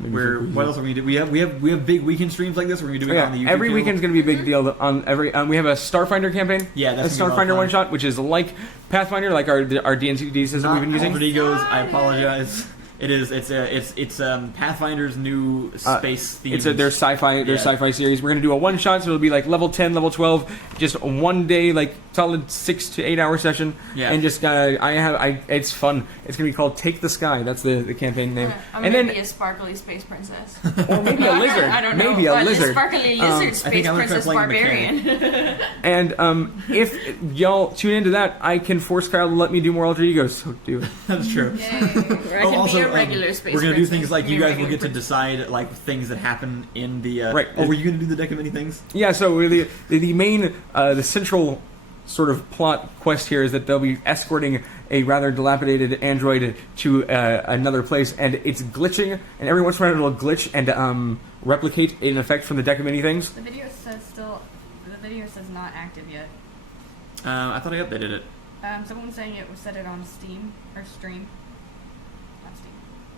What else are we gonna do? We have big weekend streams like this. We're gonna be doing it on the YouTube every channel. weekend's gonna be a big deal. On every we have a Starfinder campaign. Yeah, that's a gonna be a lot of Starfinder fun. one shot, which is like Pathfinder, like our D&D system we've been using. Alter Egos. I apologize. It is. It's Pathfinder's new space theme. It's their sci-fi series. We're gonna do a one shot, so it'll be like level 10, level 12, just one day, like solid 6 to 8 hour session. Yeah. And just it's fun. It's gonna be called Take the Sky. That's the campaign name. I'm and gonna then be a sparkly space princess. or maybe a lizard. I don't know. Maybe a lizard. A sparkly lizard space I'm gonna princess start playing barbarian. And if y'all tune into that, I can force Kyle to let me do more alter egos. So do it. That's true. Yay. Or I can be a regular space we're gonna do princess. things like Be a you guys will regular get to decide like things that happen in the. Right. Oh, were you gonna do the deck of many things? Yeah, so the main, the central sort of plot quest here is that they'll be escorting a rather dilapidated android to another place, and it's glitching, and every once in a while it'll glitch and replicate an effect from the deck of many things. The video says not active yet. I thought I updated it. Someone's saying it was set it on Steam or Stream. Not Steam.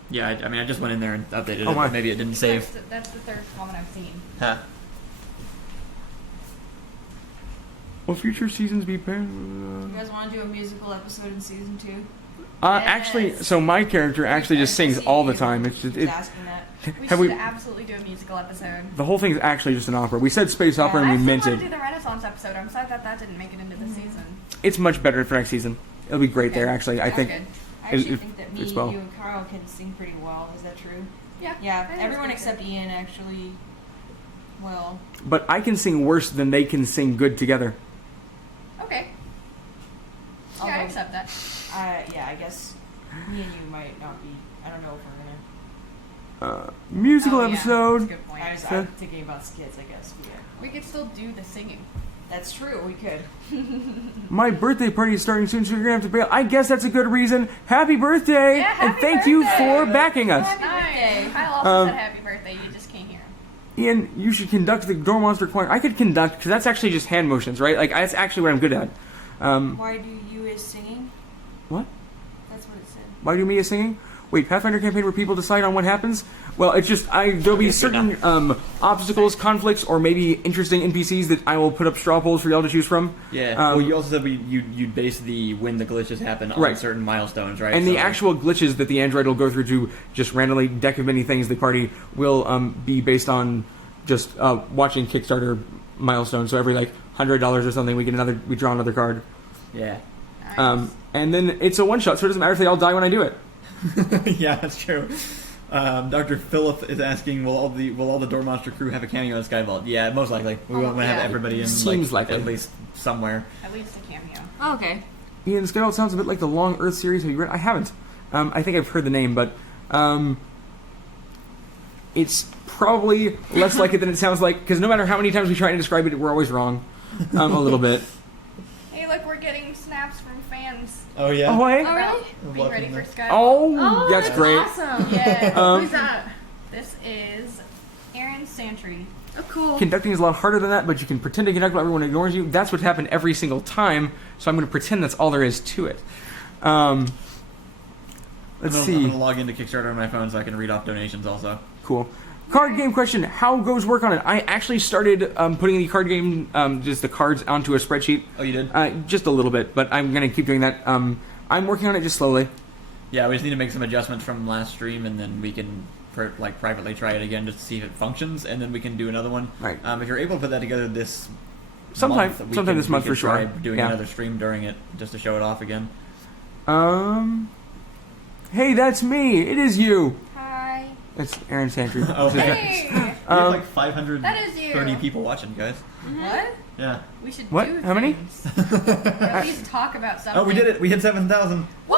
Yeah, I just went in there and updated Oh it. my. But maybe it didn't save. That's the 3rd comment I've seen. Huh. Will future seasons be You guys want to do a musical episode in season 2? Actually, so my character actually just sings all the time. It's just, asking that. We Have should we- absolutely do a musical episode. the whole thing is actually just an opera. We said space opera and we meant I it. still want to do the Renaissance episode. I'm sad that didn't make it into the season. It's much better for next season. It'll be great there, actually. I think. Good. I actually It- think that me, it's well. you, and Carl can sing pretty well. Is that true? Yeah. Yeah, I think everyone it's pretty except Ian actually. Well, But I can sing worse than they can sing good together. good. Okay. Yeah, I Although- accept that. yeah, I guess me and you might not be. I don't know if we're gonna. Musical Oh, yeah. episode. That's a good point. I'm thinking about skits, I guess. But yeah. We could still do the singing. That's true. We could. My birthday party is starting soon, so you're gonna have to bail. I guess that's a good reason. Happy birthday! Yeah, happy and thank you birthday! for backing us. Nice. Kyle also Um, said happy birthday. You just can't hear him. Ian, you should conduct the Door Monster choir. I could conduct, because that's actually just hand motions, right? Like, that's actually what I'm good at. Why do you is singing? What? That's what it said. Why do me a singing? Wait, Pathfinder campaign where people decide on what happens? Well, it's just, there'll be certain obstacles, conflicts, or maybe interesting NPCs that I will put up straw polls for y'all to choose from. Yeah. Well, you also said you'd base when the glitches happen on Right. certain milestones, right? And the So- actual glitches that the android will go through to just randomly deck of many things the party will be based on just watching Kickstarter milestones. So every like $100 or something, we draw another card. Yeah. And then it's a one shot, so it doesn't matter if they all die when I do it. Yeah, that's true. Dr. Philip is asking, will all the Door Monster crew have a cameo in Skyvault? Yeah, most likely. We want to have yeah. everybody in Seems like, likely. at least somewhere. At least a cameo. Oh, okay. Ian, Skyvault sounds a bit like the Long Earth series. Have you read? I haven't. I think I've heard the name, but it's probably less like it than it sounds like, because no matter how many times we try to describe it, we're always wrong. A little bit. Hey, look, we're getting snaps from fans. Oh yeah. Oh, hey. About We're being ready welcome for there. Sky. Oh, that's great. Awesome. Yeah. Who's that? This is Aaron Santry. Oh, cool. Conducting is a lot harder than that, but you can pretend to conduct while everyone ignores you. That's what's happened every single time, so I'm going to pretend that's all there is to it. Let's I'm see. going to log into Kickstarter on my phone so I can read off donations also. Cool. Card game question. How goes work on it? I actually started putting the card game, just the cards onto a spreadsheet. Oh, you did? Just a little bit, but I'm going to keep doing that. I'm working on it just slowly. Yeah, we just need to make some adjustments from last stream, and then we can privately try it again just to see if it functions, and then we can do another one. Right. If you're able to put that together this Sometime month, this month for try sure. doing Yeah. another stream during it just to show it off again. Hey, that's me. It is you. Hi. It's Aaron Santry. Oh, Hey. We have like 530 That is you. people watching, guys. What? Yeah. We should What? do How many? things. Or at least talk about something. Oh, we did it. We hit 7,000. Whoa!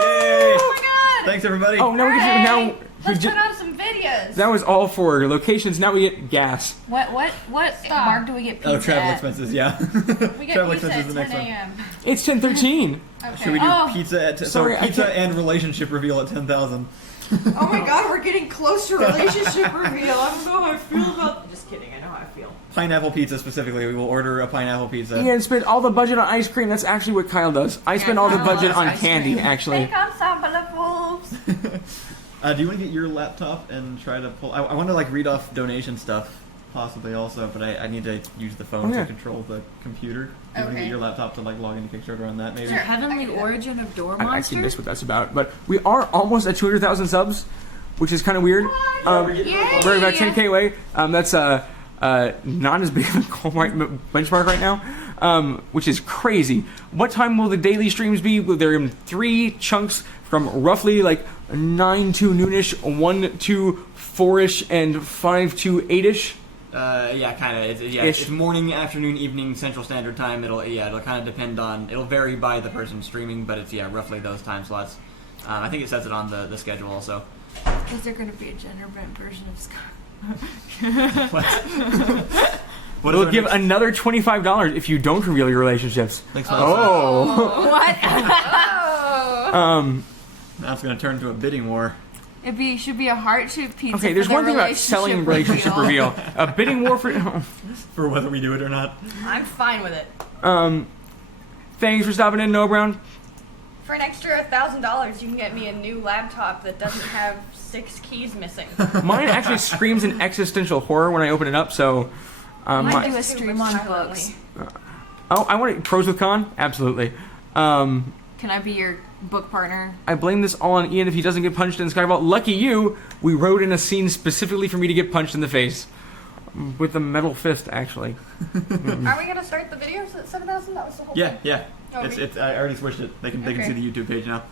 Yay! Oh my god! Thanks, everybody. Oh, now we Hey, can now. let's put on some videos. That was all for locations. Now we get gas. What mark do we get pizza Oh, travel at? expenses, yeah. We get travel pizza expenses at is the 10 next one. a.m. It's 10:13. Okay. Should we do Oh. pizza at Sorry, I pizza can't- and relationship reveal at 10,000? Oh my god, we're getting close to relationship reveal. I don't know how I feel about. I'm just kidding. I know how I feel. Pineapple pizza specifically. We will order a pineapple pizza. Ian spent all the budget on ice cream. That's actually what Kyle does. I spend all the Kyle budget loves on ice candy, cream. actually. Make ensemble of wolves. Do you want to get your laptop and try to pull? I want to read off donation stuff, possibly also, but I need to use the phone Oh, yeah. to control the computer. Do you want to Okay. get your laptop to log into Kickstarter on that, maybe? Sure. Heavenly Origin of Door I actually Monster? missed what that's about, but we are almost at 200,000 subs, which is kind of weird. We're about 10k away. That's not as big of a goal benchmark right now, which is crazy. What time will the daily streams be? Will there be 3 chunks from roughly 9 to noonish, 1 to 4ish, and 5 to 8ish? Yeah, kind of. Ish. It's morning, afternoon, evening, Central Standard Time. It'll kind of depend on. It'll vary by the person streaming, but it's roughly those time slots. I think it says it on the schedule also. Is there going to be a gender bent version of Sky? What We'll give another $25 if you don't reveal your relationships. next one? Oh. What? Now it's going to turn into a bidding war. Should be a heart-shaped pizza. Okay, there's for the one thing about selling relationship reveal. A bidding war for. For whether we do it or not. I'm fine with it. Thanks for stopping in, No Brown. For an extra $1,000, you can get me a new laptop that doesn't have 6 keys missing. Mine actually screams an existential horror when I open it up, so. Might do my, a stream on books. I want it. Pros with con? Absolutely. Can I be your book partner? I blame this all on Ian if he doesn't get punched in Skyvault. Lucky you, we wrote in a scene specifically for me to get punched in the face. With a metal fist, actually. Are we gonna start the videos at 7,000? That was the whole Yeah, thing. yeah. Oh, It's I already switched it. They can Okay. see the YouTube page now.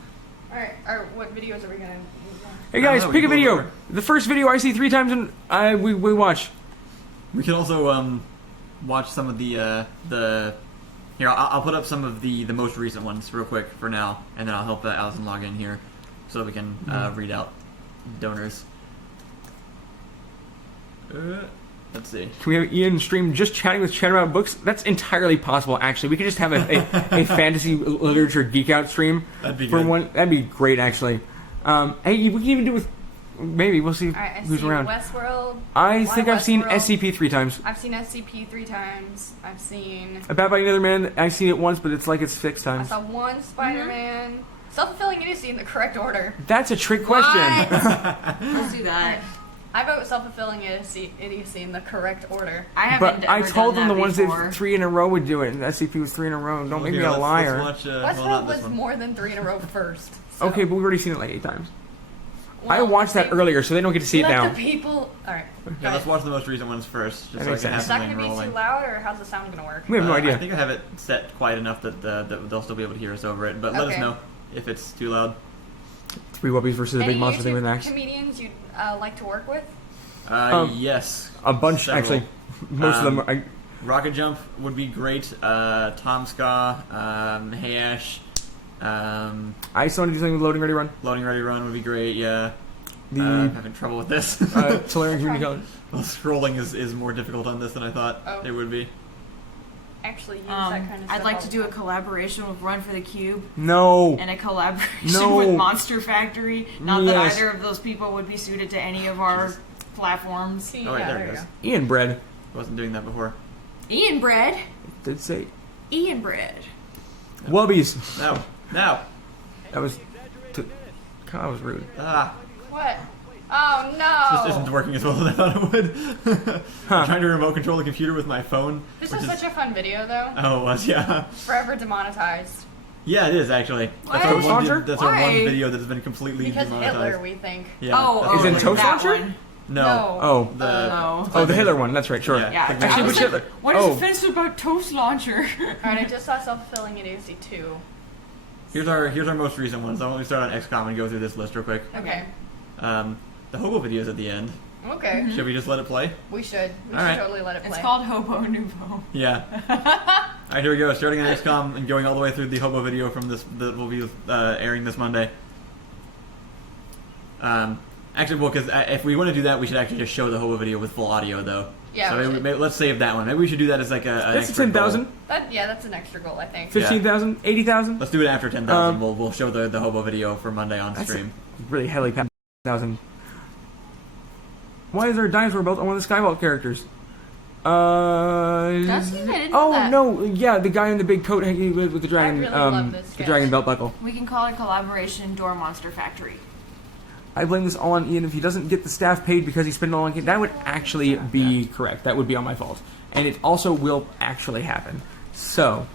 Alright, what videos are we gonna use? Hey guys, I don't know, pick we a can go video. over. The first video I see 3 times and we watch. We can also watch some of the here. I'll put up some of the most recent ones real quick for now, and then I'll help Allison log in here so that we can read out donors. Let's see. Can we have Ian stream just chatting with Chat about books? That's entirely possible, actually. We could just have a fantasy literature geek out stream. That'd be for good. one. That'd be great, actually. Hey, we can even do it with. Maybe we'll see Alright, I've who's seen around. Westworld. I think I've seen Westworld. SCP 3 times. I've seen SCP 3 times. I've seen. About by Another Man, I've seen it once, but it's like it's 6 I times. saw one Spider-Man. Self-fulfilling idiocy in the correct order. That's a trick question. Let's do that. I vote self-fulfilling idiocy in the correct order. I haven't But I ever told done them the that ones before. that 3 in a row would do it, and SCP was 3 in a row. Don't make me a liar. Let's watch, Westworld not this was one. more than 3 in a row first. So. Okay, but we've already seen it like 8 times. I Well, watched that they- earlier, so they don't get to see it Let now. the people. Alright. Yeah, let's watch the most recent ones first, That just so I makes can have Is that something going to be rolling. too loud, or how's the sound going to work? We have no I idea. think I have it set quiet enough that they'll still be able to hear us over it. But let us Okay. know if it's too loud. 3 whoopies versus a Any big monster thing with an YouTube axe. comedians you'd like to work with? Yes. A bunch, Several. actually. Most of them. Rocket Jump would be great. Tom Ska, Hey Ash. I still want to do something with Loading Ready Run. Loading Ready Run would be great. Yeah. The having trouble with this. Tolarian Community College. Well, scrolling is more difficult on this than I thought Oh. it would be. Actually use that kind of stuff. I'd like to do a collaboration with Run for the Cube No. and a collaboration No. with Monster Factory. Not Yes. that either of those people would be suited to any of our platforms. Oh, wait, there it goes. Ian Bread. Wasn't doing that before. Ian Bread. Did say Ian Bread. Wubbies. No. Now. That was. God, that was rude. What? Oh no! This isn't working as well as I thought it would. I'm trying to remote control the computer with my phone. This was such a fun video, though. Oh, it was, yeah. Forever demonetized. Yeah, it is actually. That's Why? our one, Launcher? that's our one Why? video that's been completely Because demonetized. Hitler, we think. Yeah, Oh, that's Is it like- Toast that Launcher? one. No. Oh. The The Hitler one. That's right. Sure. Yeah. Yeah. Actually, I which was Hitler? like, what is Oh. offensive about Toast Launcher? Alright, I just saw self-fulfilling idiocy 2. Here's our most recent one. So I'm going to start on XCOM and go through this list real quick. Okay. The hobo video's at the end. Okay. Should we just let it play? We should. We All should right. totally let it play. It's called Hobo Nouveau. Yeah. Alright, here we go. Starting on XCOM and going all the way through the hobo video from this that will be airing this Monday. Actually, well, because if we want to do that, we should actually just show the hobo video with full audio, though. Yeah, So we maybe, should. let's save that one. Maybe we should do that as like an That's extra 10,000. goal. That's an extra goal, I think. 15,000. 80,000. Let's do it after 10,000. We'll show the hobo video for Monday on That's stream. really heavily past 1,000. Why is there a dinosaur built on one of the Skyvault characters? Does he? I didn't know Oh that. no! Yeah, the guy in the big coat hanging with the dragon, really love this the sketch. dragon belt buckle. We can call it collaboration Door Monster Factory. I blame this all on Ian. If he doesn't get the staff paid because he spent it all on that would actually be correct. That would be on my fault, and it also will actually happen. So,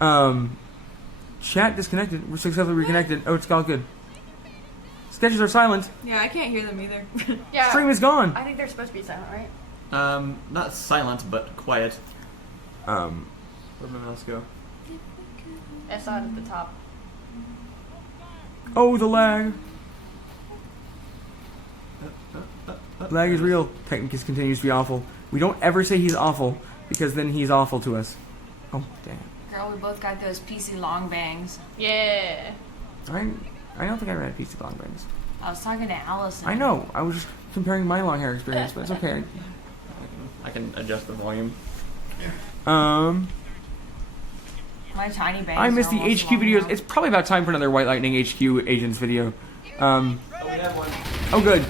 chat disconnected. We're successfully reconnected. Oh, it's all good. Sketches are silent. Yeah, I can't hear them either. Yeah. Stream is gone. I think they're supposed to be silent, right? Not silent, but quiet. Um, Where'd my mouse go? I saw it at the top. oh, the lag. Lag is real. Technicus continues to be awful. We don't ever say he's awful because then he's awful to us. Oh, damn. Girl, we both got those PC long bangs. Yeah. I don't think I read PC long bangs. I was talking to Allison. I know. I was just comparing my long hair experience, but it's okay. I can adjust the volume. My tiny bangs. I miss are the almost HQ long videos. now. It's probably about time for another White Lightning HQ agents video. Oh, we have one. Oh, good.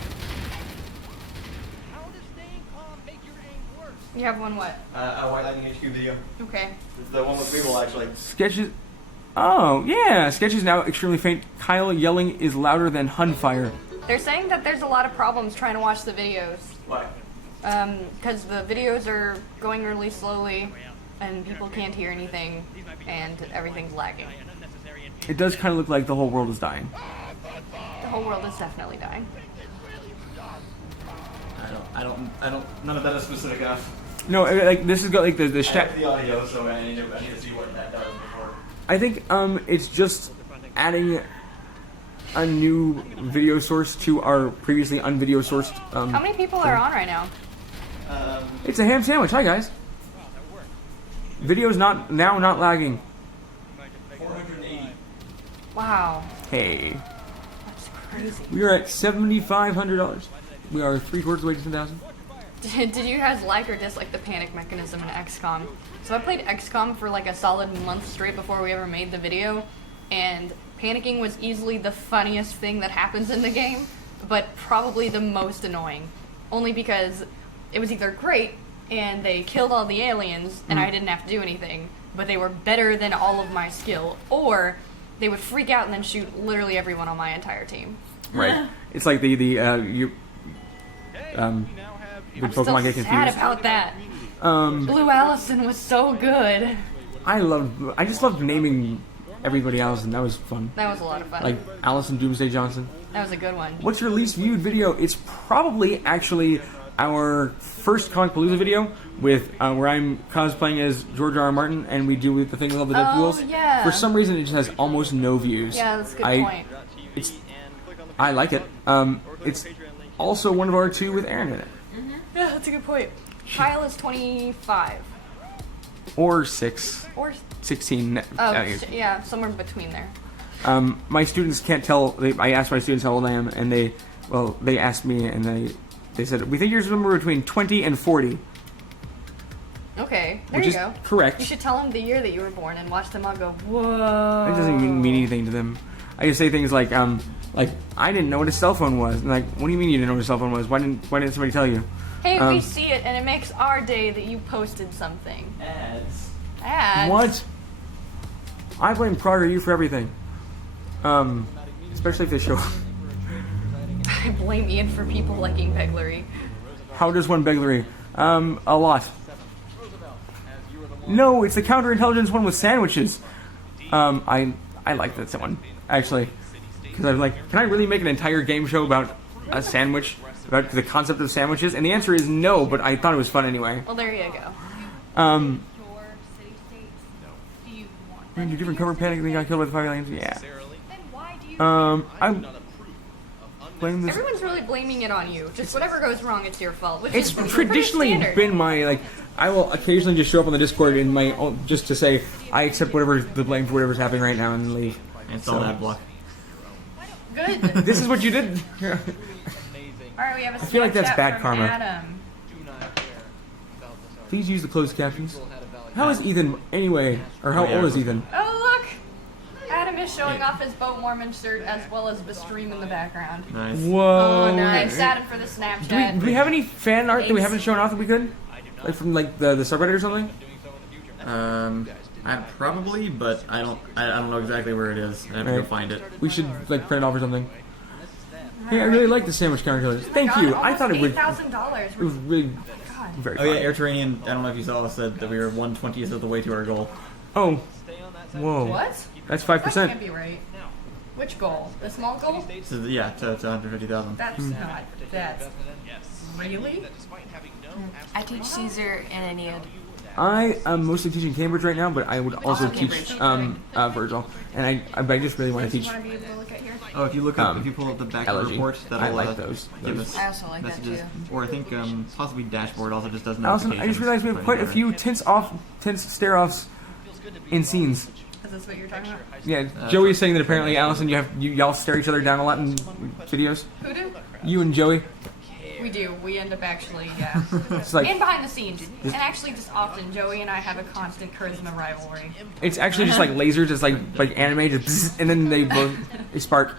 You have one what? A White Lightning HQ video. Okay. It's the one with Weevil, actually. Sketches. Oh, yeah. Sketches now extremely faint. Kyle yelling is louder than Hunfire. They're saying that there's a lot of problems trying to watch the videos. Why? Because the videos are going really slowly, and people can't hear anything, and everything's lagging. It does kind of look like the whole world is dying. The whole world is definitely dying. I don't. None of that is specific enough. No, like this has got like the I stat. have the audio, so I need to see what that does before. I think it's just adding a new video source to our previously unvideo sourced. How many people are on right now? It's a ham sandwich. Hi guys. Video's not lagging. 480. Wow. Hey, That's crazy. we are at $7,500. We are 3/4 way to 10,000. Did you guys like or dislike the panic mechanism in XCOM? So I played XCOM for like a solid month straight before we ever made the video, and panicking was easily the funniest thing that happens in the game, but probably the most annoying. Only because it was either great and they killed all the aliens and I didn't have to do anything, but they were better than all of my skill, or they would freak out and then shoot literally everyone on my entire team. Right. It's like when I'm still Pokemon get sad confused. about that. Blue Allison was so good. I just loved naming everybody Allison. That was fun. That was a lot of fun. Like Allison Doomsday Johnson. That was a good one. What's your least viewed video? It's probably actually our first Comic Palooza video with where I'm cosplaying as George R. R. Martin and we do the thing with all the Deadpools. Yeah. For some reason, it just has almost no views. Yeah, that's a good point. I like it. It's also one of our two with Aaron in it. Yeah, that's a good point. Kyle is 25. or 6, Or 16. yeah, somewhere between there. My students can't tell. I asked my students how old I am, and they asked me, and they said, we think you're somewhere between 20 and 40. Okay, there Which you is go. correct. You should tell them the year that you were born and watch them all go, whoa. It doesn't mean anything to them. I just say things like I didn't know what a cell phone was. And like, what do you mean you didn't know what a cell phone was? Why didn't somebody tell you? Hey, we see it, and it makes our day that you posted something. Ads. What? I blame Prague or you for everything. Especially if they show. I blame Ian for people liking Beglery. How does one beglery? A lot. No, it's the counterintelligence one with sandwiches. I like that one actually, because I was like, can I really make an entire game show about a sandwich, about the concept of sandwiches? And the answer is no, but I thought it was fun anyway. Well, there you go. Do different cover panic and they got killed by the 5 aliens? Yeah. I'm blaming this. Everyone's really blaming it on you. Just whatever goes wrong, it's your fault. Which It's is traditionally pretty standard. been my, like, I will occasionally just show up on the Discord in my own, just to say I accept whatever the blame for whatever's happening right now and leave. Install that block. Good. This is what you did. All right, we have a I feel like that's Snapchat bad from karma. Adam. Please use the closed captions. How is Ethan anyway? Or how Oh, yeah. old is Ethan? Oh, look! Adam is showing off his Boat Mormon shirt as well as the stream in the background. Nice. Whoa. Oh, nice. Adam for the Snapchat. Do we have any fan art that we haven't shown off that we could? Like from like the subreddit or something? I probably, but I don't know exactly where it is. I have to go Right. find it. We should like print it off or something. Hey, I really like the sandwich counterkillers. Thank you. I thought it was $8,000. really God. very Oh fun. yeah, Air Terranian. I don't know if you saw, said that we were 1/20th of the way to our goal. Oh. Whoa. What? That's That 5%. can't be right. Which goal? The small goal? So yeah, to 150,000. That's not. That's really. I teach Caesar and Aeneid. I am mostly teaching Cambridge right now, but I would also teach Cambridge. Virgil, and I just really want to teach. Want to be able to look at here? Oh, if you look up, if you pull up the back of the Elegy. report, that'll I like those. give us I also like that messages. too. Or I think possibly dashboard also just does Allison, notifications. I just realized we have quite a few tense stare offs in scenes. Is this what you're talking about? Yeah, Joey's saying that apparently Allison, y'all stare each other down a lot in videos. Who do? You and Joey. We do. We end up actually, yeah. It's like And behind the scenes. And actually, just often, Joey and I have a constant charisma rivalry. it's actually just like lasers, it's like anime, just bzzz, and then they spark.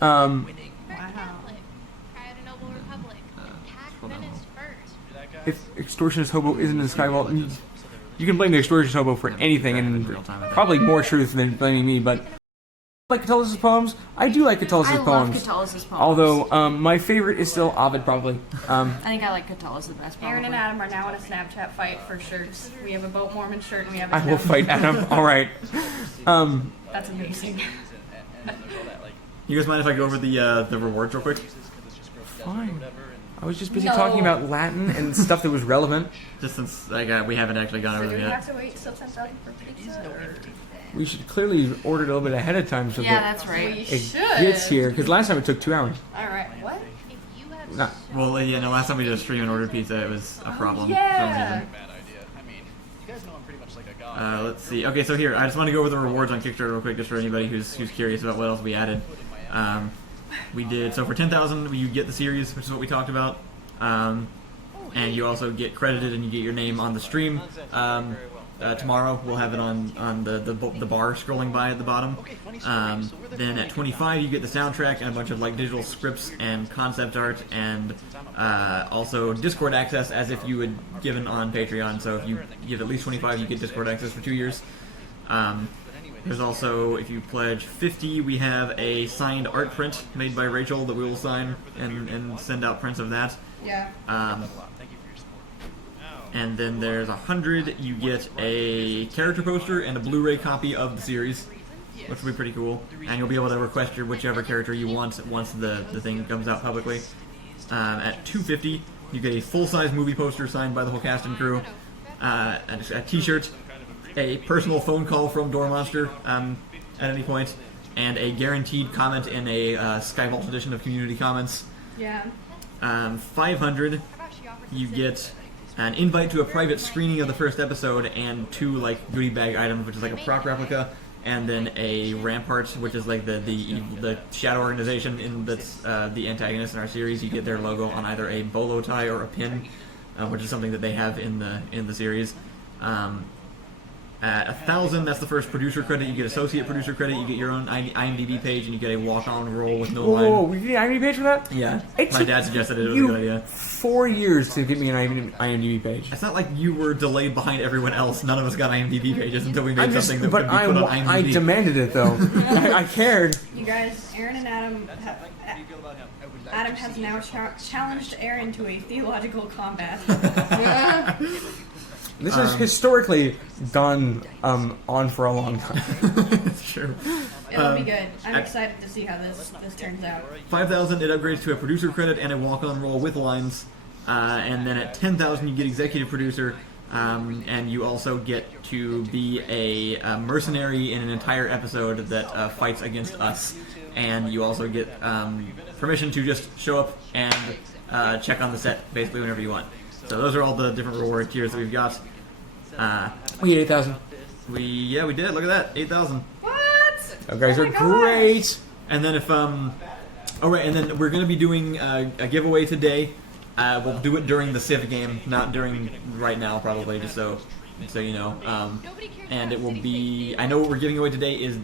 Wow. If extortionist hobo isn't in Skyvault, you can blame the extortionist hobo for anything, and probably more truth than blaming me. But I like Catullus' poems. I do like Catullus' I love poems. Catullus' poems. Although my favorite is still Ovid, probably. I think I like Catullus the best. Probably. Aaron and Adam are now in a Snapchat fight for shirts. We have a Boat Mormon shirt and we have a I will Snapchat. fight Adam. All right. That's amazing. You guys mind if I go over the rewards real quick? Fine. I was just busy No. talking about Latin and stuff that was relevant. Just since we haven't actually gone So over do them we yet. have to wait till 10,000 for pizza? Or- We should clearly order it a little bit ahead of time so Yeah, that that's right. We it should. gets here. Because last time it took 2 hours. Alright, what? Nah. Well, yeah, no. Last time we did a stream and ordered pizza, it was a problem Yeah. for some reason. Let's see. Okay, so here, I just want to go over the rewards on Kickstarter real quick, just for anybody who's curious about what else we added. We did, so for 10,000, you get the series, which is what we talked about, and you also get credited and you get your name on the stream. Tomorrow we'll have it on the bar scrolling by at the bottom. Then at 25 you get the soundtrack and a bunch of like digital scripts and concept art and also Discord access as if you had given on Patreon. So if you give at least 25 you get Discord access for 2 years. There's also, if you pledge 50, we have a signed art print made by Rachel that we will sign and send out prints of that. Yeah. And then there's 100, you get a character poster and a Blu-ray copy of the series, which will be pretty cool. And you'll be able to request your whichever character you want once the thing comes out publicly. At 250, you get a full-size movie poster signed by the whole cast and crew, a t-shirt, a personal phone call from Door Monster at any point, and a guaranteed comment in a Skyvault edition of Community Comments. Yeah. 500, you get an invite to a private screening of the first episode, and 2 like goodie bag items, which is like a prop replica, and then a Rampart, which is like the shadow organization that's the antagonist in our series. You get their logo on either a bolo tie or a pin, which is something that they have in the series. At 1,000, that's the first producer credit. You get associate producer credit. You get your own IMDb page, and you get a walk-on role with no line. Whoa, we get an IMDb page for that? Yeah, It my took dad suggested it was a good idea. 4 years to get me an IMDb page. It's not like you were delayed behind everyone else. None of us got IMDb pages until we made I'm just, something that but could be put on IMDb. I demanded it though. I cared. You guys, Aaron and Adam Adam has now challenged Aaron to a theological combat. This is historically gone on for a long time. It's true. It'll be good. I'm excited to see how this turns out. 5,000, it upgrades to a producer credit and a walk-on role with lines. And then at 10,000, you get executive producer, and you also get to be a mercenary in an entire episode that fights against us. And you also get permission to just show up and check on the set basically whenever you want. So those are all the different reward tiers that we've got. We hit 8,000. We did. Look at that, 8,000. What? You guys are my gosh. great. And then if and then we're going to be doing a giveaway today. We'll do it during the Civ game, not during right now, probably, just so you know. And it will be. I know what we're giving away today is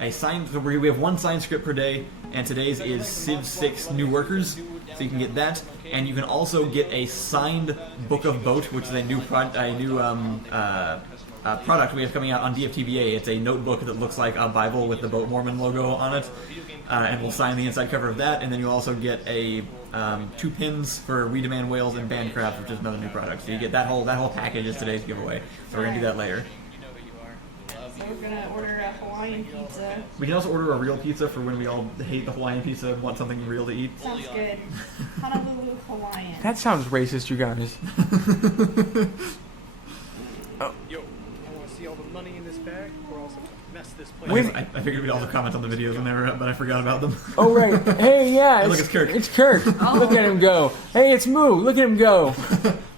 a sign. So we have 1 sign script per day, and today's is Civ 6 New Workers. So you can get that, and you can also get a signed Book of Boat, which is a new product we have coming out on DFTBA. It's a notebook that looks like a Bible with the Boat Mormon logo on it, and we'll sign the inside cover of that. And then you'll also get a 2 pins for We Demand Whales and Bandcraft, which is another new product. So you get that whole package is today's giveaway. So we're gonna do that later. So we're gonna order a Hawaiian pizza. We can also order a real pizza for when we all hate the Hawaiian pizza and want something real to eat. Sounds good. Honolulu Hawaiian. That sounds racist, you guys. Yo, I want to see all the money in this bag, or else I'll mess this place. I figured we'd also comment on the videos when they were up, but I forgot about them. Oh right. Hey, yeah. Look, it's Kirk. It's Kirk. Look at him go. Hey, it's Moo. Look at him go.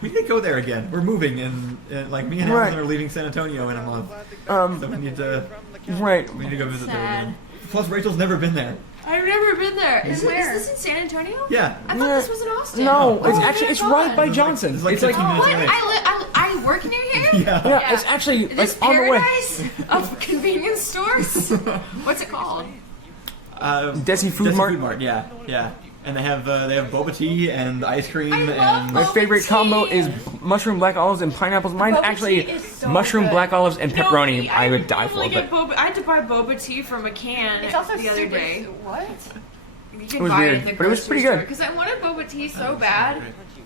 We need to go there again. We're moving, and like me and Right. Allison are leaving San Antonio in a month. So we need to Right. go visit there Sad. again. Plus, Rachel's never been there. I've never been there. Is Where? this in San Antonio? Yeah. I thought this was in Austin. No, it's Oh, actually dear it's God. right by Johnson. It's like It's like 15 minutes What? away. I work near here? Yeah. yeah, it's actually This like on the way. paradise of convenience stores? What's it called? Desi Food Mart. Yeah. And they have boba tea and ice cream I love and My boba favorite tea. combo is mushroom black olives and pineapples. Mine's Boba actually tea is so mushroom good. black olives and pepperoni. No, I would die for totally it. get boba. I had to buy boba tea from a can It's also the other super. day. What? You can It was buy weird, it in the but it was pretty good. Because I wanted boba tea so bad.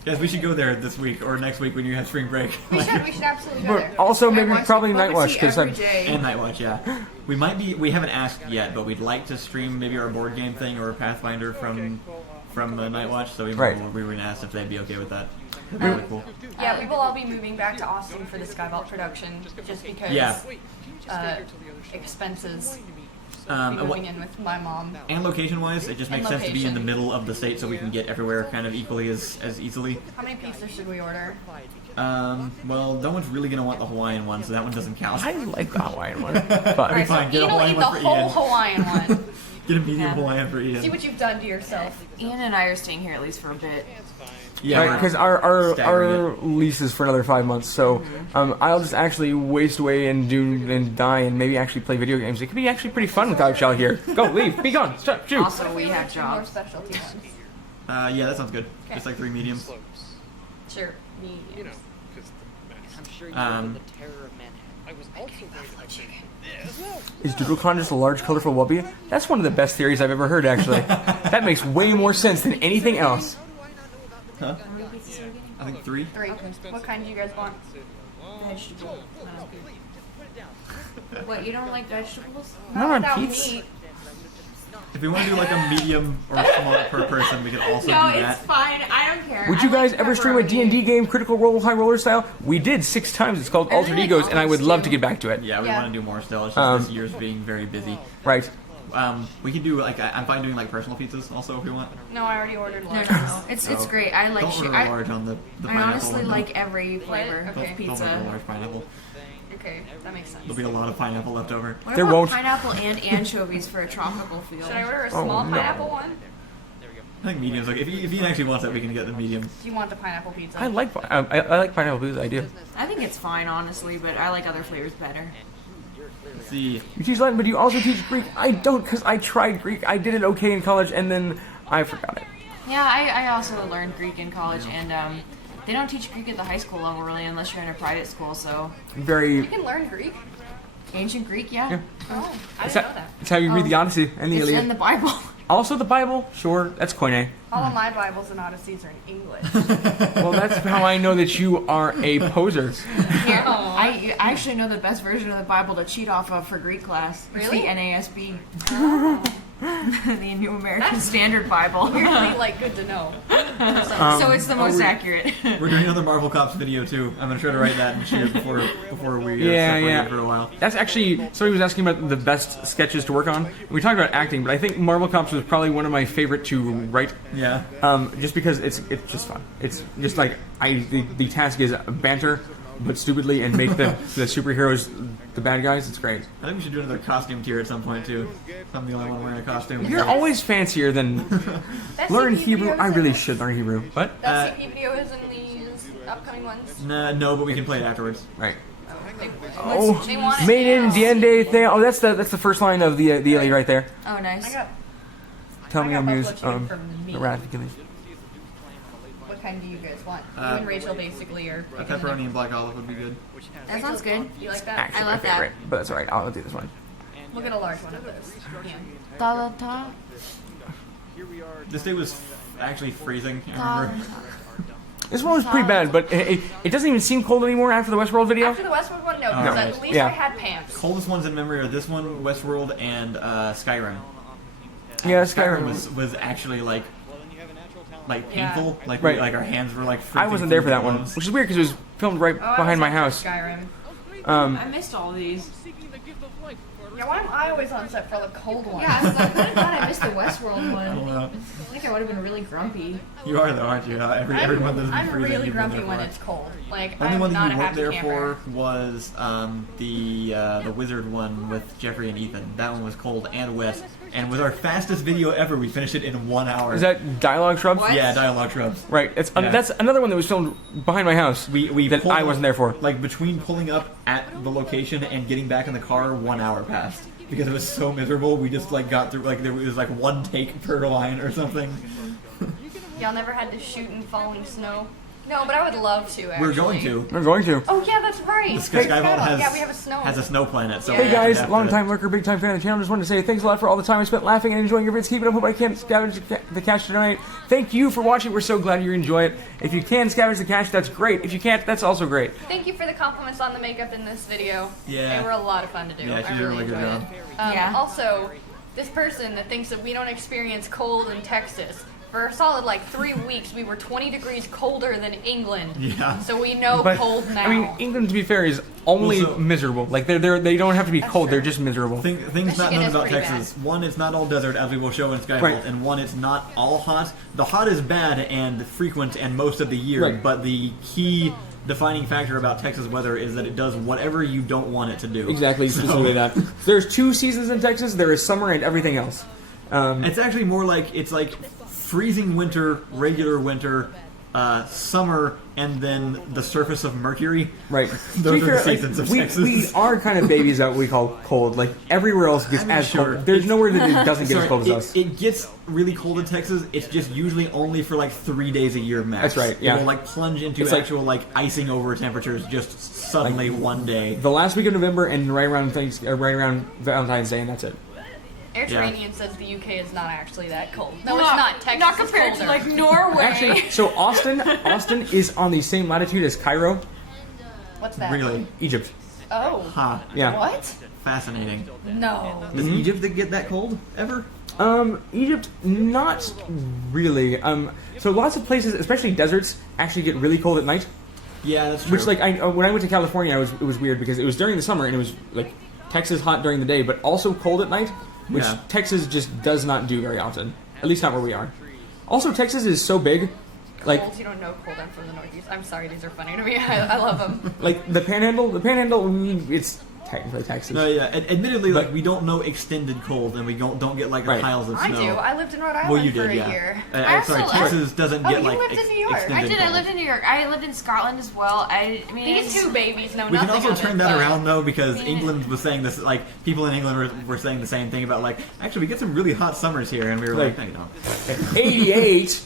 Guys, we should go there this week or next week when you have spring break. We should absolutely go But there. also maybe I watch probably boba Night Watch tea because every I'm day. And Night Watch, yeah. We haven't asked yet, but we'd like to stream maybe our board game thing or Pathfinder from Night Watch. So we were going to ask if they'd be okay with that. That'd be really cool. Yeah, we will all be moving back to Austin for the Skyvault production, just because Yeah. expenses. And Moving in with my mom. location-wise, it just makes And sense to be in the location. middle of the state so we can get everywhere kind of equally as easily. How many pizzas should we order? Well, no one's really going to want the Hawaiian one, so that one doesn't count. I like the Hawaiian one, but Alright, so fine, get a Ian will Hawaiian eat the one for whole Ian. Hawaiian one. Get a medium Yeah. Hawaiian for Ian. See what you've done to yourself. Ian and I are staying here at least for a bit. Yeah, because our staggering lease is for another 5 months, so I'll just actually waste away and die and maybe actually play video games. It could be actually pretty fun without y'all here. Go, leave, be gone, stop, shoot. Also, we have More jobs. specialty ones. Yeah, that sounds good. Okay. Just like 3 mediums. Sure. You Medium. know, because I'm sure you Um, remember the terror of Manhattan. I was also going to mention Is DoodleCon just a large, colorful wubby? That's one of the best theories I've ever heard, actually. That makes way more sense than anything else. Huh? I think 3. 3. What kind do you guys want? Vegetable. What, you don't like vegetables? Not on without pizza. meat. If we want to do like a medium or small per person, we could also No, do it's that. fine. I don't care. Would you I guys like ever stream a pepperoni. D&D game, Critical Role, High Roller style? We did 6 times. It's called I really Altered like Egos, and I would Office love too. to get back to it. Yeah, we Yeah. want to do more still. It's just this year's being very busy. Right. We can do like I'm fine doing like personal pizzas also if we want. No, I already ordered No, one. no. It's great. I like. Don't order a large on the I pineapple honestly one, though. like every flavor What? of Okay. Don't order a pizza. large pineapple. Okay, that makes sense. There'll be a lot of pineapple left over. What There about won't. pineapple and anchovies for a tropical feel? Should I order a Oh, small no. pineapple one? I think medium's okay. If Ian actually wants it, we can get the medium. Do you want the pineapple pizza? I like pineapple pizza. I do. I think it's fine, honestly, but I like other flavors better. Let's see. You teach Latin, but you also teach Greek. I don't, because I tried Greek. I did it okay in college, and then I forgot it. Yeah, I also learned Greek in college, and they don't teach Greek at the high school level really, unless you're in a private school. So Very. You can learn Greek. ancient Greek, yeah, Yeah. Oh, I It's, didn't know that. it's how you read the Odyssey and the it's Iliad. in the Bible. Also the Bible, sure, that's Koine. All of my Bibles and Odysseys are in English. Well, that's how I know that you are a poser. Here, I actually know the best version of the Bible to cheat off of for Greek class. It's Really? the NASB, the New American Standard Bible. Really, like, good to know. So it's the most accurate. We're doing another Marvel Cops video too. I'm gonna try to write that and share it before we Yeah, separate yeah. for a while. That's actually, somebody was asking about the best sketches to work on. We talked about acting, but I think Marvel Cops was probably one of my favorite to write. Yeah. Just because it's just fun. It's just like, the task is banter, but stupidly, and make the superheroes the bad guys. It's great. I think we should do another costume tier at some point too. I'm the only one wearing a costume. You're always fancier than That learn CP Hebrew. video I is really in- should learn Hebrew. What? That CP video is in these upcoming ones. Nah, no, but we can play it afterwards. Right. They, Oh, they want it made in now. Diende thing. Oh, that's the first line of the Iliad right there. Oh, I nice. got, Tell I me got I'm buffalo used chicken from me. the wrath of Achilles. What kind do you guys want? You and Rachel basically are A picking pepperoni and black olive would be good. That sounds good. You like that? Actually, I my love that. favorite, but that's alright. I'll do this one. We'll get a large one of those. Yeah. Ta-da-ta. This day was actually freezing. I remember. This one was pretty bad, but it doesn't even seem cold anymore after the Westworld video. After the Westwood one, no, because Alright. at least Yeah. I had pants. Coldest ones in memory are this one, Westworld, and Skyrim. Yeah, Skyrim Skyrim was actually like Yeah. painful. Like Right. like our hands were like. I freezing wasn't there through for that the one, gloves. which is weird because it was filmed right Oh, I behind was my on house. Skyrim. I missed all these. Yeah, why am I always on set for the cold ones? Yeah, I was like, I'm glad I missed the Westworld one. Oh, I think I would have been really grumpy. you are though, aren't you? Every month has been I'm freezing. really you've been grumpy there when for. it's cold. Like, Only I'm one not that a you weren't happy there camper. for was the wizard one with Jeffrey and Ethan. That one was cold and wet. And with our fastest video ever, we finished it in 1 hour. Is that Dialogue Shrubs? What? Yeah, dialogue shrubs. Right. It's Yeah. that's another one that was filmed behind my house. We that pulled I up- wasn't there for. Like between pulling up at the location and getting back in the car, 1 hour passed because it was so miserable. We just like got through like there was like one take per line or something. Y'all never had to shoot in falling snow? No, but I would love to, actually. We're going to. We're going to. Oh, yeah, that's right. The Skyvault Yeah, we have a snow. has a snow planet. So Yeah. we Hey actually guys, have to- long time lurker, big time fan of the channel. Just wanted to say thanks a lot for all the time I spent laughing and enjoying your vids. Keep it up. Hope I can't scavenge the cash tonight. Thank you for watching. We're so glad you enjoy it. If you can scavenge the cash, that's great. If you can't, that's also great. Thank you for the compliments on the makeup in this video. Yeah. They were a lot of fun to do. Yeah, she I did a really really good enjoyed job. it. Yeah. Also, this person that thinks that we don't experience cold in Texas, for a solid like 3 weeks, we were 20 degrees colder than England. Yeah. So we know But cold now. I mean, England, to be fair, is only Well, so- miserable. Like they don't have to be cold. true. They're just miserable. Things not Michigan known is about pretty Texas. One, it's not all desert, as we will show in Skyvault, Right. and one, it's not all hot. The hot is bad and frequent and most of the year, Right. but the key defining factor about Texas weather is that it does whatever you don't want it to do. Exactly, So- specifically that. There's 2 seasons in Texas. There is summer and everything else. It's actually more like it's like freezing winter, regular winter, summer, and then the surface of Mercury. Right. Those To be are fair, the seasons of we, Texas. we are kind of babies that we call cold. Like everywhere else gets I mean, as sure. cold. There's It's- nowhere that it doesn't get as Sorry, cold as us. It gets really cold in Texas. It's just usually only for like 3 days a year max. That's right, yeah. It will like plunge into It's like- actual like icing over temperatures just suddenly one day. The last week of November and right around Valentine's Day, and that's it. Mediterranean says the UK is not actually that cold. No, it's Not- not. Texas Not is compared to colder. like Norway. Actually, so Austin is on the same latitude as Cairo, What's that? Really? Egypt. Oh. Huh. Yeah. What? Fascinating. No. Does Egypt get that cold ever? Egypt, not really. So lots of places, especially deserts, actually get really cold at night. Yeah, that's true. Which, like, when I went to California, it was weird because it was during the summer and it was like Texas hot during the day, but also cold at night. which Yeah. Texas just does not do very often. At least not where we are. Also, Texas is so big. Like, Cold, you don't know cold. I'm from the Northeast. I'm sorry, these are funny to me. I love them. like the Panhandle, it's technically Texas. No, yeah. Admittedly, But- like we don't know extended cold, and we don't get like Right. piles of I snow. do. I lived in Rhode Island Well, you for did, a yeah. year. Sorry, also- Texas doesn't Oh, get you like lived in New York. extended I did. I cold. lived in New York. I lived in Scotland as well. I mean, These it's- two babies know We can nothing also of turn it, that but- around though, because Yeah. England was saying this. Like people in England were saying the same thing about like actually we get some really hot summers here, and we were like, Like- no, you don't. 88.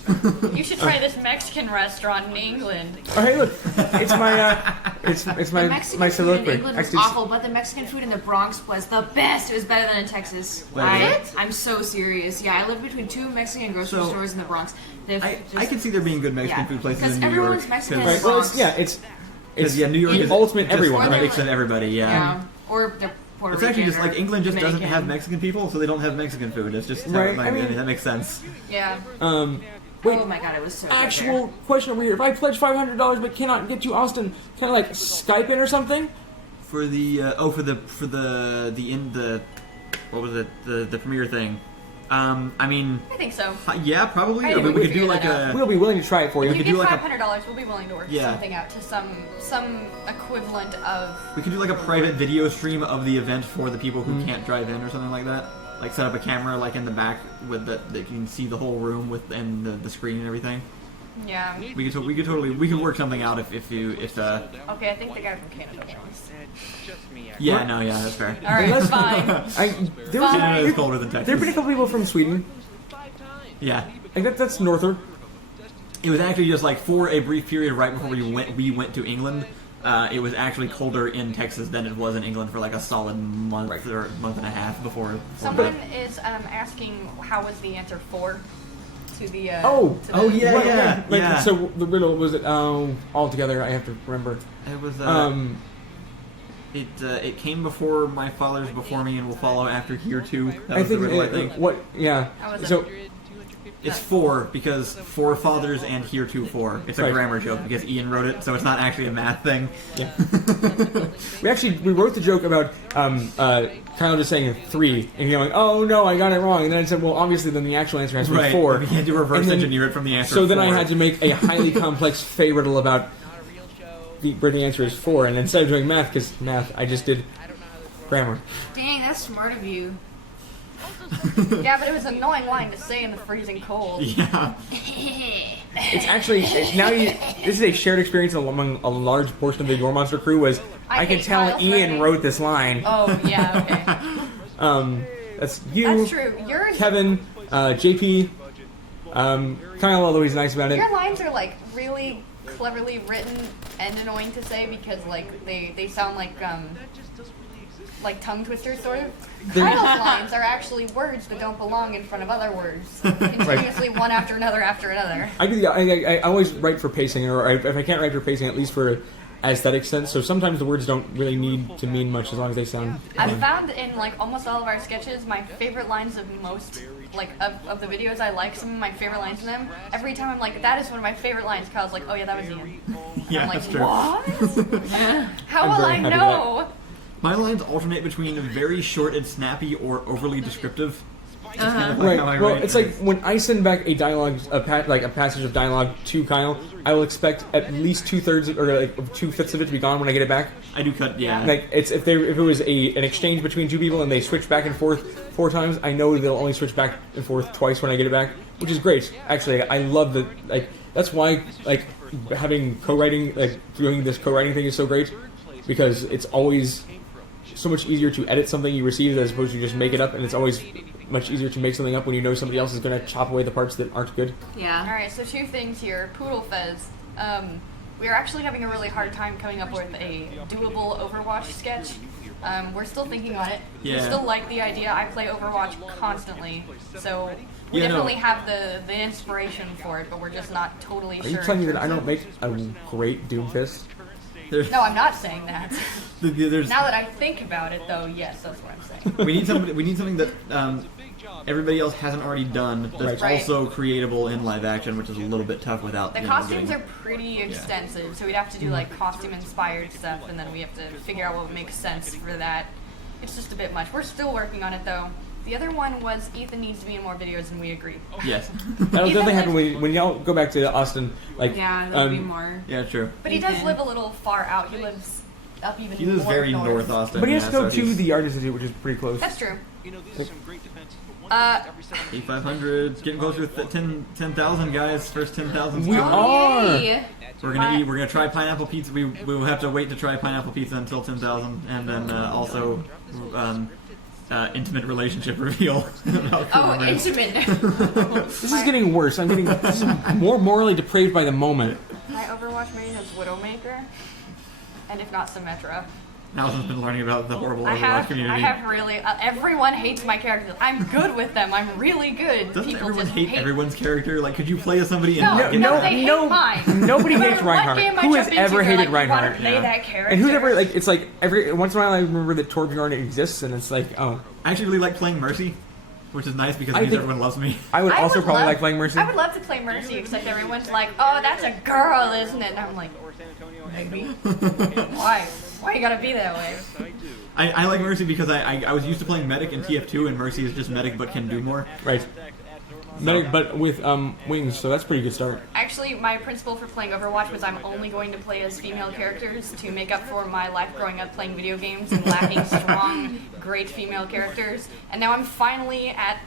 You should try this Mexican restaurant in England. Oh, hey, look, it's my it's the my Mexican my food in soliloquy. England was Actually, awful, but the Mexican food in the Bronx was the best. It was better than in Texas. Wait, I'm so serious. Yeah, I lived between two Mexican grocery So, stores in the Bronx. I can see there being good Mexican Yeah, food places because in New York. everyone's Mexican. right? Well, it's Because yeah, New York the is ultimate just everyone, a right? mix of everybody. Yeah, or the Puerto It's actually Rican just like or England just doesn't Dominican. have Mexican people, so they don't have Mexican food. It's just Right, I I mean, mean- that makes sense. Yeah. Wait, Oh my god, it was so good actual question over here. If I pledge $500 but cannot get to Austin, can I like Skype in or something? For the what was it the premiere thing? I mean, I think so. yeah, probably. I Or think we we could do figure like that a We'll be willing to try it for If you. you could do give like a- $500, we'll be willing to work Yeah. something out to some equivalent of. we could do like a private video stream of the event for the people who can't drive in or something like that. Like set up a camera like in the back with that you can see the whole room with and the screen and everything. Yeah. We could work something out if Okay, I think the guy from Canada wins. Just me. yeah, no, yeah, that's fair. All right, fine. There was Canada is a, colder than Texas. there have been a couple people from Sweden. Yeah. Like that's northern. It was actually just like for a brief period right before we went to England. It was actually colder in Texas than it was in England for like a solid month Right. or month and a half before. Someone is asking how was the answer 4 to the. To the yeah, Right, yeah, like, yeah. So the riddle was it all together. I have to remember. It was it came before my fathers before me and will follow after here too. That I was think, the riddle, I think. what? Yeah. How was it? So It's 4 because forefathers and heretofore. It's a Right. grammar joke because Ian wrote it, so it's not actually a math thing. we wrote the joke about Kyle just saying 3 and going, oh no, I got it wrong, and then I said, well, obviously then the actual answer has to be Right. 4. We had to reverse And then- engineer it from the answer. So then 4. I had to make a highly complex fey riddle about where the answer is 4, and instead of doing math, because math, I just did grammar. Dang, that's smart of you. Yeah, but it was an annoying line to say in the freezing cold. Yeah. It's actually this is a shared experience among a large portion of the Your Monster crew. Was I can hate tell Kyle's Ian writing. wrote this line. Oh yeah, okay. That's you, That's true. Yours, Kevin, JP, Kyle. Although he's nice about it. your lines are like really cleverly written and annoying to say because like they sound like tongue twisters sort of. Kyle's lines are actually words that don't belong in front of other words, continuously one after another after another. I do. I always write for pacing, or if I can't write for pacing, at least for aesthetic sense. So sometimes the words don't really need to mean much as long as they sound. I've found in like almost all of our sketches, my favorite lines of most like of the videos I like, some of my favorite lines in them. Every time I'm like, that is one of my favorite lines. Kyle's like, oh yeah, that was Ian. And Yeah, I'm like, that's true. what? How I'm will very I happy with know? My lines alternate between very short and snappy or overly descriptive. That's kind of Right. how I Well, write. it's like when I send back a dialogue, like a passage of dialogue to Kyle, I will expect at least 2/3 or like 2/5 of it to be gone when I get it back. I do cut, yeah. Like it's if it was an exchange between two people and they switch back and forth 4 times, I know they'll only switch back and forth twice when I get it back, which is great. Actually, I love that. Like that's why like having co-writing, like doing this co-writing thing is so great because it's always so much easier to edit something you receive as opposed to just make it up, and it's always much easier to make something up when you know somebody else is going to chop away the parts that aren't good. Yeah. Alright, so 2 things here. Poodle Fez. We are actually having a really hard time coming up with a doable Overwatch sketch. We're still thinking on it. We Yeah. still like the idea. I play Overwatch constantly, so we Yeah, no. definitely have the inspiration for it, but we're just not totally Are sure. you telling me that I don't make a great Doomfist? There's, No, I'm not saying that. there's, Now that I think about it, though, yes, that's what I'm saying. we need something that everybody else hasn't already done that's Right. also creatable in live action, which is a little bit tough without The you know, costumes getting- are pretty extensive, so we'd have to do like costume-inspired stuff, and then we have to figure out what makes sense for that. It's just a bit much. We're still working on it, though. The other one was Ethan needs to be in more videos, and we agree. Yes. That'll Even definitely like- happen when y'all go back to Austin. Like, Yeah, that'll be more. Yeah, true. But he does live a little far out. He lives up even He lives more very north Austin. But he has to yeah, go so to he's the Art Institute, which is pretty close. That's true. You know, these are some great defenses, but one Uh, every 7 days. 8,500, getting closer to 10,000 guys. First 10,000. We are. Yay. We're gonna eat. We're gonna try pineapple pizza. We will have to wait to try pineapple pizza until 10,000, and then also intimate relationship reveal. about Oh, Fundraiser. intimate. This is getting worse. This is more morally depraved by the moment. My Overwatch main is Widowmaker, and if not Symmetra. Allison's been learning about the horrible I Overwatch have community. really. Everyone hates my characters. I'm good with them. I'm really good. Doesn't People everyone just hate everyone's character? Like, could you play as somebody and No, not get no, mad? they hate mine. Nobody No hates matter what Reinhardt. game I Who has jump into, ever they're hated like, you wanna Reinhardt? play Yeah. that character? And who's ever like? It's like every once in a while I remember that Torbjorn exists, and it's like, oh, I actually really like playing Mercy, which is nice because it I means think- everyone loves me. I would I also would probably love- like playing Mercy. I would love to play Mercy, except everyone's like, "Oh, that's a girl, isn't it?" And I'm like, Or San Antonio. "Maybe." Why? Why you gotta be that way? I do. I like Mercy because I was used to playing Medic in TF2, and Mercy is just Medic but can do more. Right. Medic, but with wings, so that's a pretty good start. Actually, my principle for playing Overwatch was I'm only going to play as female characters to make up for my life growing up playing video games and lacking strong, great female characters. And now I'm finally at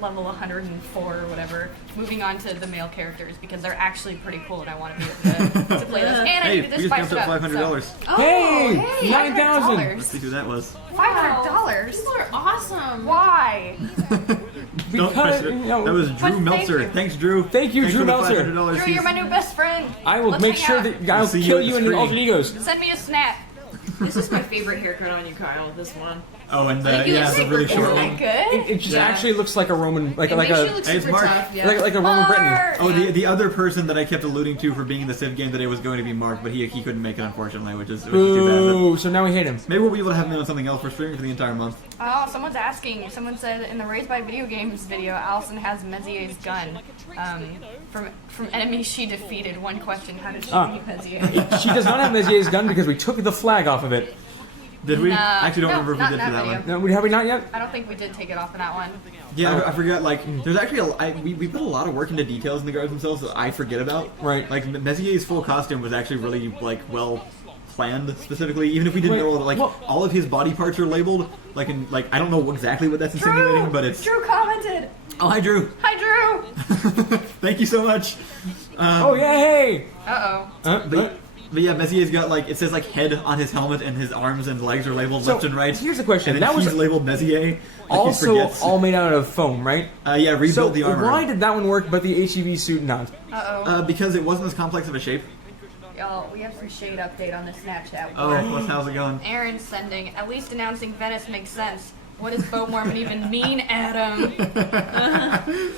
level 104 or whatever, moving on to the male characters because they're actually pretty cool and I want to be able to play those. And I Hey, can we do this just jumped spice up it $500. up. So. Hey, hey, 9,000. Let's see who that was. $500. People are awesome. Why? Don't press it. you know, That was but Drew thank Meltzer. you. Thanks, Drew. Thank you, Thanks Drew for the Meltzer. $500. Drew, you're my new best friend. I will Let's make hang sure out. that I'll see you kill at you the in your screen. alter egos. Send me a snap. This is my favorite haircut on you, Kyle. This one. Oh, and Thank you, yeah, it's the really super short cool. one. Isn't it good? It just Yeah. actually looks like a Roman, like It like makes a you look Hey, it's super Mark. tough. Yeah. like a Roman Britain. Mark! Oh, the other person that I kept alluding to for being in the Civ game today was going to be Mark, but he couldn't make it, unfortunately, which is too bad. Boo! So now we hate him. But maybe we'll be able to have him on something else for streaming for the entire month. Oh, someone's asking. Someone said in the Raised by Video Games video, Allison has Mezier's gun. From enemies she defeated. One question: how did she beat Mezier? She does not have Mezier's gun because we took the flag off of it. Did we? No, I actually don't no, remember if not we did in for that that video. one. No, have we not yet? I don't think we did take it off in that one. Yeah, I forgot. Like, there's actually we put a lot of work into details in the guards themselves that I forget about. Right. Like Mezier's full costume was actually really like well planned specifically. Even if we didn't Wait, know like well- all of his body parts are labeled. Like I don't know exactly what that's insinuating, but it's. Drew commented. Oh, hi Drew. Hi, Drew. Thank you so much. Oh yeah, hey. But yeah, Mezier's got like it says like head on his helmet and his arms and legs are labeled So, left and right. here's the question. And then That was he's labeled Mezier. Like Also, he forgets. all made out of foam, right? Yeah, rebuild So the armor. why did that one work, but the HEV suit not? Because it wasn't as complex of a shape. Y'all, we have some shade update on the Snapchat. Oh, how's it going? Aaron's sending. At least announcing Venice makes sense. What does Bo Mormon even mean, Adam?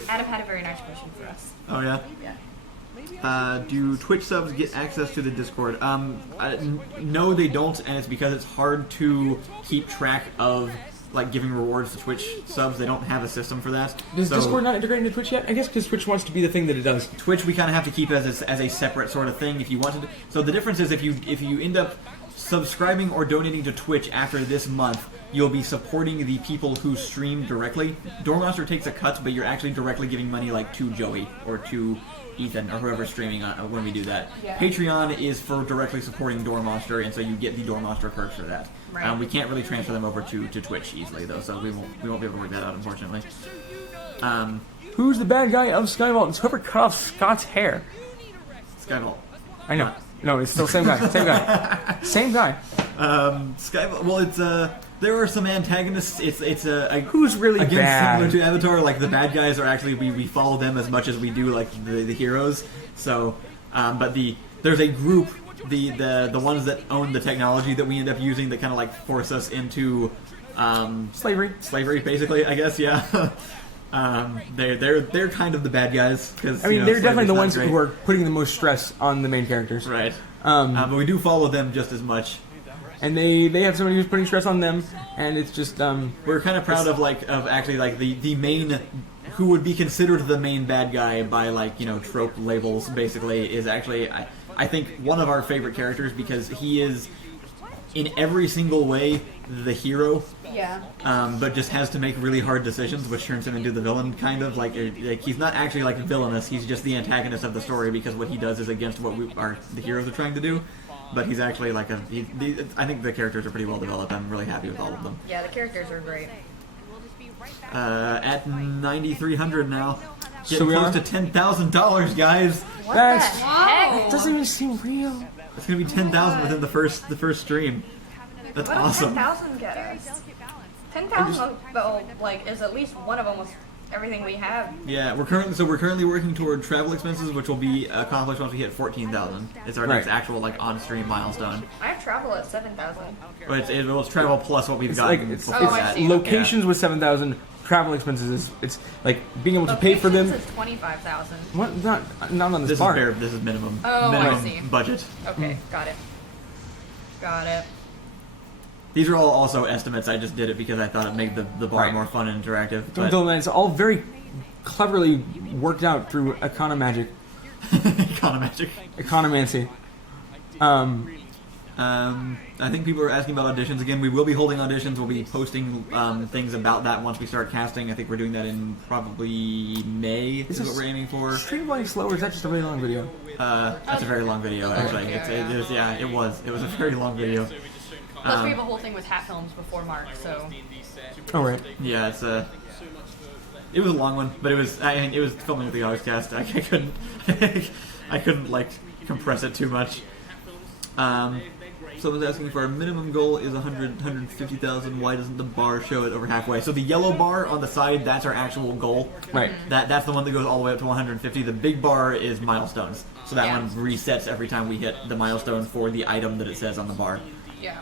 Adam had a very nice question for us. Oh yeah. Yeah. Do Twitch subs get access to the Discord? No, they don't, and it's because it's hard to keep track of like giving rewards to Twitch subs. They don't have a system for that. Does So Discord not integrate into Twitch yet? I guess because Twitch wants to be the thing that it does. Twitch we kind of have to keep as a separate sort of thing if you wanted. So the difference is if you end up subscribing or donating to Twitch after this month, you'll be supporting the people who stream directly. Dormonster takes a cut, but you're actually directly giving money like to Joey or to Ethan or whoever's streaming when we do that. Yeah. Patreon is for directly supporting Dormonster, and so you get the Dormonster perks for that. Right. We can't really transfer them over to Twitch easily though, so we won't be able to work that out unfortunately. Who's the bad guy of Skyvault? It's whoever cut off Scott's hair. Skyvault. I know. No, it's still same guy. Same guy. Same guy. Skyvault. Well, it's there are some antagonists. It's Who's really again bad? similar to Avatar. Like the bad guys are actually we follow them as much as we do like the heroes. So, but there's a group the ones that own the technology that we end up using that kind of like force us into slavery basically. I guess yeah. They're kind of the bad guys because I mean, they're definitely the ones great. who are putting the most stress on the main characters. Right. But we do follow them just as much. And they have somebody who's putting stress on them, and it's just We're kind of proud of actually like the main who would be considered the main bad guy by like trope labels basically is actually I think one of our favorite characters because he is in every single way the hero, Yeah. but just has to make really hard decisions, which turns him into the villain, kind of. Like he's not actually like villainous, he's just the antagonist of the story because what he does is against what the heroes are trying to do. But he's actually like I think the characters are pretty well developed. I'm really happy with all of them. Yeah, the characters are great. At 9,300 now. So Getting we close are? to $10,000, guys. What That's- the heck? It doesn't even seem real. It's gonna be 10,000 within the first stream. That's What awesome. does 10,000 get us? 10,000 though, like, is at least one of almost everything we have. Yeah, we're currently working toward travel expenses, which will be accomplished once we hit 14,000. It's our next Right. actual like on-stream milestone. I have travel at 7,000. But it's travel plus what we've It's gotten. like it's before I that. see. locations with 7,000, travel expenses it's like being able to pay for them. Locations is 25,000. What? Not on This this is bar. bare. This is minimum. Oh, I minimum see. budget. Okay, got it. Got it. These are all also estimates. I just did it because I thought it made the bar Right. more fun and interactive. Don't tell them that. It's all very cleverly worked out through economagic, Econometric. economancy. I think people are asking about auditions again. We will be holding auditions. We'll be posting things about that once we start casting. I think we're doing that in probably May. Is this what we're aiming for. Stream running slow, or is that just a really long video? That's a very long video. Actually, it was a very long video. Plus, we have a whole thing with hat films before Mark, so. Oh right. Yeah, it was a long one, but it was filming with the Autoscast. I couldn't like compress it too much. Someone's asking if our minimum goal is 150,000. Why doesn't the bar show it over halfway? So the yellow bar on the side, that's our actual goal. Right. That's the one that goes all the way up to 150. The big bar is milestones. So that Yeah. one resets every time we hit the milestone for the item that it says on the bar. Yeah.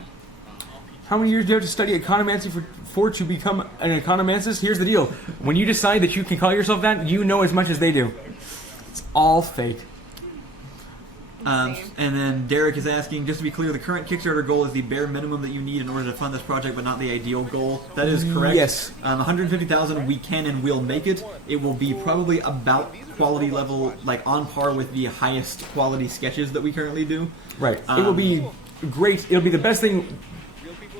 How many years do you have to study economancy for to become an economancist? Here's the deal: when you decide that you can call yourself that, you know as much as they do. It's all fake. And then Derek is asking, just to be clear, the current Kickstarter goal is the bare minimum that you need in order to fund this project, but not the ideal goal. That is correct. Yes. 150,000, we can and will make it. It will be probably about quality level, like on par with the highest quality sketches that we currently do. Right. It will be great. It'll be the best thing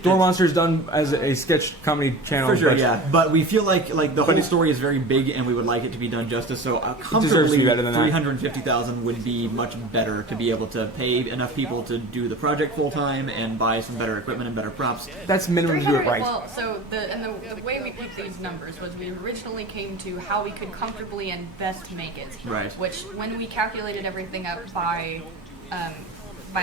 Door Monsters done as a sketch comedy channel. For sure, but yeah. But we feel like the whole it- story is very big, and we would like it to be done justice. So deserves to comfortably, be better than that. 350,000 would be much better to be able to pay enough people to do the project full time and buy some better equipment and better props. That's minimum to do it 300 right. Well, so the way we picked these numbers was we originally came to how we could comfortably and best make it. Right. Which, when we calculated everything up by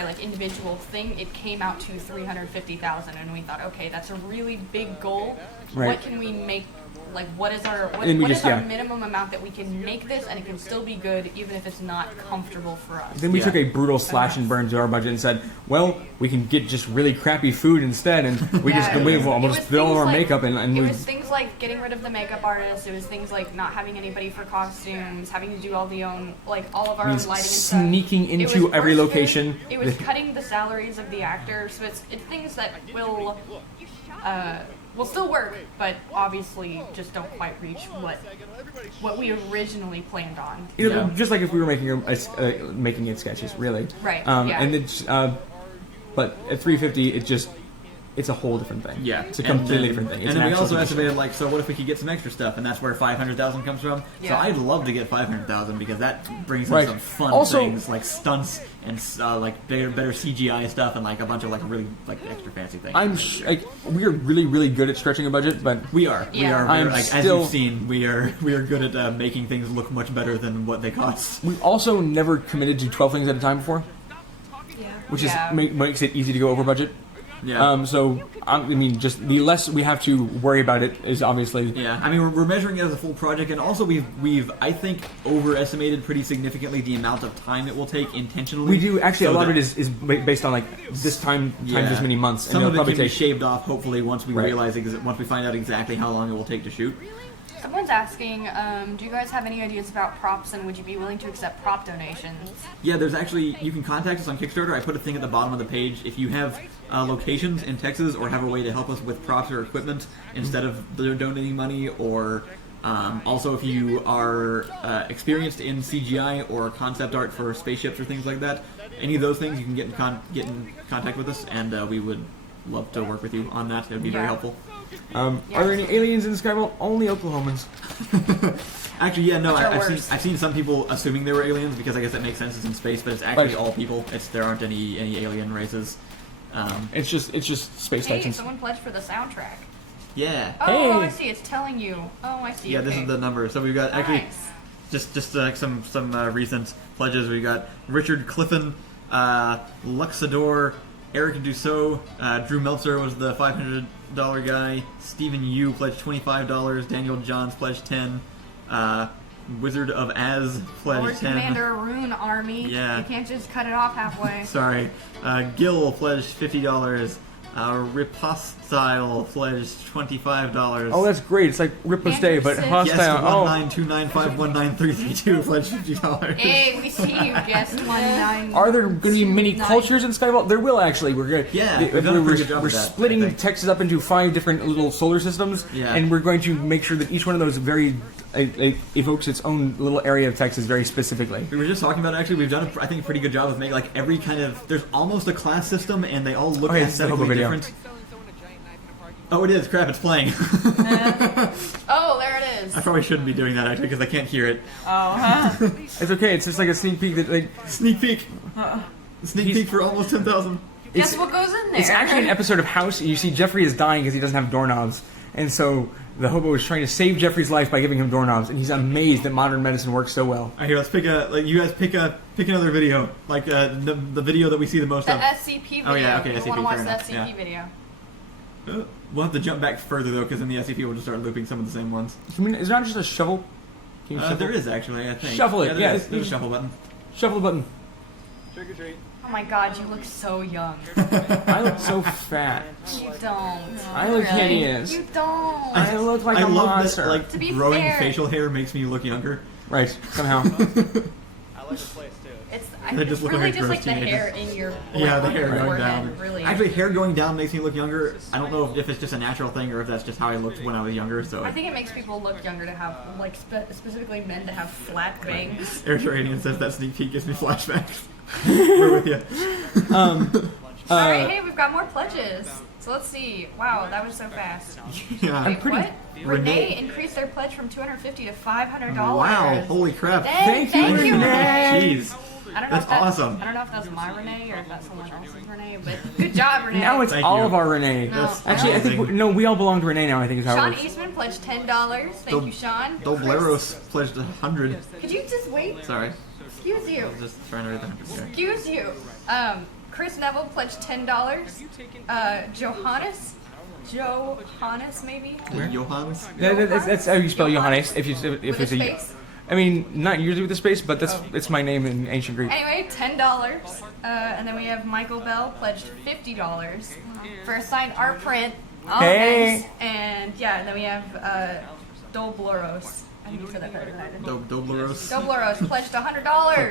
like individual thing, it came out to 350,000, and we thought, okay, that's a really big goal. Right. What can we make? Like, what is our And we what just- is our yeah. minimum amount that we can make this, and it can still be good, even if it's not comfortable for us. Then we Yeah. took a brutal slash and burn to our budget and said, well, we can get just really crappy food instead, and we'll It just was fill things our like- makeup and it we. was things like getting rid of the makeup artist. It was things like not having anybody for costumes, having to do all of our own Means lighting and stuff. sneaking It was into every course location. fit. It was cutting the salaries of the actors. So it's things that will still work, but obviously just don't quite reach what we originally planned on. You know, So- just like if we were making it sketches, really. Right, yeah. And it's, but at 350, it's a whole different thing. Yeah, It's a and completely then- different thing. It's And an then we actual also TV show. estimated, like, so what if we could get some extra stuff, and that's where 500,000 comes from. So Yeah. I'd love to get 500,000 because that brings Right. in some fun Also- things like stunts and like better CGI stuff and like a bunch of like really like extra fancy things. We are really, really good at stretching a budget, but We are. Yeah. I'm Like, as still- you've seen, we are good at making things look much better than what they cost. we also never committed to 12 things at a time before, Yeah. which Yeah. makes it easy to go over budget. Yeah. Just the less we have to worry about it is obviously. Yeah, I mean, we're measuring it as a full project, and also we've I think overestimated pretty significantly the amount of time it will take intentionally. We do actually. So A lot of that- it is based on like this time times this many months, and Some it'll of it probably can be take. shaved off. Hopefully, once we Right. realize once we find out exactly how long it will take to shoot. Someone's asking, do you guys have any ideas about props, and would you be willing to accept prop donations? Yeah, there's actually you can contact us on Kickstarter. I put a thing at the bottom of the page. If you have locations in Texas or have a way to help us with props or equipment instead of donating money, or also if you are experienced in CGI or concept art for spaceships or things like that, any of those things, you can get in contact with us, and we would love to work with you on that. It would be very helpful. Are there any aliens in the Skyvault? Only Oklahomans. Actually, yeah, no, Which are I've seen some people assuming they were aliens because I guess that makes sense. It's in space, but it's actually Right. all people. There aren't any alien races. It's just space Hey, titans. someone pledged for the soundtrack. Yeah. Oh, Hey. I see. It's telling you. Oh, I see. Yeah, this okay. is the number. So we've got actually Nice. just some recent pledges. We got Richard Cliffen, Luxador, Eric Dussault, Drew Meltzer was the $500 guy. Stephen Yu pledged $25. Daniel Johns pledged 10. Wizard of Az pledged Lord 10. Commander Rune Army. Yeah. You can't just cut it off halfway. Sorry. Gil pledged $50. Ripostyle pledged $25. Oh, that's great. It's like Ripley's Day, but Anderson. hostile. Yes, Oh, 19295193332 pledged $50. Hey, we see you, guest 19. are there going to be many cultures in Skyvault? There will actually. We're going. Yeah, we've done a pretty good job we're of that, splitting I think. Texas up into 5 different little solar systems, Yeah. and we're going to make sure that each one of those evokes its own little area of Texas very specifically. We were just talking about it, actually. We've done, I think, a pretty good job of making like every kind of. There's almost a class system, and they all look Oh, yeah, it's the hobo aesthetically video. different. Oh, it is. Crap, it's playing. Oh, there it is. I probably shouldn't be doing that actually because I can't hear it. It's okay. It's just like a sneak peek that like Sneak peek. Sneak peek for almost 10,000. Guess what goes in there? it's actually an episode of House. And you see Jeffrey is dying because he doesn't have doorknobs, and so the hobo is trying to save Jeffrey's life by giving him doorknobs, and he's amazed that modern medicine works so well. All right, here, let's pick you guys pick another video, like the video that we see the most The of. SCP video. Oh, yeah, okay, You SCP, want to watch fair the enough, SCP yeah. video. We'll have to jump back further though, because then the SCP will just start looping some of the same ones. I mean, is there not just a shovel? Can you shuffle? There is actually, I think. Shuffle it, Yeah, yeah, there's a shuffle button. Shuffle the button. Trick or treat. Oh my god, you look so young. I look so fat. You don't. I look Really? hideous. You don't. I look like I a love monster. that like To be growing fair- facial hair makes me look younger. Right, somehow. I like the place too. They just look really like just gross like the teenagers. hair in your Yeah, the on hair your going forehead, down. Really. Actually, hair going down makes me look younger. I don't know if it's just a natural thing or if that's just how I looked when I was younger. So I think it makes people look younger to have, like, specifically men to have flat bangs. Airterranian says that sneak peek gives me flashbacks. We're with you. Alright, hey, we've got more pledges. So let's see. Wow, that was so fast. Yeah. Wait, pretty- what? Renee- Renee increased their pledge from $250 to $500. Wow! Holy crap! Thank you, Renee. Jeez. I don't know That's if that's awesome. I don't know if that's my Renee or if that's someone else's Renee, but good job, Renee. Now it's Thank all you. of our Renee. No. That's Actually, I think amazing. we all belong to Renee now. I think is how it Sean works. Eastman pledged $10. Thank you, Sean. Dobleros pledged 100. Could you just wait? Sorry, Excuse you. I was just trying to read the 100 there. Excuse you. Chris Neville pledged $10. Johannes maybe? Johannes? That's how you spell Johannes. If With it's a a, space? I mean, not usually with a space, but it's my name in ancient Greek. Anyway, $10. And then we have Michael Bell pledged $50 for a signed art print. Oh, Hey. nice. And yeah, and then we have Dobloros. I think you said that better than I did. Dobleros? Dobloros pledged $100.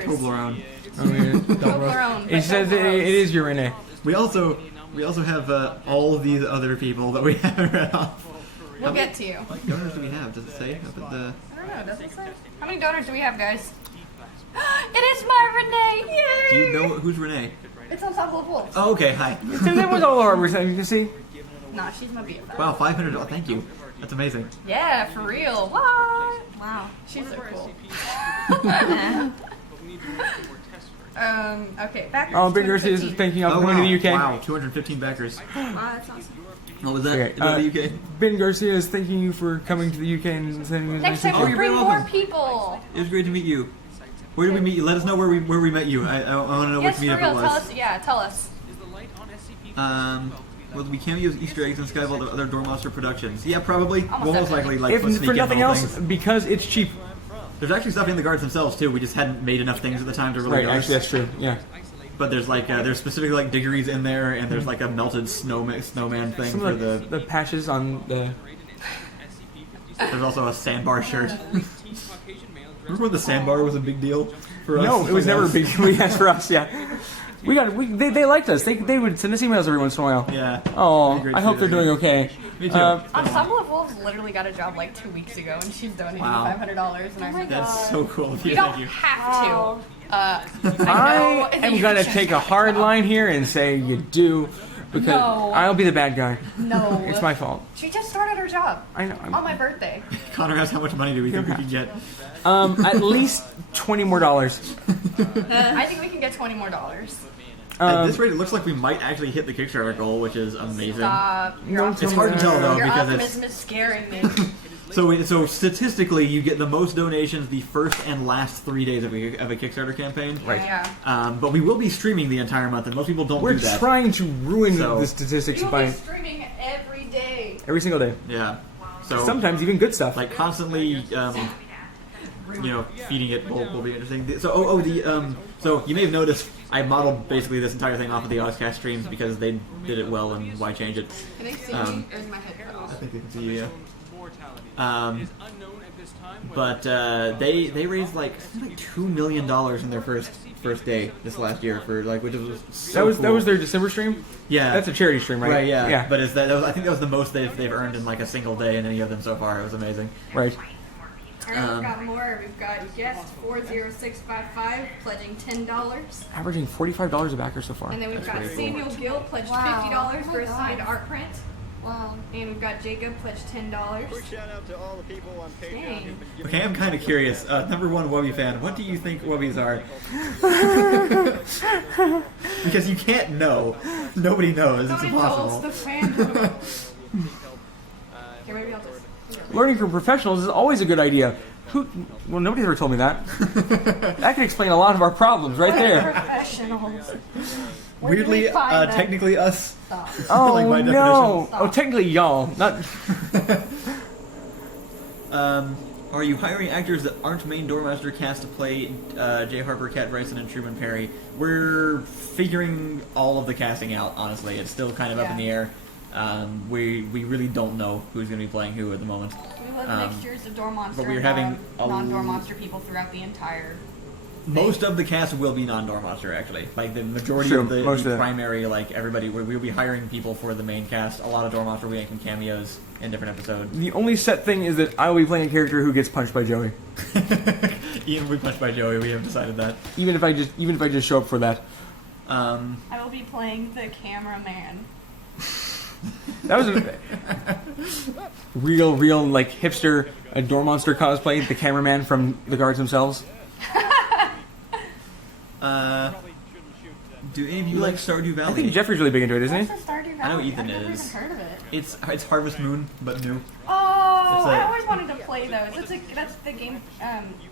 Toblerone. Toblerone. It says it is your Renee. We also have all of these other people that we haven't read off. We'll get to you. How many donors do we have? Does it say? Up at the... I don't know, does it say? How many donors do we have, guys? It is my Renee! Yay! Do you know who's Renee? It's on top of the wolves. Oh, okay. Hi. That was all our percent. You can see. Nah, she's my BFF. Wow, $500. Thank you. That's amazing. Yeah, for real. What? Wow. She's so cool. Okay, back Oh, Big Garcia is thinking of Oh, going wow. to the UK. Wow, 215 backers. Wow, that's awesome. What was that? Okay, About the UK? Ben Garcia is thanking you for coming to the UK and sending his Next message. time Oh, we'll you're bring very more welcome. people. It was great to meet you. Where did we meet you? Let us know where we met you. I want to know Yes, which for meetup real. it Tell was. us. Yeah, tell us. Will there be cameos, Easter eggs, and Skyvault of other Dormonster productions? Yeah, probably. Almost We'll most definitely. likely If sneak for in nothing little else, things. because it's cheap. There's actually stuff in the guards themselves too. We just hadn't made enough things at the time to really Right, notice. actually, that's true. Yeah. But there's like there's specifically like diggeries in there, and there's like a melted snowman thing Some for of the patches on the. There's also a sandbar shirt. Remember when the sandbar was a big deal for us? No, it was never a big deal. Yes, for us, yeah. They liked us. They would send us emails every once in a while. Yeah. Oh, Great I to hope see they're that. doing okay. Me too. Ensemble of Wolves literally got a job like 2 weeks ago, and she's donating Wow. $500. And I'm like, That's so cool of you. you don't Thank you. have to. I am gonna take a hard line here and say you do. Because No. I'll be the bad guy. No. It's my fault. She just started her job I know. on my birthday. Connor asks how much money do we think we can get? At least $20 more. I think we can get $20 more. At this rate, it looks like we might actually hit the Kickstarter goal, which is amazing. Stop. It's hard to tell though Your because optimism is scaring me. so statistically, you get the most donations the first and last 3 days of a Kickstarter campaign. Right. Yeah. But we will be streaming the entire month, and most people don't We're do that. trying to ruin So- the statistics You will by be streaming every day. every single day. Yeah. So Sometimes even good stuff. like constantly, feeding it will be interesting. So so you may have noticed I modeled basically this entire thing off of the Ozcast streams because they did it well, and why change it? Can they see me? Or is my head cut I off? think they can see you. Mortality Um, is unknown at this time. But they raised like $2 million in their first day this last year for like which was so that was their December stream. yeah That's a charity stream, right? right yeah Yeah. but I think that was the most they've earned in like a single day in any of them so far. It was amazing. Right. Alright, we've got more. We've got guest 40655 pledging $10. Averaging $45 a backer so far. And then we've got pretty cool. Samuel Gill pledged Wow. $50 for a signed art print. Wow. And we've got Jacob pledged $10. Quick shout out to all the people on Patreon Dang. who've been giving Okay, I'm kind of curious. Number one Wubby fan, what do you think Wubbies are? Because you can't know. Nobody knows. It's Somebody told impossible. the fandom. Here, maybe I'll just. Learning from professionals is always a good idea. Well, nobody's ever told me that. That could explain a lot of our problems right there. Professionals. Where do Weirdly, we find that? technically us. Stop. Oh Like, by no! definition. Oh, technically y'all, not. Are you hiring actors that aren't main Doormaster cast to play Jay Harper, Cat Bryson, and Truman Perry? We're figuring all of the casting out, honestly. It's still kind of up in the air. We really don't know who's going to be playing who at the moment. We love mixtures of Door Monster but we're and having a non-Door Monster people throughout the entire. Most of the cast will be non-Doormaster, actually. Like, the majority Sure, of the most of it. primary, like, everybody, we'll be hiring people for the main cast. A lot of Doormaster will be making cameos in different episodes. The only set thing is that I will be playing a character who gets punched by Joey. Ian will be punched by Joey, we have decided that. Even if I just show up for that. I will be playing the cameraman. That was a real like hipster Door Monster cosplay. The cameraman from the guards themselves. Do any of you like Stardew Valley? I think Jeffrey's really big into it, isn't What's he? the Stardew Valley? I know Ethan I've never is. even heard of it. It's Harvest Moon, but new. Oh, I a- always wanted to play those. That's the game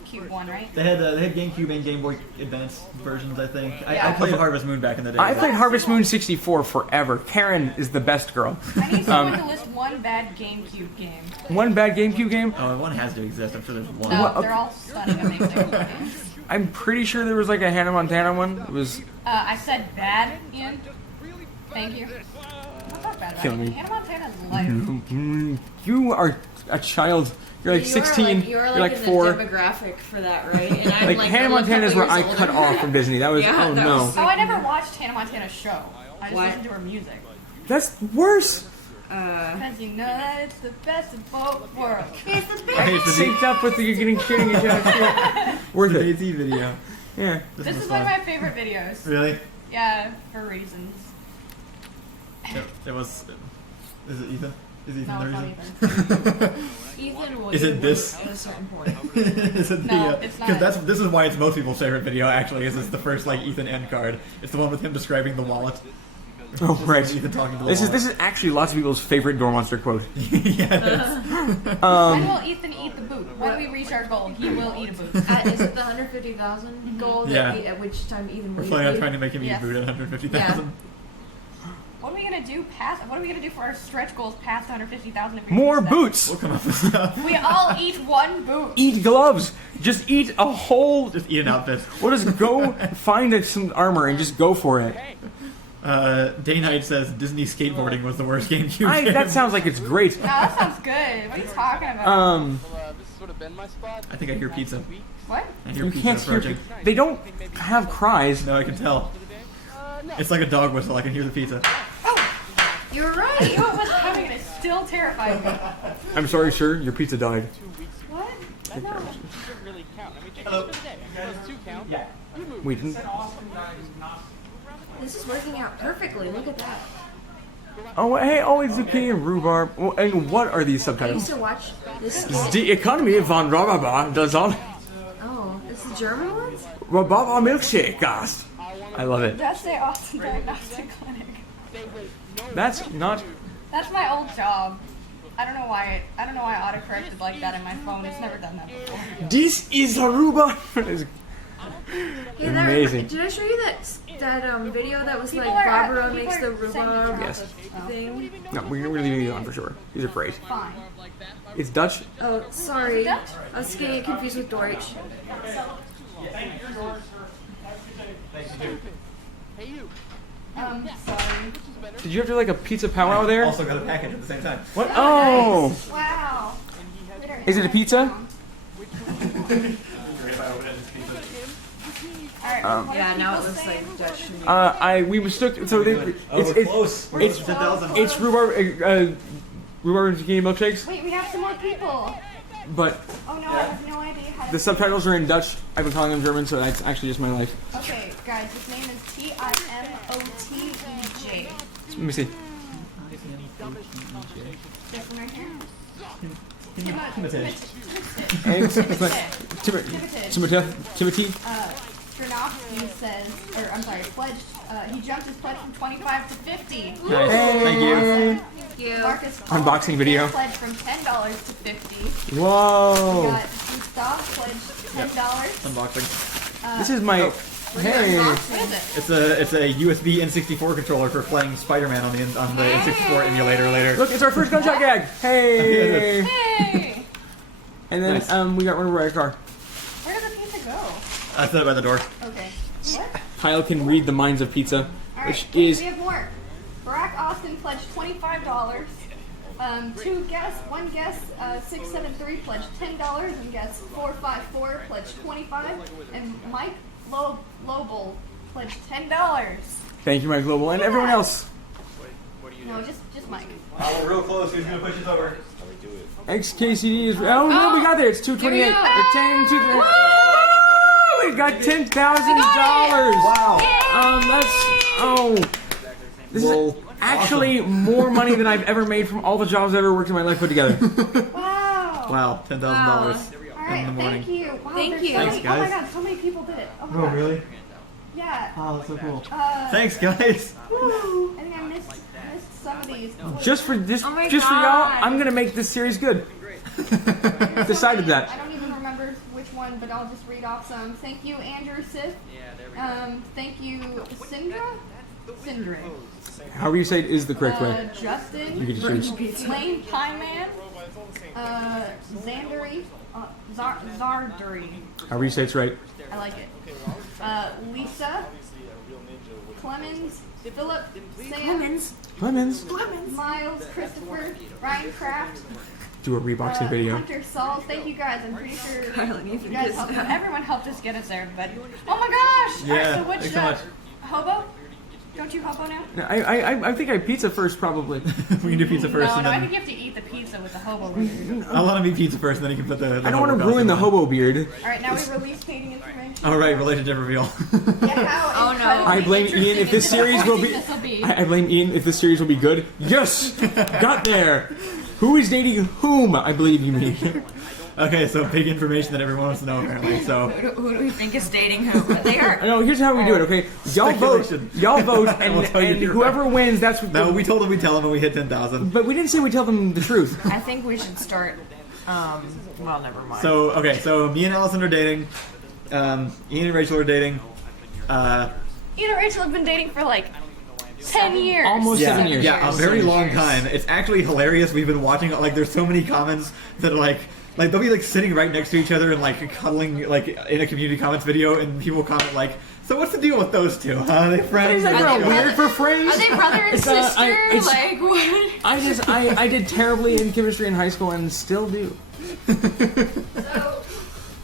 Cube one, right? They had GameCube and Game Boy Advance versions, I think. I Yeah. played Harvest Moon back in the day. I played Harvest Moon 64 forever. Karen is the best girl. I need someone to list one bad GameCube game. One bad GameCube game. Oh, one has to exist. I'm sure there's one. No, What? they're all stunning, amazing games. I'm pretty sure there was like a Hannah Montana one. It was I said bad, Ian. Thank you. I'm not bad Kill about me. it. Hannah Montana's life. You are a child. You're like 16. You're You're like in 4. the demographic for that, right? And I'm Like Hannah a Montana is where I couple years cut older. off from Disney. That was Yeah, oh that no. was- Oh, I never watched Hannah Montana's show. I just Why? listened to her music. That's worse. Because you know that it's the best of both worlds. It's the Hey, best. it's the Synced up with the you're getting shooting each other. Worth it. DayZ video. Yeah. This was is one of fun. my favorite videos. Really? Yeah, for reasons. It was. Is it Ethan? Is Ethan No, the it's not reason? even. Ethan will Is it eat this? at a certain point. Is it No, it's not. Because this is why it's most people's favorite video. Actually, is it's the first like Ethan end card. It's the one with him describing the wallet. Oh right. Ethan talking to the This wallet. is actually lots of people's favorite Door Monster quote. Yeah. When will Ethan eat the boot? When we reach our goal, he will eat a boot. Is it the 150,000 goal? Yeah. At which time Ethan We're will planning on eat trying to make him eat Yes. food at 150,000. What are we gonna do past? What are we gonna do for our stretch goals past 150,000? if we More reach that? boots. We'll come up with stuff. We all eat one boot. Eat gloves. Just eat a whole. Just eat an outfit. We'll just go find some armor and just go for it. Day Night says Disney skateboarding was the worst GameCube game. That sounds like it's great. No, that sounds good. What are you talking about? this has sort of been my spot. I think I hear pizza. What? I hear You pizza can't hear. approaching. They don't have cries. No, I can tell. It's like a dog whistle. I can hear the pizza. You were I right. knew it was coming and it still terrified me. I'm sorry, sir. Your pizza died. What? No. Doesn't really count. I mean, just for the day. Those two count. Yeah. We didn't. This is working out perfectly. Look at that. Oh, hey, it's zucchini and rhubarb. Well, and what are these I subtitles? used to watch this. The economy von Rababa does all Oh, it's the German ones? Rababa milkshake, gosh. I love it. That's the Austin Diagnostic Clinic. That's not. That's my old job. I don't know why autocorrected like that in my phone. It's never done that before. This is rhubarb. Hey, Amazing. Did I show you that video that was People like are- Barbara people makes are the rhubarb Yes. thing? No, we're leaving these on for sure. These are great. Fine. It's Dutch. Oh, sorry. Dutch? I was getting it confused with Deutsch. Sorry. Did you have to like a pizza powwow there? Also got a package at the same time. What? Oh! Wow. Is it a pizza? Yeah, now it looks like Dutch to me. We mistook. So they, We're close. We're it's- close to 10,000. it's rhubarb, rhubarb and zucchini milkshakes, Wait, we have some more people. but Oh no, I have no idea how to. the subtitles are in Dutch. I've been calling them German, so that's actually just my life. Okay, guys, his name is Timotej. Let me see. This one right here. Timotej. Timothy. Chernovsky says, or I'm sorry, pledged. He jumped his pledge from 25 to 50. Nice. Thank you. Thank you. Marcus Unboxing video. pledged from $10 to 50. We Whoa! got Gustav pledged $10. Unboxing. This is my. Hey. What is it? It's a USB N64 controller for playing Spider-Man on the N64 emulator later. Look, it's our first gunshot gag. Hey. Hey! And then Nice. we got one over our car. Where did the pizza go? I set it by the door. Okay. What? Kyle can read the minds of pizza, Alright, which wait, is we have more. Barack Austin pledged $25. Two guests, one guest, 673 pledged $10, and guest 454 pledged $25, and Mike Lobel pledged $10. thank you, Mike Global, and everyone else. No, just Mike. We're real close. Who's gonna push us over? XKCD is. Oh no, we got there. It's 228. Here we go. It's 10 to the. We got $10,000. Wow. That's this Well, is actually more money than I've ever made from all the jobs I've ever worked in my life put together. Wow. Wow, $10,000 All right, in the morning. thank you. Wow, Thank there's you. So many, Thanks, Oh my guys. god, so many people did it. Oh my Oh, gosh. really? Yeah. Oh, that's so cool. Thanks. Thanks, guys. I think I missed some of these. Just for this, Oh my just for y'all, God. I'm gonna make this series good. Decided that. I don't even remember which one, but I'll just read off some. Thank you, Andrew Sith. Thank you, Sindra. However you say it is the correct way. Justin. You can just choose. Lane Pieman. Zandary. Zardary. However you say it's right. I like it. Lisa. Clemens. Philip. Sam. Lemons. Miles. Christopher. Ryan Kraft. Do a reboxing video. Hunter Sauls. Thank you guys. I'm pretty sure Carlin, you even guys this helped. now. Everyone helped us get us there, but oh my gosh! Yeah, Alright, so which thanks so much. hobo? Don't you hobo now? No, I think I pizza first probably. We can do pizza first, No, and no, I then think you have to eat the pizza with the hobo burger. I want to be pizza first, and then you can put the I don't want to ruin the hobo beard. Alright, now we release dating information. All right, relationship reveal. Yeah, how Oh, no. I blame Ian if this series will be. This will be. I blame Ian if this series will be good. Yes, got there. Who is dating whom? I believe you mean. Okay, so big information that everyone wants to know apparently. So Who do we think is dating who? They are. No, here's how we do it. Okay, y'all vote. Speculation. Y'all vote, We'll and, tell you and you're whoever wins, that's what. no, we told them we'd tell them, and we hit 10,000. But we didn't say we tell them the truth. I think we should start. Well, never mind. So okay, so me and Allison are dating. Ian and Rachel are dating. You and Rachel have been dating for like 10 years. Almost 7 years. Yeah, a very long time. It's actually hilarious. We've been watching, like, there's so many comments that are like they'll be like sitting right next to each other and like cuddling, like in a community comments video, and people comment like, "So what's the deal with those two? Huh? Are they friends?" Is that Or- girl weird for phrase? Are they brother and It's, sister? it's- Like what? I did terribly in chemistry in high school and still do. So,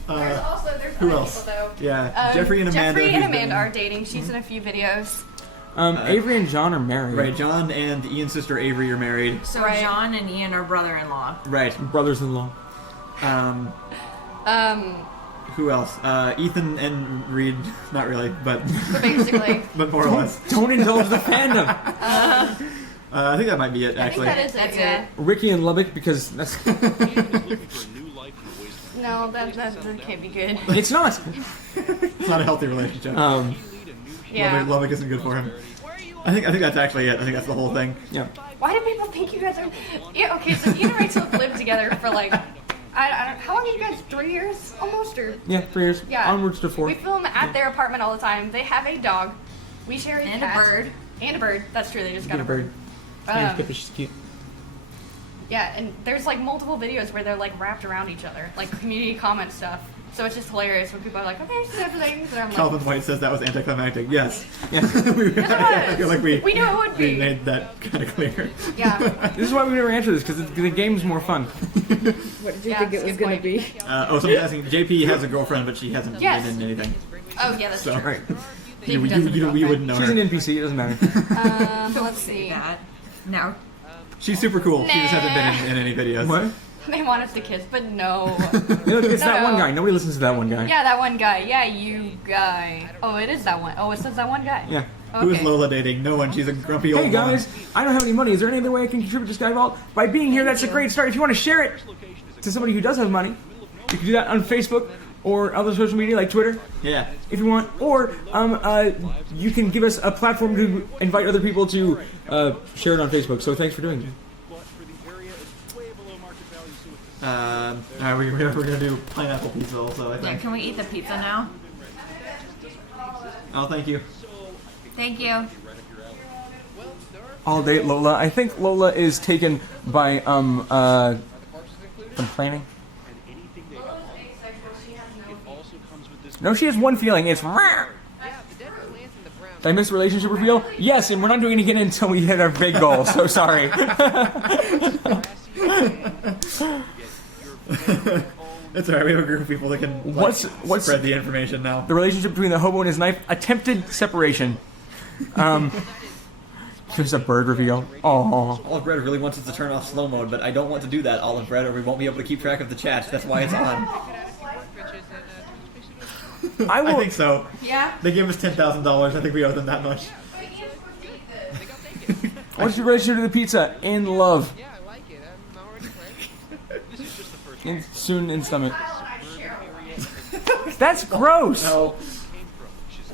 there's who other else? people though. Yeah, Jeffrey and Amanda. Jeffrey and who's been- Amanda are dating. She's in a few videos. Avery and John are married. Right, John and Ian's sister Avery are married. So Right. John and Ian are brother-in-law. Right. Brothers-in-law. Who else? Ethan and Reed. Not really, but Basically. but more or less. Don't indulge the fandom. I think that might be it, I actually. think that is it. Yeah. Ricky and Lubbock, because that's No, that can't be good. it's not. It's not a healthy relationship. Yeah. Lubbock isn't good for him. I think that's actually it. I think that's the whole thing. Yeah. Why do people think you guys are? Yeah. Okay. So you and Rachel have lived together for like, I don't. How long have you guys? 3 years almost, or? Yeah, 3 years. Yeah. Onwards to 4. We film at their apartment all the time. They have a dog. We share a And cat. a bird. And a bird. That's true. They just got Get a bird. Yeah, she's cute. Yeah, and there's like multiple videos where they're like wrapped around each other, like community comment stuff. So it's just hilarious when people are like, okay, siblings, and I'm like, Calvin White says that was anticlimactic. Yes. Yeah. I feel like we knew it would we be. made that kind of clear. Yeah. This is why we never answer this, because the game's more fun. What did you think it was going to be? Someone's asking. JP has a girlfriend, but she hasn't Yes. been in anything. Oh yeah, that's So true. Right. you wouldn't know She's her. an NPC, it doesn't matter. Let's see. That. No. She's super cool. She just hasn't been in any videos. What? They want us to kiss, but no. You know, it's that No. one guy. Nobody listens to that one guy. Yeah, that one guy. Yeah, you guy. Oh, it is that one. Oh, it says that one guy. Yeah. Okay. Who is Lola dating? No one. She's a grumpy old Hey guys, I don't have any money. Is there any other way I can contribute to Skyvault? By being here, that's a great start. If you want to share it to somebody who does have money, you can do that on Facebook or other social media like Twitter, woman. Yeah. if you want. Or you can give us a platform to invite other people to share it on Facebook. So thanks for doing it. We're gonna do pineapple pizza also. I Yeah, think. can we eat the pizza now? Oh, thank you. Thank you. All day, Lola. I think Lola is taken by complaining. No, she has one feeling. It's. Did I miss relationship reveal? Yes, and we're not doing it again until we hit our big goal. So sorry. It's alright. We have a group of people that can What's spread the information now. the relationship between the hobo and his knife? Attempted separation. There's a bird reveal. Oh. Olive Bread really wants us to turn off slow mode, but I don't want to do that, Olive Bread, or we won't be able to keep track of the chat. That's why it's on. I I will. think so. Yeah. They gave us $10,000. I think we owe them that much. What's your relationship to the pizza? In love. Yeah, I like it. I'm already playing. Soon in stomach. That's gross. No.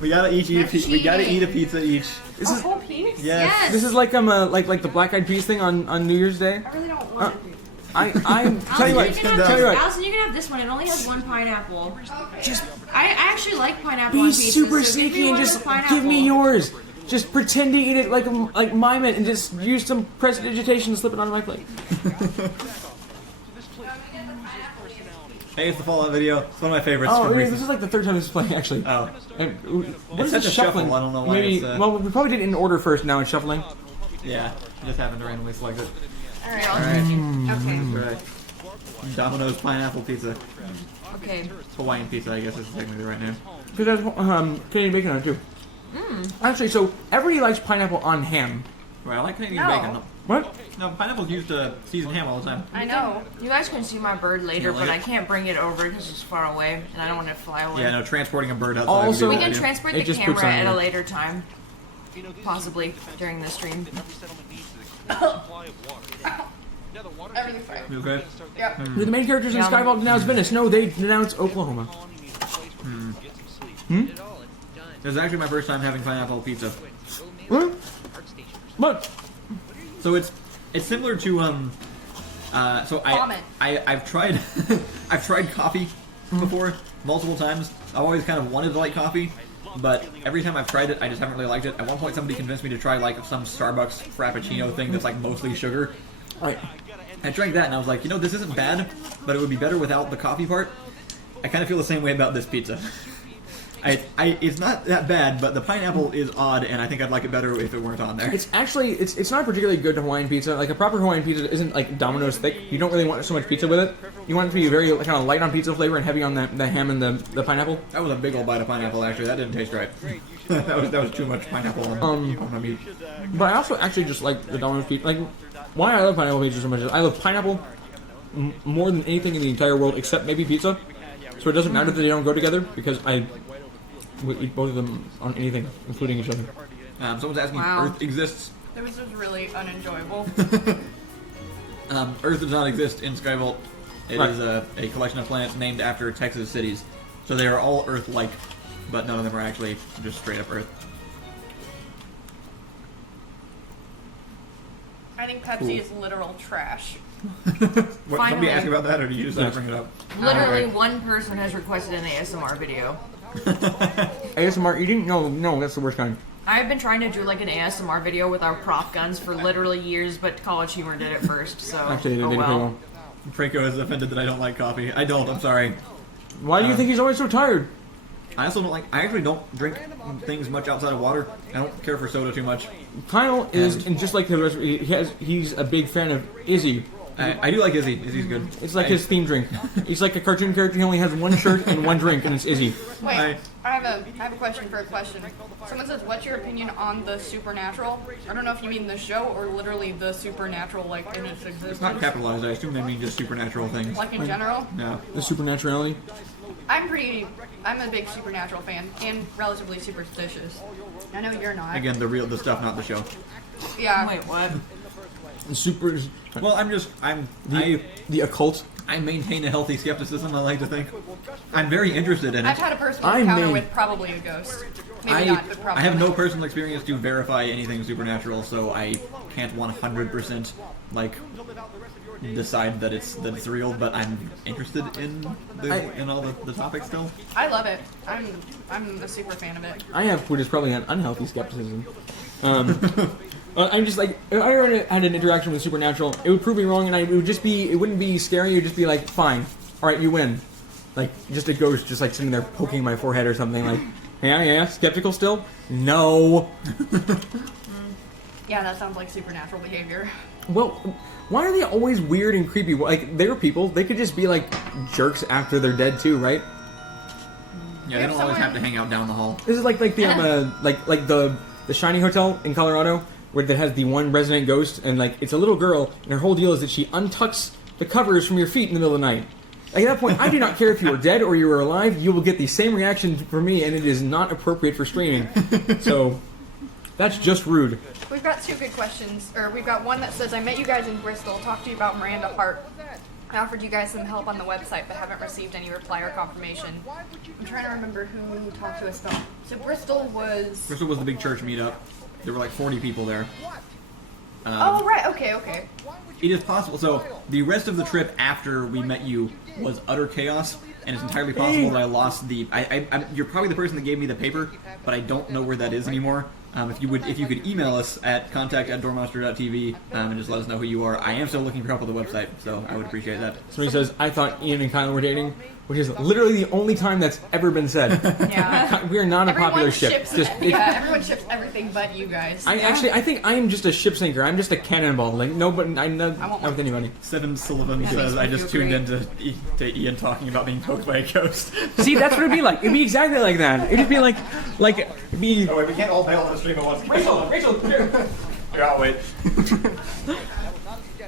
We gotta eat a pizza. We gotta eat a pizza each. This is Whole piece? Yes. this is like like the Black Eyed Peas thing on New Year's Day. I really don't want to. I tell you what. Allison, Tell you what. Allison, you can have this one. It only has one pineapple. Just I actually like pineapple be on pizza. super so give me sneaky and one just with pineapple. give me yours. Just pretend to eat it like mime it and just use some prestidigitation to slip it onto my plate. Hey, it's the Fallout video. It's one of my favorites. Oh, from yeah, recent- this is like the third time this is playing actually. Oh. And, what It's is this such a shuffling? shuffle, I don't know why Maybe. it's, Well, we probably did it in order first. Now it's shuffling. Yeah. Just happened to randomly select it. Alright. Alright. Okay. Alright. Domino's pineapple pizza. Okay. It's Hawaiian pizza, I guess, is technically right now. Because there's Canadian bacon on it too. Actually, so everybody likes pineapple on ham. Right, I like Canadian No. bacon. What? No, pineapple's used to season ham all the time. I know. You guys can see my bird later, Yeah, but like I can't bring it over because it's far away, and I don't want to fly away. Yeah, no, transporting a bird outside Also- would We be a can good idea. transport It the just puts camera on at a you. later time, possibly during the stream. Everything's fine. You okay? Yep. Do the main characters in Yum. Skyvault denounce Venice? No, they denounce Oklahoma. This is actually my first time having pineapple pizza. Huh? What? So it's similar to so Vomit. I've tried I've tried coffee before multiple times. I've always kind of wanted to like coffee, but every time I've tried it, I just haven't really liked it. At one point, somebody convinced me to try like some Starbucks Frappuccino thing that's like mostly sugar. Alright. I drank that and I was like, you know, this isn't bad, but it would be better without the coffee part. I kind of feel the same way about this pizza. It's not that bad, but the pineapple is odd, and I think I'd like it better if it weren't on there. It's actually it's not particularly good to Hawaiian pizza. Like a proper Hawaiian pizza isn't like Domino's thick. You don't really want so much pizza with it. You want it to be very kind of light on pizza flavor and heavy on the ham and the pineapple. That was a big old bite of pineapple, actually. That didn't taste right. that was too much pineapple on my meat. But I also actually just like the Domino's pizza. Like why I love pineapple pizza so much is I love pineapple more than anything in the entire world except maybe pizza. So it doesn't matter that they don't go together because I would eat both of them on anything, including each other. Someone's asking Wow. if Earth exists. It was just really unenjoyable. Earth does not exist in Skyvault. It Right. is a collection of planets named after Texas cities. So they are all Earth-like, but none of them are actually just straight up Earth. I think Pepsi is literal trash. What, somebody Finally. ask about that, or do you just Yes. bring it up? Literally, Okay. one person has requested an ASMR video. ASMR eating? No, that's the worst kind. I've been trying to do like an ASMR video with our prop guns for literally years, but College Humor did it first, so Actually, they oh did it pretty well. well. Franco is offended that I don't like coffee. I don't, I'm sorry. Why do you think he's always so tired? I also don't like, I actually don't drink things much outside of water. I don't care for soda too much. Kyle is, and just like the rest, he's a big fan of Izzy. I do like Izzy. Izzy's good. It's like his theme drink. He's like a cartoon character. He only has one shirt and one drink, and it's Izzy. Wait, I have a question for a question. Someone says, "What's your opinion on the supernatural?" I don't know if you mean the show or literally the supernatural, like in its existence. It's not capitalized. I assume they mean just supernatural things. Like in general. No. The supernaturality. I'm a big supernatural fan and relatively superstitious. I know you're not. Again, the stuff, not the show. Yeah. Wait, what? The super. Well, The occult. I maintain a healthy skepticism, I like to think. I'm very interested in it. I've had a personal I encounter may- with probably a ghost. Maybe not, but probably. I have no personal experience to verify anything supernatural, so I can't 100% like decide that it's real. But I'm interested in all the topics still. I love it. I'm a super fan of it. I have what is probably an unhealthy skepticism. I'm just like, if I ever had an interaction with supernatural, it would prove me wrong, and it wouldn't be scary. It would just be like, fine, all right, you win. Like, just a ghost just like sitting there poking my forehead or something. Like, yeah, skeptical still? No. Yeah, that sounds like supernatural behavior. Well, why are they always weird and creepy? Like, they're people. They could just be like jerks after they're dead too, right? Yeah, they don't always have to hang out down the hall. This is like the Shiny Hotel in Colorado, where that has the one resident ghost, and like it's a little girl, and her whole deal is that she untucks the covers from your feet in the middle of the night. Like, at that point, I do not care if you were dead or you were alive. You will get the same reaction from me, and it is not appropriate for streaming. So that's just rude. We've got two good questions, or we've got one that says, "I met you guys in Bristol. Talked to you about Miranda Hart. I offered you guys some help on the website, but haven't received any reply or confirmation." I'm trying to remember who talked to us about. So Bristol was. Bristol was the big church meetup. There were like 40 people there. Oh right, okay. It is possible. So the rest of the trip after we met you was utter chaos, and it's entirely possible that I lost the. You're probably the person that gave me the paper, but I don't know where that is anymore. If you could email us at contact@doormonster.tv and just let us know who you are. I am still looking for help with the website, so I would appreciate that. Somebody says, "I thought Ian and Kyle were dating," which is literally the only time that's ever been said. Yeah. We are not a popular ship. Everyone ships everything but you guys. I think I am just a ship sinker. I'm just a cannonball. Like, nobody, I'm not I want with anybody. Seven Sullivan says, "I just tuned into to Ian talking about being poked by a ghost." See, that's what it'd be like. It'd be exactly like that. It'd be like, it'd be. Oh wait, we can't all bail on the stream at once. Rachel, Here, I'll wait.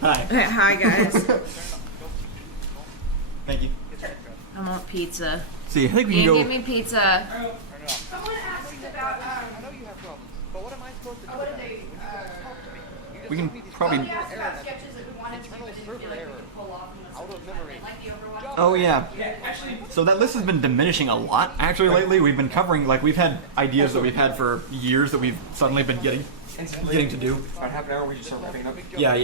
Hi. Hi guys. Thank you. I want pizza. See, I think we Ian, can give go. me pizza. Someone asked about I know you have problems, but what am I supposed to do? what did they We can probably. we asked about sketches that we wanted to but didn't feel like we could pull off in the Out of memory. like the Overwatch. Oh yeah. So that list has been diminishing a lot. Actually, lately we've been covering we've had ideas that we've had for years that we've suddenly been getting to do. About half an hour, we just start wrapping up. Yeah.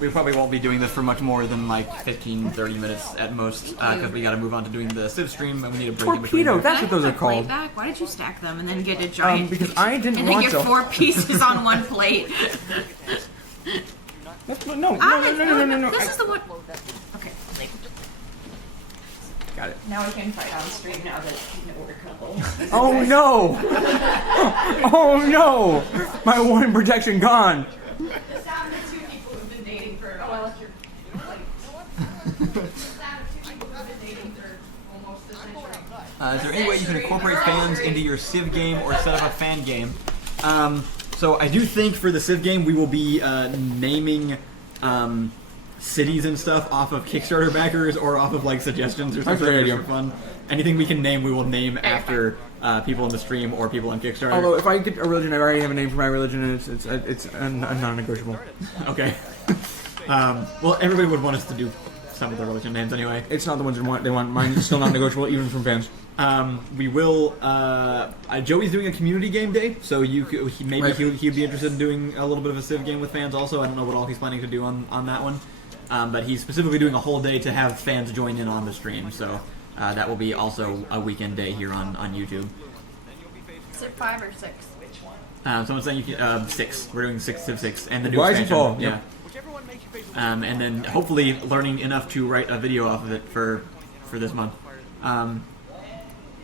We probably won't be doing this for much more than like 15, 30 minutes at most because we got to move on to doing the Civ stream and we need a break in between. Torpedo. That's Can what I those have are the plate called. back? Why did you stack them and then get a giant? Because I didn't and then want get to. 4 pieces on one plate. No. This is the one. Okay. Got it. Now we can fight on stream now that we're a couple. Oh no! Oh no! My one protection gone. The sound of two people who've been dating for the sound of two people who've been dating for almost a century. Is there any way you can incorporate fans into your Civ game or set up a fan game? So I do think for the Civ game we will be naming cities and stuff off of Kickstarter backers or off of like suggestions or something That's a great just idea. for fun. Anything we can name, we will name after people in the stream or people on Kickstarter. Although if I get a religion, I already have a name for my religion, and it's a non-negotiable. Okay. Well, everybody would want us to do some of the religion names anyway. It's not the ones they want. Mine is still non-negotiable, even from fans. We will. Joey's doing a community game day, so he'd be interested in doing a little bit of a Civ game with fans. Also, I don't know what all he's planning to do on that one, but he's specifically doing a whole day to have fans join in on the stream. So that will be also a weekend day here on YouTube. Is it 5 or 6? Someone's saying you can 6. We're doing Civ 6 and the new Rise and expansion. Fall. Yeah. And then hopefully learning enough to write a video off of it for this month.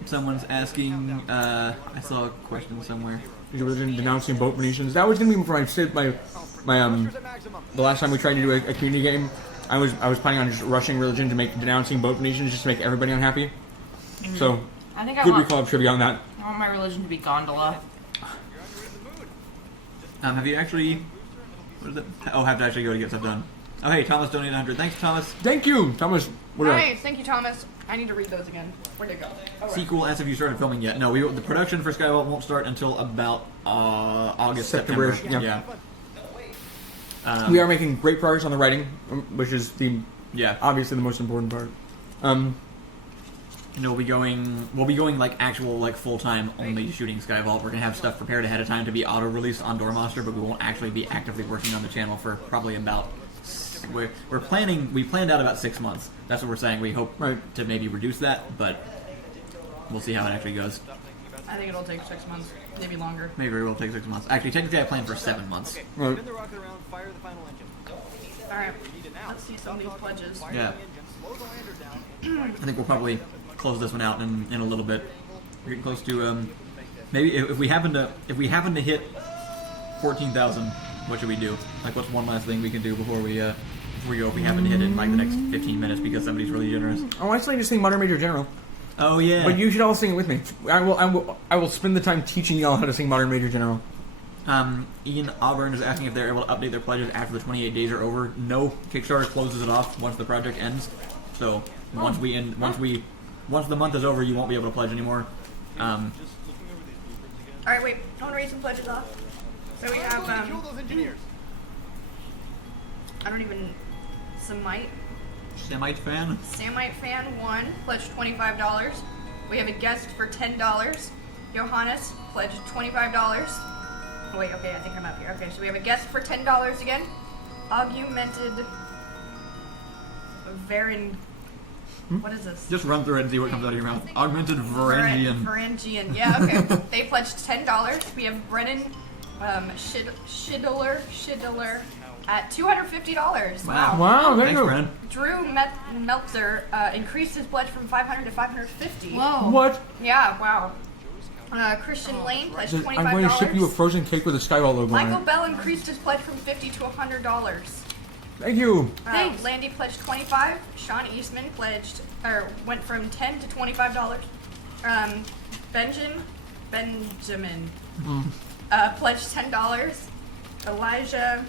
Someone's asking. I saw a question somewhere. Is your religion denouncing boat Venetians? That was gonna be for my the last time we tried to do a community game. I was planning on just rushing religion to make denouncing boat Venetians just to make everybody unhappy. So I think good recall of trivia on that. I want my religion to be gondola. Have you actually? What is it? Oh, have to actually go to get stuff done. Oh, hey, Thomas donated 100. Thanks, Thomas. Thank you, Thomas. What up? Nice, thank you, Thomas. I need to read those again. Where'd it go? Oh, right. Sequel, as if you started filming yet. No, the production for Skyvault won't start until about August, September. Yeah. We are making great progress on the writing, which is obviously the most important part. We'll be going like actual like full-time only shooting Skyvault. We're gonna have stuff prepared ahead of time to be auto-released on Doormaster, but we won't actually be actively working on the channel for probably about. We planned out about 6 months. That's what we're saying. We hope to maybe reduce that, but we'll see how it actually goes. I think it'll take 6 months, maybe longer. Maybe it will take 6 months. Actually, technically, I planned for 7 months. Right. Alright, let's see some of these pledges. Yeah. I think we'll probably close this one out in a little bit. We're getting close to maybe if we happen to hit 14,000, what should we do? Like, what's one last thing we can do before we go? If we happen to hit it in like the next 15 minutes because somebody's really generous. Oh, I still just sing Modern Major General. Oh yeah. But you should all sing it with me. I will spend the time teaching y'all how to sing Modern Major General. Ian Auburn is asking if they're able to update their pledges after the 28 days are over. No, Kickstarter closes it off once the project ends. So once the month is over, you won't be able to pledge anymore. Alright, wait, I want to read some pledges off. So we have, Samite fan? Samite fan 1 pledged $25. We have a guest for $10. Johannes pledged $25. Oh, wait, okay, I think I'm up here. Okay, so we have a guest for $10 again. Augmented Varan. What is this? Just run through it and see what comes out of your mouth. Augmented Varangian. Varangian, yeah, okay. They pledged $10. We have Brennan Schidler at $250. Wow, there you go. Brennan. Drew Meltzer increased his pledge from $500 to $550. Whoa. What? Yeah, wow. Christian Lane pledged $25. I'm going to ship you a frozen cake with a Skyvault logo on Michael it. Bell increased his pledge from $50 to $100. Thank you. Landy pledged $25. Sean Eastman went from $10 to $25. Benjamin pledged $10. Elijah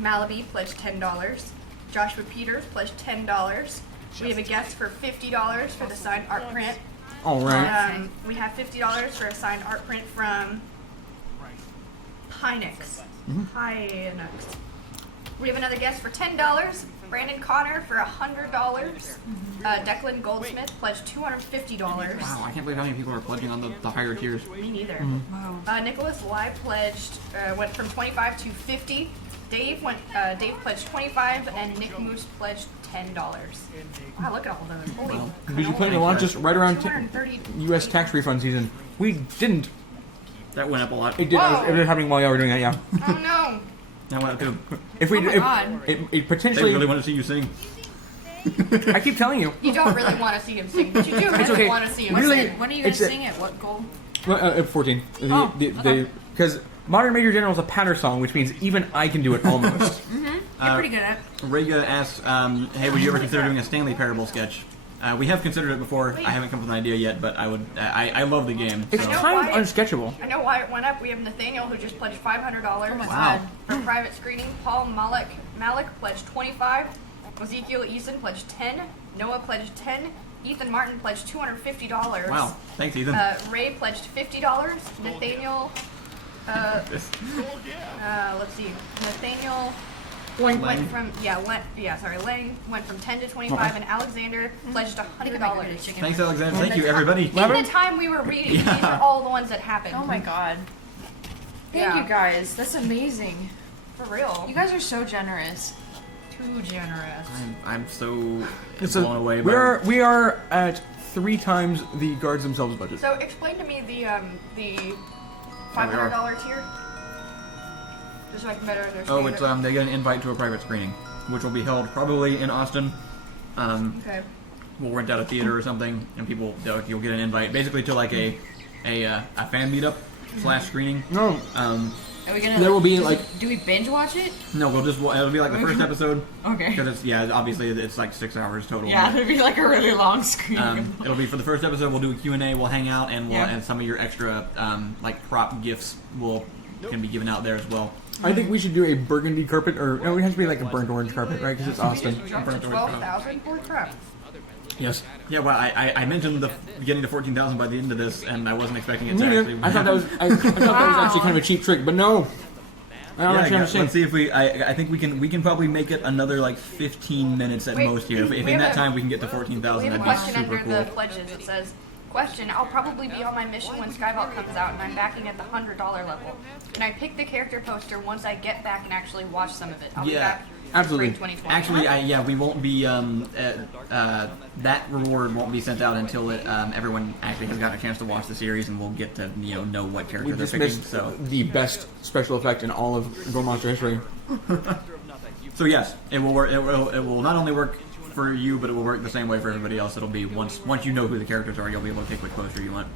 Malaby pledged $10. Joshua Peters pledged $10. We have a guest for $50 for the signed art print. All right. We have $50 for a signed art print from Pynix. Pynix. We have another guest for $10. Brandon Connor for $100. Declan Goldsmith pledged $250. Wow, I can't believe how many people are pledging on the higher tiers. Me neither. Nicholas Lai pledged went from $25 to $50. Dave pledged $25, and Nick Moose pledged $10. Wow, look at all those. Holy. Did you plan to launch this right around 230. U.S. tax refund season? We didn't. That went up a lot. It did. It was happening while y'all were doing that. Yeah. Oh no. That went up too. If we, Oh my God. it They potentially. really want to see you sing. I keep telling you. You don't really want to see him sing, but you do really okay. want to see him Really? sing. When are you gonna It's a- sing it? What goal? Well, 14. Oh, Because Modern Major General is a patter song, which means even I can do it almost. You're pretty good at it. Rega asks, hey, would you ever consider doing a Stanley Parable sketch? We have considered it before. I haven't come up with an idea yet, but I would. I love the game. It's So. kind of unsketchable. I know why it went up. We have Nathaniel who just pledged $500. Oh my Wow. For private screening. Paul Malik pledged $25. Ezekiel Eason pledged $10. Noah pledged $10. Ethan Martin pledged $250. Wow. Thanks, Ethan. Ray pledged $50. Nathaniel. Let's see. Nathaniel Lang. went from Lang went from 10 to 25, and Alexander pledged $100. Thanks, Alexander. Thank you, everybody. In the time we were reading, these are all the ones that happened. Oh my god. Thank Yeah. you guys. That's amazing. For real. You guys are so generous. Too generous. I'm so So blown away by we are at 3 times the guards themselves budget. So explain to me the $500 tier. Just so I can better understand. Oh, it's they get an invite to a private screening, which will be held probably in Austin. Okay. We'll rent out a theater or something, and you'll get an invite, basically to like a fan meetup / screening. No. Are we gonna? There will be, do like- we binge watch it? No, it'll be like the first episode Okay. because obviously it's like 6 hours total. Yeah, it'd be like a really long screen. It'll be for the first episode. We'll do a Q&A. We'll hang out, and and some of your extra like prop gifts can be given out there as well. I think we should do a burgundy carpet, or no, it has to be like a burnt orange carpet, right? Because it's Austin. Dropped to 12,000 for crap. Yes. Yeah, well, I mentioned getting to 14,000 by the end of this, and I wasn't expecting it to actually. I thought that was I thought that was actually kind of a cheap trick, but no. I don't actually understand. Let's see if I think we can probably make it another like 15 minutes at Wait, most here. If we in have that a- time we can get to We 14,000, have a that'd be question super under the cool. pledges. It says, question, I'll probably be on my mission when Skyvault comes out and I'm backing at the $100 level. Can I pick the character poster once I get back and actually watch some of it? I'll be Yeah, back absolutely. spring 2020. Actually, we won't be that reward won't be sent out until everyone actually has gotten a chance to watch the series, and we'll get to know what We character they're picking. dismissed So the best special effect in all of Go Monster history. So yes, it will work. It will not only work for you, but it will work the same way for everybody else. It'll be once you know who the characters are, you'll be able to pick what poster you want.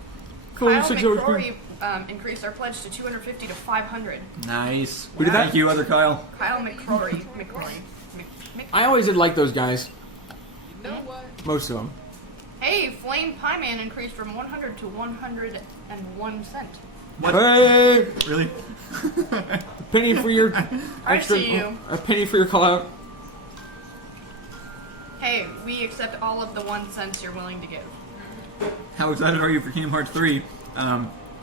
Kyle 6 hours. McCrory increased our pledge to 250 to 500. Nice. We did that? Thank you, other Kyle. Kyle McCrory. I always did like those guys. Most of them. Hey, Flame Pie Man increased from 100 to 101 cent. What? Hey, Really? penny for your I extra. see you. A penny for your call out. Hey, we accept all of the 1 cent you're willing to give. How excited are you for Kingdom Hearts 3?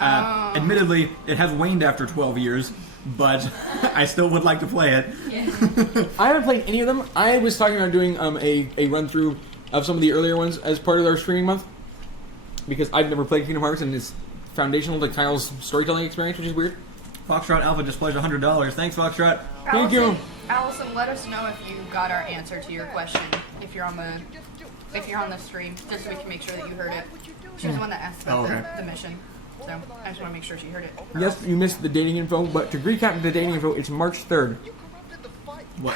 Admittedly, it has waned after 12 years, but I still would like to play it. I haven't played any of them. I was talking about doing a run through of some of the earlier ones as part of our streaming month because I've never played Kingdom Hearts and it's foundational to Kyle's storytelling experience, which is weird. Foxtrot Alpha just pledged $100. Thanks, Foxtrot. Thank you. Allison, let us know if you got our answer to your question. If you're on the stream, just so we can make sure that you heard it. She was the one that asked about the mission, so I just want to make sure she heard it. Yes, you missed the dating info, but to recap the dating info, it's March 3rd. What?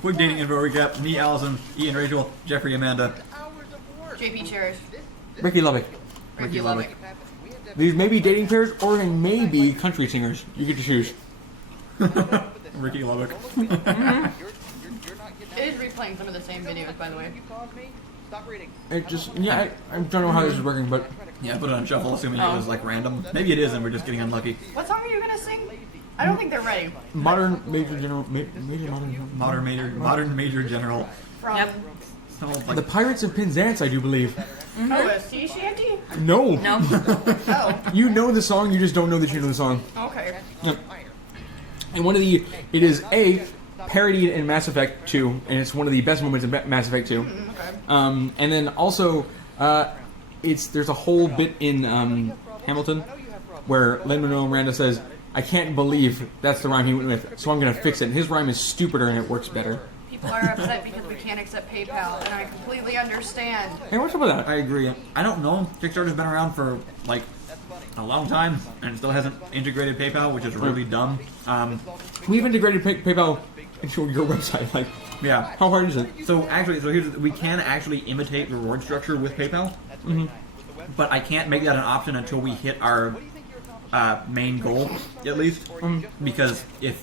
Quick dating info recap. Me, Allison, Ian, Rachel, Jeffrey, Amanda. JP Cherish, Ricky Lubbock. Ricky Lubbock. These may be dating pairs or they may be country singers. You get to choose. Ricky Lubbock. It is replaying some of the same videos, by the way. It just, yeah, I don't know how this is working, but Yeah, I put it on shuffle, assuming it was like random. Maybe it is, and we're just getting unlucky. What song are you gonna sing? I don't think they're ready. modern major general, Modern Major General. From Sounds like The Pirates of Penzance, I do believe. oh, a sea shanty? No. No. Oh, You know the song, you just don't know that you know the song. okay. And it is a parodied in Mass Effect 2, and it's one of the best moments in Mass Effect 2. And then also, there's a whole bit in Hamilton where Lin-Manuel Miranda says, "I can't believe that's the rhyme he went with, so I'm gonna fix it." And his rhyme is stupider and it works better. People are upset because we can't accept PayPal, and I completely understand. Hey, what's up with that? I agree. I don't know. Kickstarter's been around for like a long time, and it still hasn't integrated PayPal, which is really dumb. We've integrated PayPal into your website. Like, Yeah. how hard is it? So we can actually imitate reward structure with PayPal, but I can't make that an option until we hit our main goal, at least, because if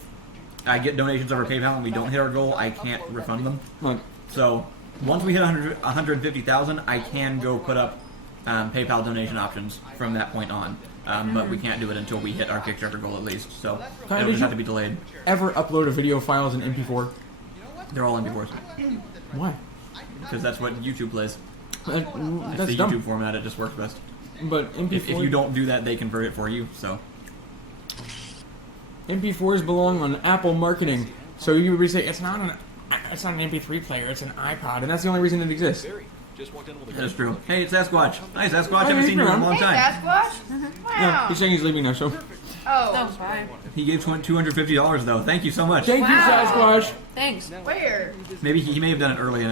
I get donations over PayPal and we don't hit our goal, I can't refund them. Like, So once we hit 150,000, I can go put up PayPal donation options from that point on. But we can't do it until we hit our Kickstarter goal at least. So Kyle, it'll did just have you- to be delayed. ever upload a video file as an MP4? They're all MP4s. Why? because that's what YouTube plays. That's It's the dumb. YouTube format. It just works best. But MP4, If you don't do that, they convert it for you. So MP4s belong on Apple marketing. So you would say it's not an MP3 player, it's an iPod, and that's the only reason it exists. Just walked in with a that's true. Hey, it's Sasquatch. Hi, Sasquatch. Haven't he's seen you in a around. long Hey, time. Sasquatch. Yeah, Wow. he's saying he's leaving now. So Oh, Bye. He gave $250 though. Thank you so much. thank you, Sasquatch. Thanks. where? Maybe he may have done it early and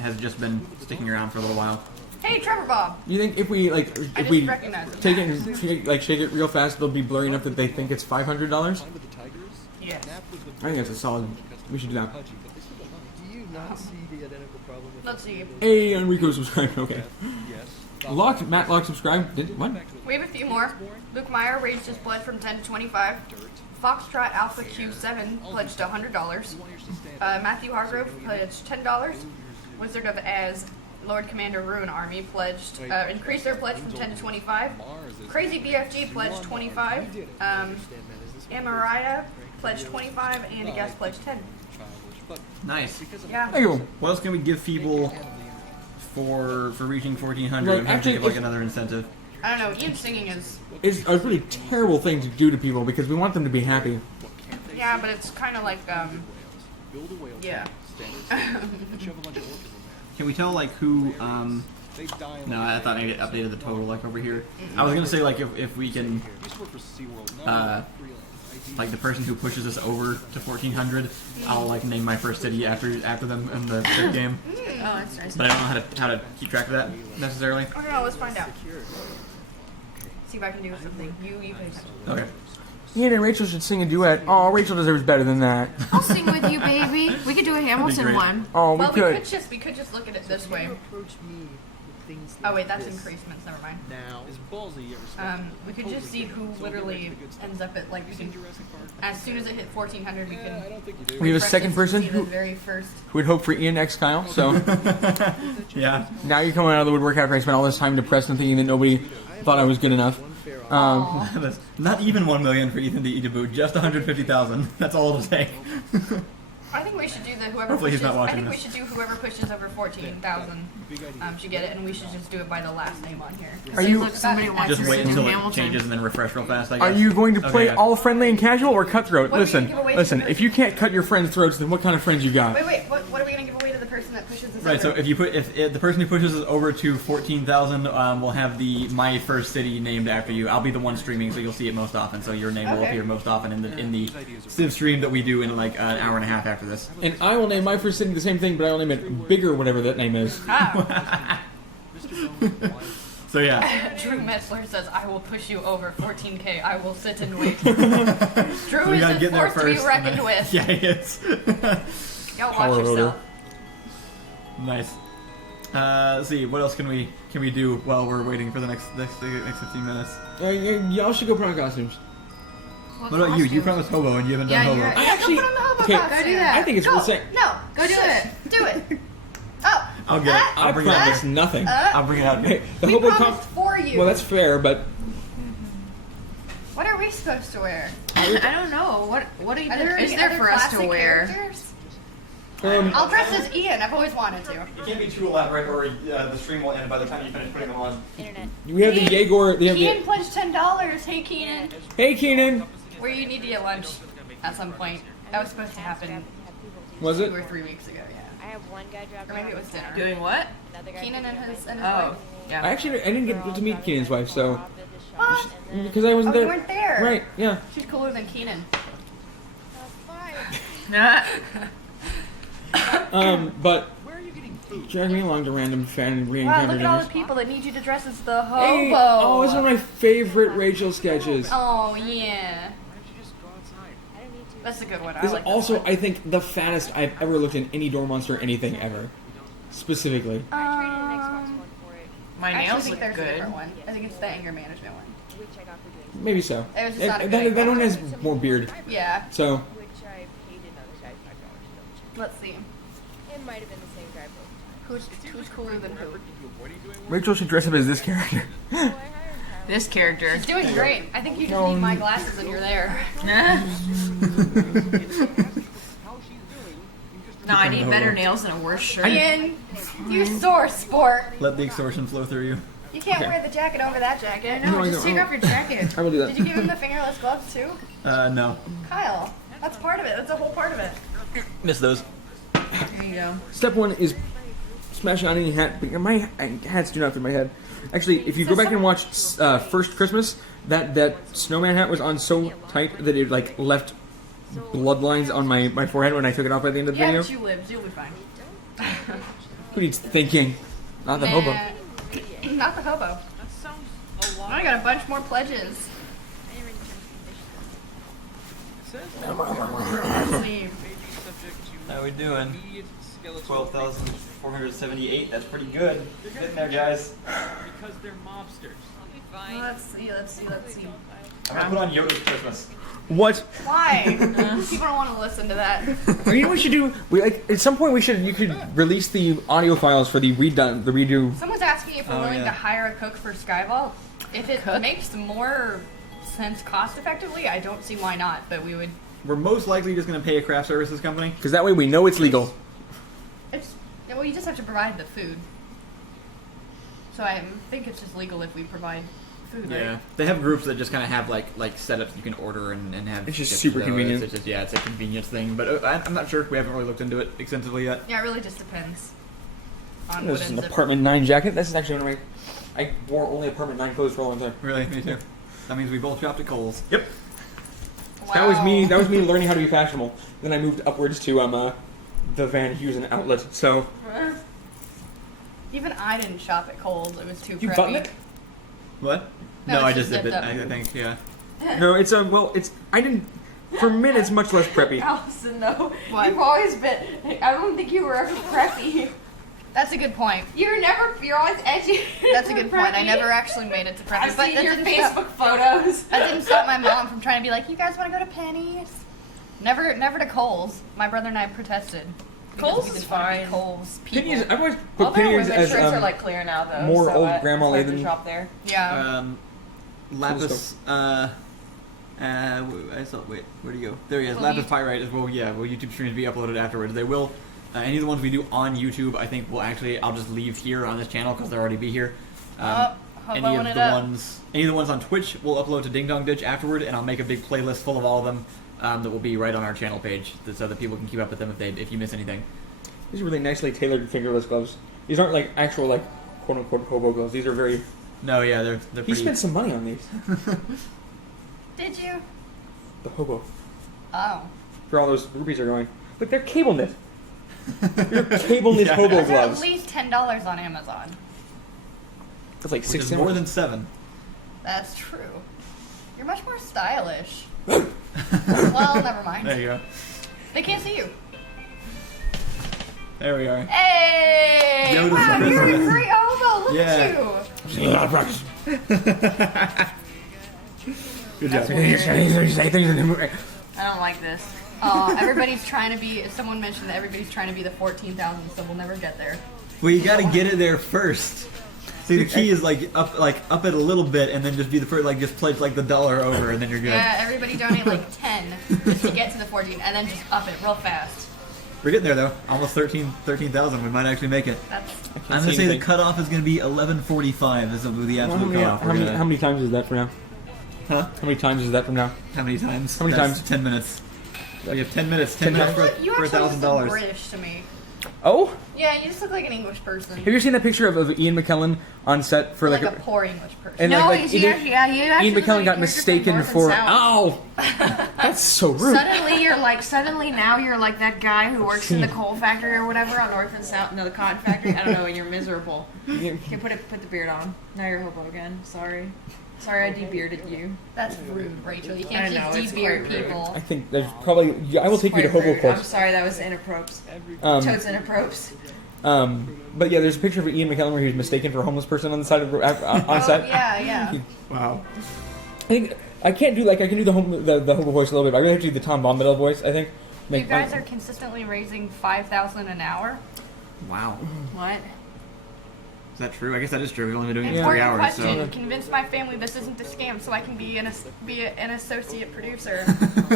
has just been sticking around for a little while. Hey, Trevor Bob. You think if we I if just we recognize him. take it and shake it real fast, they'll be blurry enough that they think it's $500? with the Tigers. Yes. I think that's a solid. We should do that. Do you not see the identical problem with Let's see. Hey, Enrico subscribed. Okay. Yes. Matt Lock subscribed. Did what? We have a few more. Luke Meyer raised his pledge from 10 to 25. Foxtrot Alpha Q7 pledged $100. Matthew Hargrove pledged $10. Wizard of Az Lord Commander Ruin Army pledged increased their pledge from 10 to 25. Crazy BFG pledged 25. Amaraya pledged 25, and a guest pledged 10. Nice. Yeah. There you go. What else can we give people for reaching 1400? Well, I'm trying to actually, think of like if- another incentive. I don't know. Ian singing is. It's a really terrible thing to do to people because we want them to be happy. Yeah, but it's kind of like Build a whale yeah. and shove a bunch of orcas in there. Can we tell like who? They die on No, I thought I updated the total like over here. I was gonna say like if we can used to work for SeaWorld. like the person who pushes us over to 1400, I'll like name my first city after them in the game. Oh, that's nice. But I don't know how to keep track of that necessarily. I don't know. Let's find out. See if I can do something. You pay attention. Okay. Ian and Rachel should sing a duet. Oh, Rachel deserves better than that. I'll sing with you, baby. We could do a Hamilton great. one. Oh, we Well, could. we could just look at it this way. Approach me with things Oh like wait, that's this increasements. Never mind. now. Is ballsy yet respectful. We could just see who literally ends up at like Jurassic Park? as soon as it hit 1400, we I can. don't think you do. We have a refresh second this to person see who the very first. would hope for Ian X Kyle. So Yeah. now you're coming out of the woodwork after I spent all this time depressed and thinking that nobody thought I was good enough. That's not even 1 million for Ethan to eat a boot, just 150,000. That's all it'll take. I think we should do the whoever. Hopefully he's pushes, not watching I think this. we should do whoever pushes over 14,000 should get it, and we should just do it by the last name on here. Are you Look, somebody wants Just to wait sing until Hamilton. it changes and then refresh real fast. I guess. Are you going to play Okay, yeah. all friendly and casual or cutthroat? What are we gonna Listen, give away to listen. the If you can't cut your friends' throats, then what kind of friends you got? Wait. What are we gonna give away to the person that pushes us Right, over? so if the person who pushes us over to 14,000 will have the My First City named after you. I'll be the one streaming, so you'll see it most often. So your name will Okay. appear most often in the Civ stream that we do in like an hour and a half after this. And I will name my first city the same thing, but I will name it bigger, whatever that name is. Ah, So yeah, Drew Metzler says, "I will push you over 14K. I will sit and wait." Drew we is gotta a get there force to be first. reckoned with. Yeah, he is. Y'all watch Power yourself. Nice. Let's see, what else can we do while we're waiting for the next 15 minutes? Y'all should go put on costumes. What about you? You promised hobo and you haven't done Yeah, hobo. you're- I actually, Go put on the hobo okay, costume. Go do that. I think it's Go. worth saying. No. Go do Shush. it. Do it. Oh. I'll get it. I I'll bring it out. promise nothing. I'll bring it out. Hey, the We hobo promised for you. Well, that's fair, but What are we supposed to wear? I don't know. What even is any there other for us to classic wear? characters? um, I'll dress as Ian. I've always wanted to. You can't be too elaborate or the stream will end by the time you finish putting them on. we have the Jaeger. They have Keenan the, pledged $10. Hey, Keenan. hey, Keenan. Where you need to get lunch at some point. That was supposed to happen Was 2 it? or 3 weeks ago. Yeah. I have one guy dropping Or maybe it off was his dinner. Doing what? Another guy Keenan and his Oh, wife. yeah. I didn't get to meet Keenan's wife, so What? because I wasn't Oh, there. you weren't there. Right? Yeah. She's cooler than Keenan. But drag me along to random fan re Wow, encounter look at all dinners. the people that need you to dress as the hobo. Hey, oh, it's one of my favorite Rachel sketches. Oh, yeah. That's a good one. I This is like also, that one. I think, the fattest I've ever looked in any door monster or anything ever. Specifically. I traded an Xbox One for it, My I actually nails think look there's a good. different one. I think it's the anger management one. which I got for doing Maybe so. It was just not a that, good that one example. has more beard. Yeah. So, which I paid another guy $5 to double check. Let's see. It might have been the same guy both times. Who's cooler than who? Rachel should dress up as this character. So I hired Kyle. This character. She's doing great. I think you just need my glasses and you're there. No, I need better nails and a worse shirt. Ian, you sore sport. Let the extortion flow through you. You can't wear the jacket over that jacket. No, No, I just don't. take off your jacket. I will do that. Did you give him the fingerless gloves too? No. Kyle, that's part of it. That's a whole part of it. Miss those. There you go. Step 1 is smashing on any hat. My hats do not fit my head. Actually, if you go back and watch First Christmas, that snowman hat was on so tight that it like left bloodlines on my forehead when I took it off at the end of the Yeah, video. but you lived. You'll be fine. Who needs thinking? Not the hobo. Not the hobo. That sounds a lot. I got a bunch more pledges. It says Let's see. may be subject to How we doing? immediate skeletal 12,478. That's pretty good. Getting there, guys. because they're mobsters. Well, let's see. I'm gonna put on Yoda's Christmas. What? Why? People don't want to listen to that. You know what we should do? We like at some point you could release the audio files for the redo. Someone's asking if we're Oh, willing yeah. to hire a cook for Skyvault. If it makes more sense cost effectively, I don't see why not, but we would. We're most likely just gonna pay a craft services company. Because that way we know it's legal. Well, you just have to provide the food. So I think it's just legal if we provide food, right? Yeah, they have groups that just kind of have like setups you can order and have. It's just shipped, super so convenient. It's just it's a convenience thing, but I'm not sure. We haven't really looked into it extensively yet. Yeah, it really just depends on This what is an ends up. apartment 9 jacket. This is actually one of my. I wore only apartment 9 clothes for a long time. Really, me too. That means we both shopped at Kohl's. Yep. Wow. That was me learning how to be fashionable. Then I moved upwards to the Van Heusen outlet. So Even I didn't shop at Kohl's. It was too you preppy. button it? What? No, No, it's I just just dipped it. zipped up. I think, yeah. No, it's I didn't. For men, it's much less preppy. Allison, though, What? you've always been. I don't think you were ever preppy. That's a good point. You're always edgy. That's a good point. I Preppy. never actually made it to preppy. I've but seen that your didn't Facebook stop, photos. that didn't stop my mom from trying to be like, you guys want to go to Penny's? Never to Kohl's. My brother and I protested. because Kohl's we is just wanted fine. Kohl's people. Pennies. I've always put All their pennies women's as shirts are like clear now, though. more so old it's grandma hard to than- shop there. Yeah. Lapis. I saw. Wait, where'd he go? There he is. Well, Lapis you- Pyrite as well. Yeah, will YouTube streams be uploaded afterwards? They will. Any of the ones we do on YouTube, I think will actually. I'll just leave here on this channel because they'll already be here. Hope Any blowing of it the up. ones on Twitch, we'll upload to Ding Dong Ditch afterward, and I'll make a big playlist full of all of them that will be right on our channel page, so that people can keep up with them if you miss anything. These are really nicely tailored fingerless gloves. These aren't like actual like quote unquote hobo gloves. These are very. No, yeah, they're He pretty. spent some money on these. Did you? The hobo. Oh. For all those rupees are going. Look, they're cable knit. They're cable knit hobo Those are at gloves. least $10 on Amazon. That's like Which 6 is more than 7. That's true. You're much more stylish. Well, never mind. There you go. They can't see you. There we are. Hey! Yoda's Wow, you're a Christmas. great hobo. Look Yeah. at you. Good job. I don't like this. Everybody's trying to be. Someone mentioned that everybody's trying to be the 14,000, so we'll never get there. Well, you gotta get it there first. See, the key is like up it a little bit, and then just be the first, just pledge like the $1 over, and then you're good. Yeah, everybody donate like 10 just to get to the 14, and then just up it real fast. We're getting there though. Almost 13,000. We might actually make it. That's I'm gonna say the cutoff is gonna be 11:45. This will be the absolute cutoff. How many times is that from now? Huh? How many times is that from now? How many times? How many That's times? 10 minutes. We have 10 minutes. 10 minutes times? you for actually just look $1,000. British to me. Oh? Yeah, you just look like an English person. Have you ever seen that picture of Ian McKellen on set for like like a poor English person. and No, like he's Ian, actually, yeah, he actually Ian looks McKellen like got a character from mistaken North and for South. ow. That's so rude. Suddenly now you're like that guy who works in the coal factory or whatever on North and South, no, the cotton factory. I don't know, and you're miserable. Okay, put the beard on. Now you're a hobo again. Sorry, I de-bearded you. That's rude, Rachel. You can't I know, just it's de-beard quite rude. people. I think there's probably I will take you to Quite Hobo rude. I'm Course. sorry, that was inappropriate. Totes inappropriate. But yeah, there's a picture of Ian McKellen where he was mistaken for a homeless person on the side of on Oh, set. yeah. Wow. I think I can do the hobo voice a little bit. But I really have to do the Tom Bombadil voice. I think. You guys are consistently raising $5,000 an hour. Wow. What? Is that true? I guess that is true. We've only been doing it 3 Important hours. question. So. Convince my family this isn't a scam so I can be an associate producer.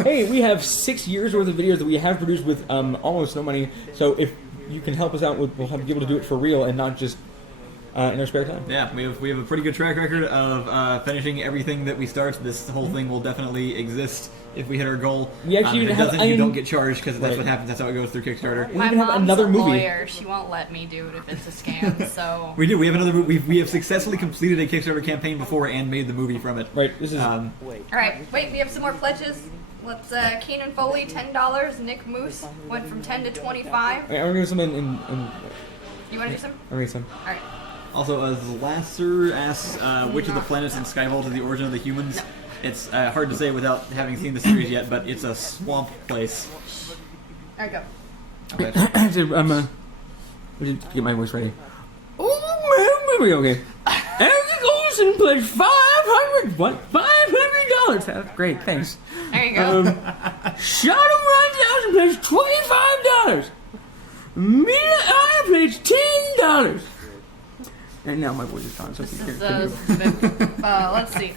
Hey, we have 6 years worth of videos that we have produced with almost no money. So if you can help us out, we'll be able to do it for real and not just in our spare time. Yeah, we have a pretty good track record of finishing everything that we start. This whole thing will definitely exist if we hit our goal. We actually if it have- doesn't, you don't get charged because that's what happens. That's how it goes through Kickstarter. We My even have mom's another a movie. lawyer. She won't let me do it if it's a scam. So We do. We have another. We have successfully completed a Kickstarter campaign before and made the movie from it. Right. This is all right. Wait, we have some more pledges. Let's Keenan Foley $10. Nick Moose went from 10 to 25. I'm gonna do something in You want to do some? I'm gonna do some. All right. Also, Lasser asks, which of the planets in Skyvault is the origin of the humans? It's hard to say without having seen the series yet, but it's a swamp place. There you go. Okay. So, let me get my voice ready. Oh, okay. Eric Olson pledged $500. What? $500. That's great. Thanks. There you go. Shadow 1000 pledged $25. Mina I pledged $10. And now my voice is gone, so This you is, can let's see.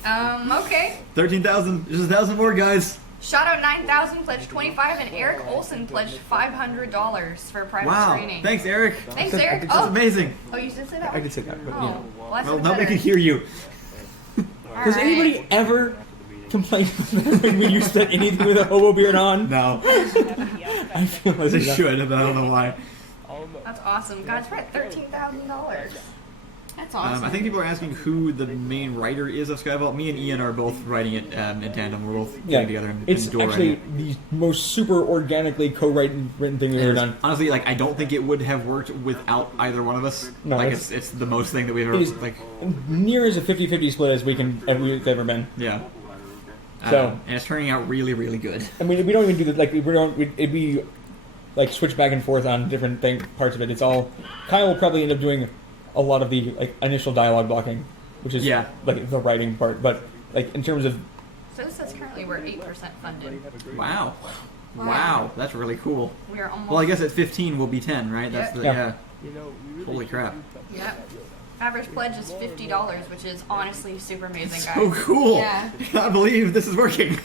Okay. 13,000. Just 1,000 more, guys. Shadow 9000 pledged 25, and Eric Olson pledged $500 for private Wow. training. Thanks, Eric. Thanks, Eric. That's Oh, amazing. oh, you did say that I one? did say that, but Oh, yeah. well, that's Well, even nobody better. can hear you. Does anybody ever complain when we used to set anything with a hobo beard on? No. I feel like They that. should, but I don't know why. That's awesome. Guys, we're at $13,000. That's awesome. I think people are asking who the main writer is of Skyvault. Me and Ian are both writing it in tandem. We're both getting together and it's dual actually writing it. the most super organically co-written thing we've ever done. Honestly, like I don't think it would have worked without either one of us. No, like it's- it's the most thing that we've ever It is like. near as a 50-50 split as we've ever been. Yeah. So- and it's turning out really, really good. I mean, we don't even do that. Like it'd be like switch back and forth on different parts of it. It's all Kyle will probably end up doing a lot of the like initial dialogue blocking, which is like the writing part. But like in terms of So this says currently we're 8% funded. Wow. Wow, that's really cool. We are almost. Well, I guess at 15 we'll be 10, right? That's Yep. the Yeah. Holy crap. Yep. Average pledge is $50, which is honestly super amazing, guys. So cool. Yeah. I can't believe this is working.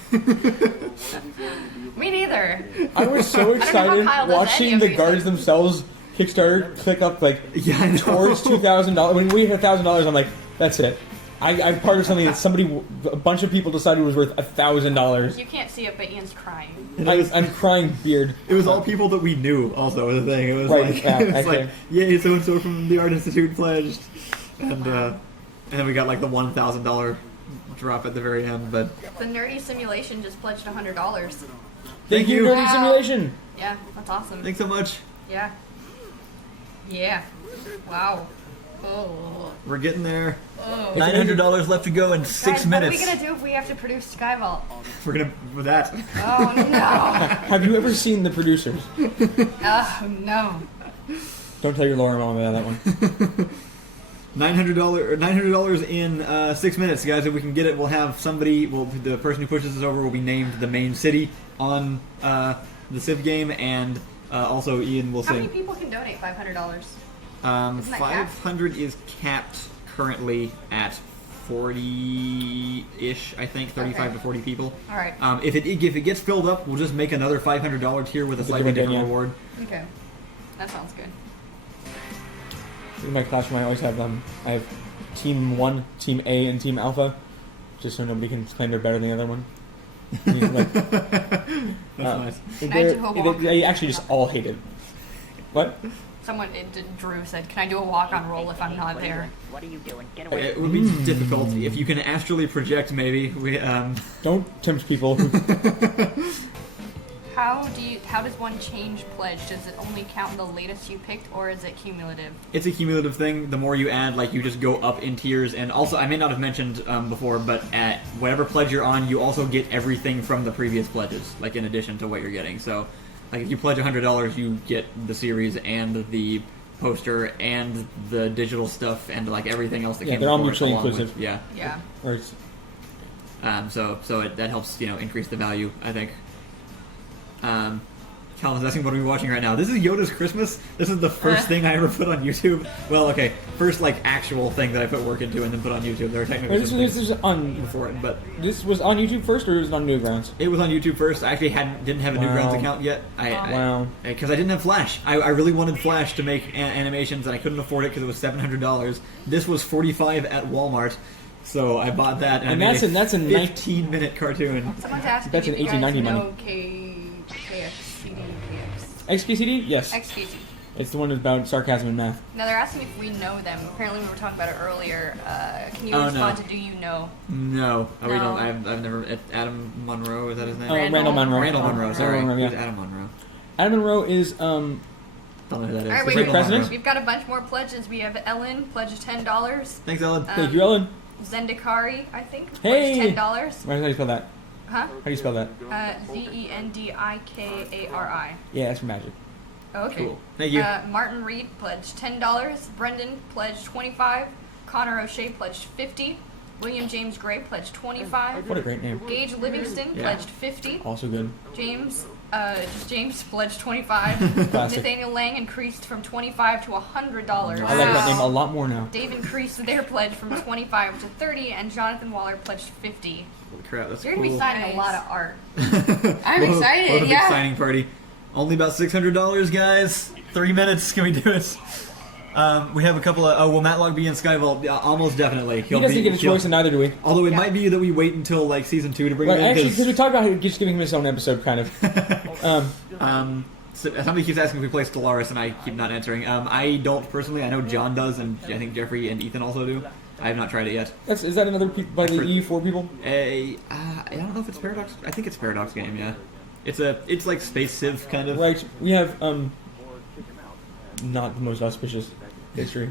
Me neither. I was so I don't know excited how Kyle does any watching of the these guards things. themselves Kickstarter click up like Yeah, I know. towards $2,000. When we hit $1,000, I'm like, that's it. I'm part of something that a bunch of people decided was worth $1,000. You can't see it, but Ian's crying. I'm crying beard. It was all people that we knew. Also, was the thing. It was Right, like, yeah, it was actually. like, yay, so and so from the Art Institute pledged, and then we got like the $1,000 drop at the very end. But The Nerdy Simulation just pledged $100. Thank you, you. Nerdy Simulation. Yeah, that's awesome. thanks so much. Yeah. Yeah. Wow. Oh. We're getting there. Oh. $900 left to go in 6 Guys, minutes. what are we gonna do if we have to produce Skyvault? We're gonna with that. Oh no! Have you ever seen The Producers? Oh no! Don't tell your Laura mom about that one. $900 in 6 minutes, guys. If we can get it, we'll have somebody. Well, the person who pushes us over will be named the main city on the Civ game, and also Ian will How many sing. people can donate $500? Isn't that capped? 500 is capped currently at 40-ish, I think, 35 Okay. to 40 people. All right. If it gets filled up, we'll just make another $500 tier with a slightly different different thing, yeah. reward. Okay. That sounds good. In my classroom, I always have I have Team 1, Team A, and Team Alpha, just so nobody can claim they're better than the other one. You know, like, That's nice. Can I do a walk? they actually just all hate it. What? Drew said, "Can I do a walk-on roll if I'm not there?" What are you doing? Get away. It would be difficult if you can astrally project. Maybe we. Don't tempt people. How does one change pledge? Does it only count the latest you picked, or is it cumulative? It's a cumulative thing. The more you add, like, you just go up in tiers. And also, I may not have mentioned before, but at whatever pledge you're on, you also get everything from the previous pledges, like, in addition to what you're getting. So, like, if you pledge $100, you get the series and the poster and the digital stuff and, like, everything else that Yeah, came they're all before it, mutually along with- inclusive. Yeah. Yeah. Or it's, That helps, increase the value, I think. Calvin's asking what are we watching right now. This is Yoda's Christmas. This is the first thing I ever put on YouTube. Well, okay, first like actual thing that I put work into and then put on YouTube. There are technically Wait, this was on before it, but this was on YouTube first, or it was on Newgrounds? it was on YouTube first. I actually didn't have a Newgrounds account yet. Wow. Because I didn't have Flash. I really wanted Flash to make animations, and I couldn't afford it because it was $700. This was $45 at Walmart, so I bought that. And I made that's a 15-minute cartoon. Someone's asking That's if an you guys 1890 money. know KFCD. XKCD? Yes. XKC. It's the one about sarcasm and math. Now they're asking if we know them. Apparently we were talking about it earlier. Can you Oh, respond no. to do you know? No. Oh, we No. don't. I've never. Adam Monroe, is that his name? Randall Monroe. Randall Monroe, sorry. Monroe, yeah. Who's Adam Monroe? Adam Monroe is Don't know who that is. Alright, It's wait, Randall president? Monroe. We've got a bunch more pledges. We have Ellen, pledged $10. Thanks, Ellen. Thank you, Ellen. Zendikari, I think, Hey! pledged $10. How do you spell that? Huh? How do you spell that? Zendikari. Yeah, that's from Magic. Oh, okay. Cool. Thank you. Martin Reed pledged $10. Brendan pledged $25. Connor O'Shea pledged $50. William James Gray pledged $25. What a great name. Gage Livingston Yeah. pledged $50. Also good. James pledged $25. Classic. Nathaniel Lang increased from $25 to $100. I like that name a lot more now. Dave increased their pledge from $25 to $30, and Jonathan Waller pledged $50. Holy crap, that's You're cool. gonna be signing Nice. a lot of art. I'm excited, What a big yeah. signing party. Only about $600, guys. 3 minutes. Can we do it? We have a couple of. Oh, will Matlock be in Skyvault? Yeah, almost definitely. He doesn't get a choice, and neither do we. Although it might be that we wait until like season 2 to bring Right, him in. actually, because we talked about just giving him his own episode, kind of. So somebody keeps asking if we play Stellaris, and I keep not answering. I don't personally. I know John does, and I think Jeffrey and Ethan also do. I have not tried it yet. Is that another by the E4 people? I don't know if it's Paradox. I think it's Paradox game. Yeah, it's like Space Civ kind of. Right. We have not the most auspicious history.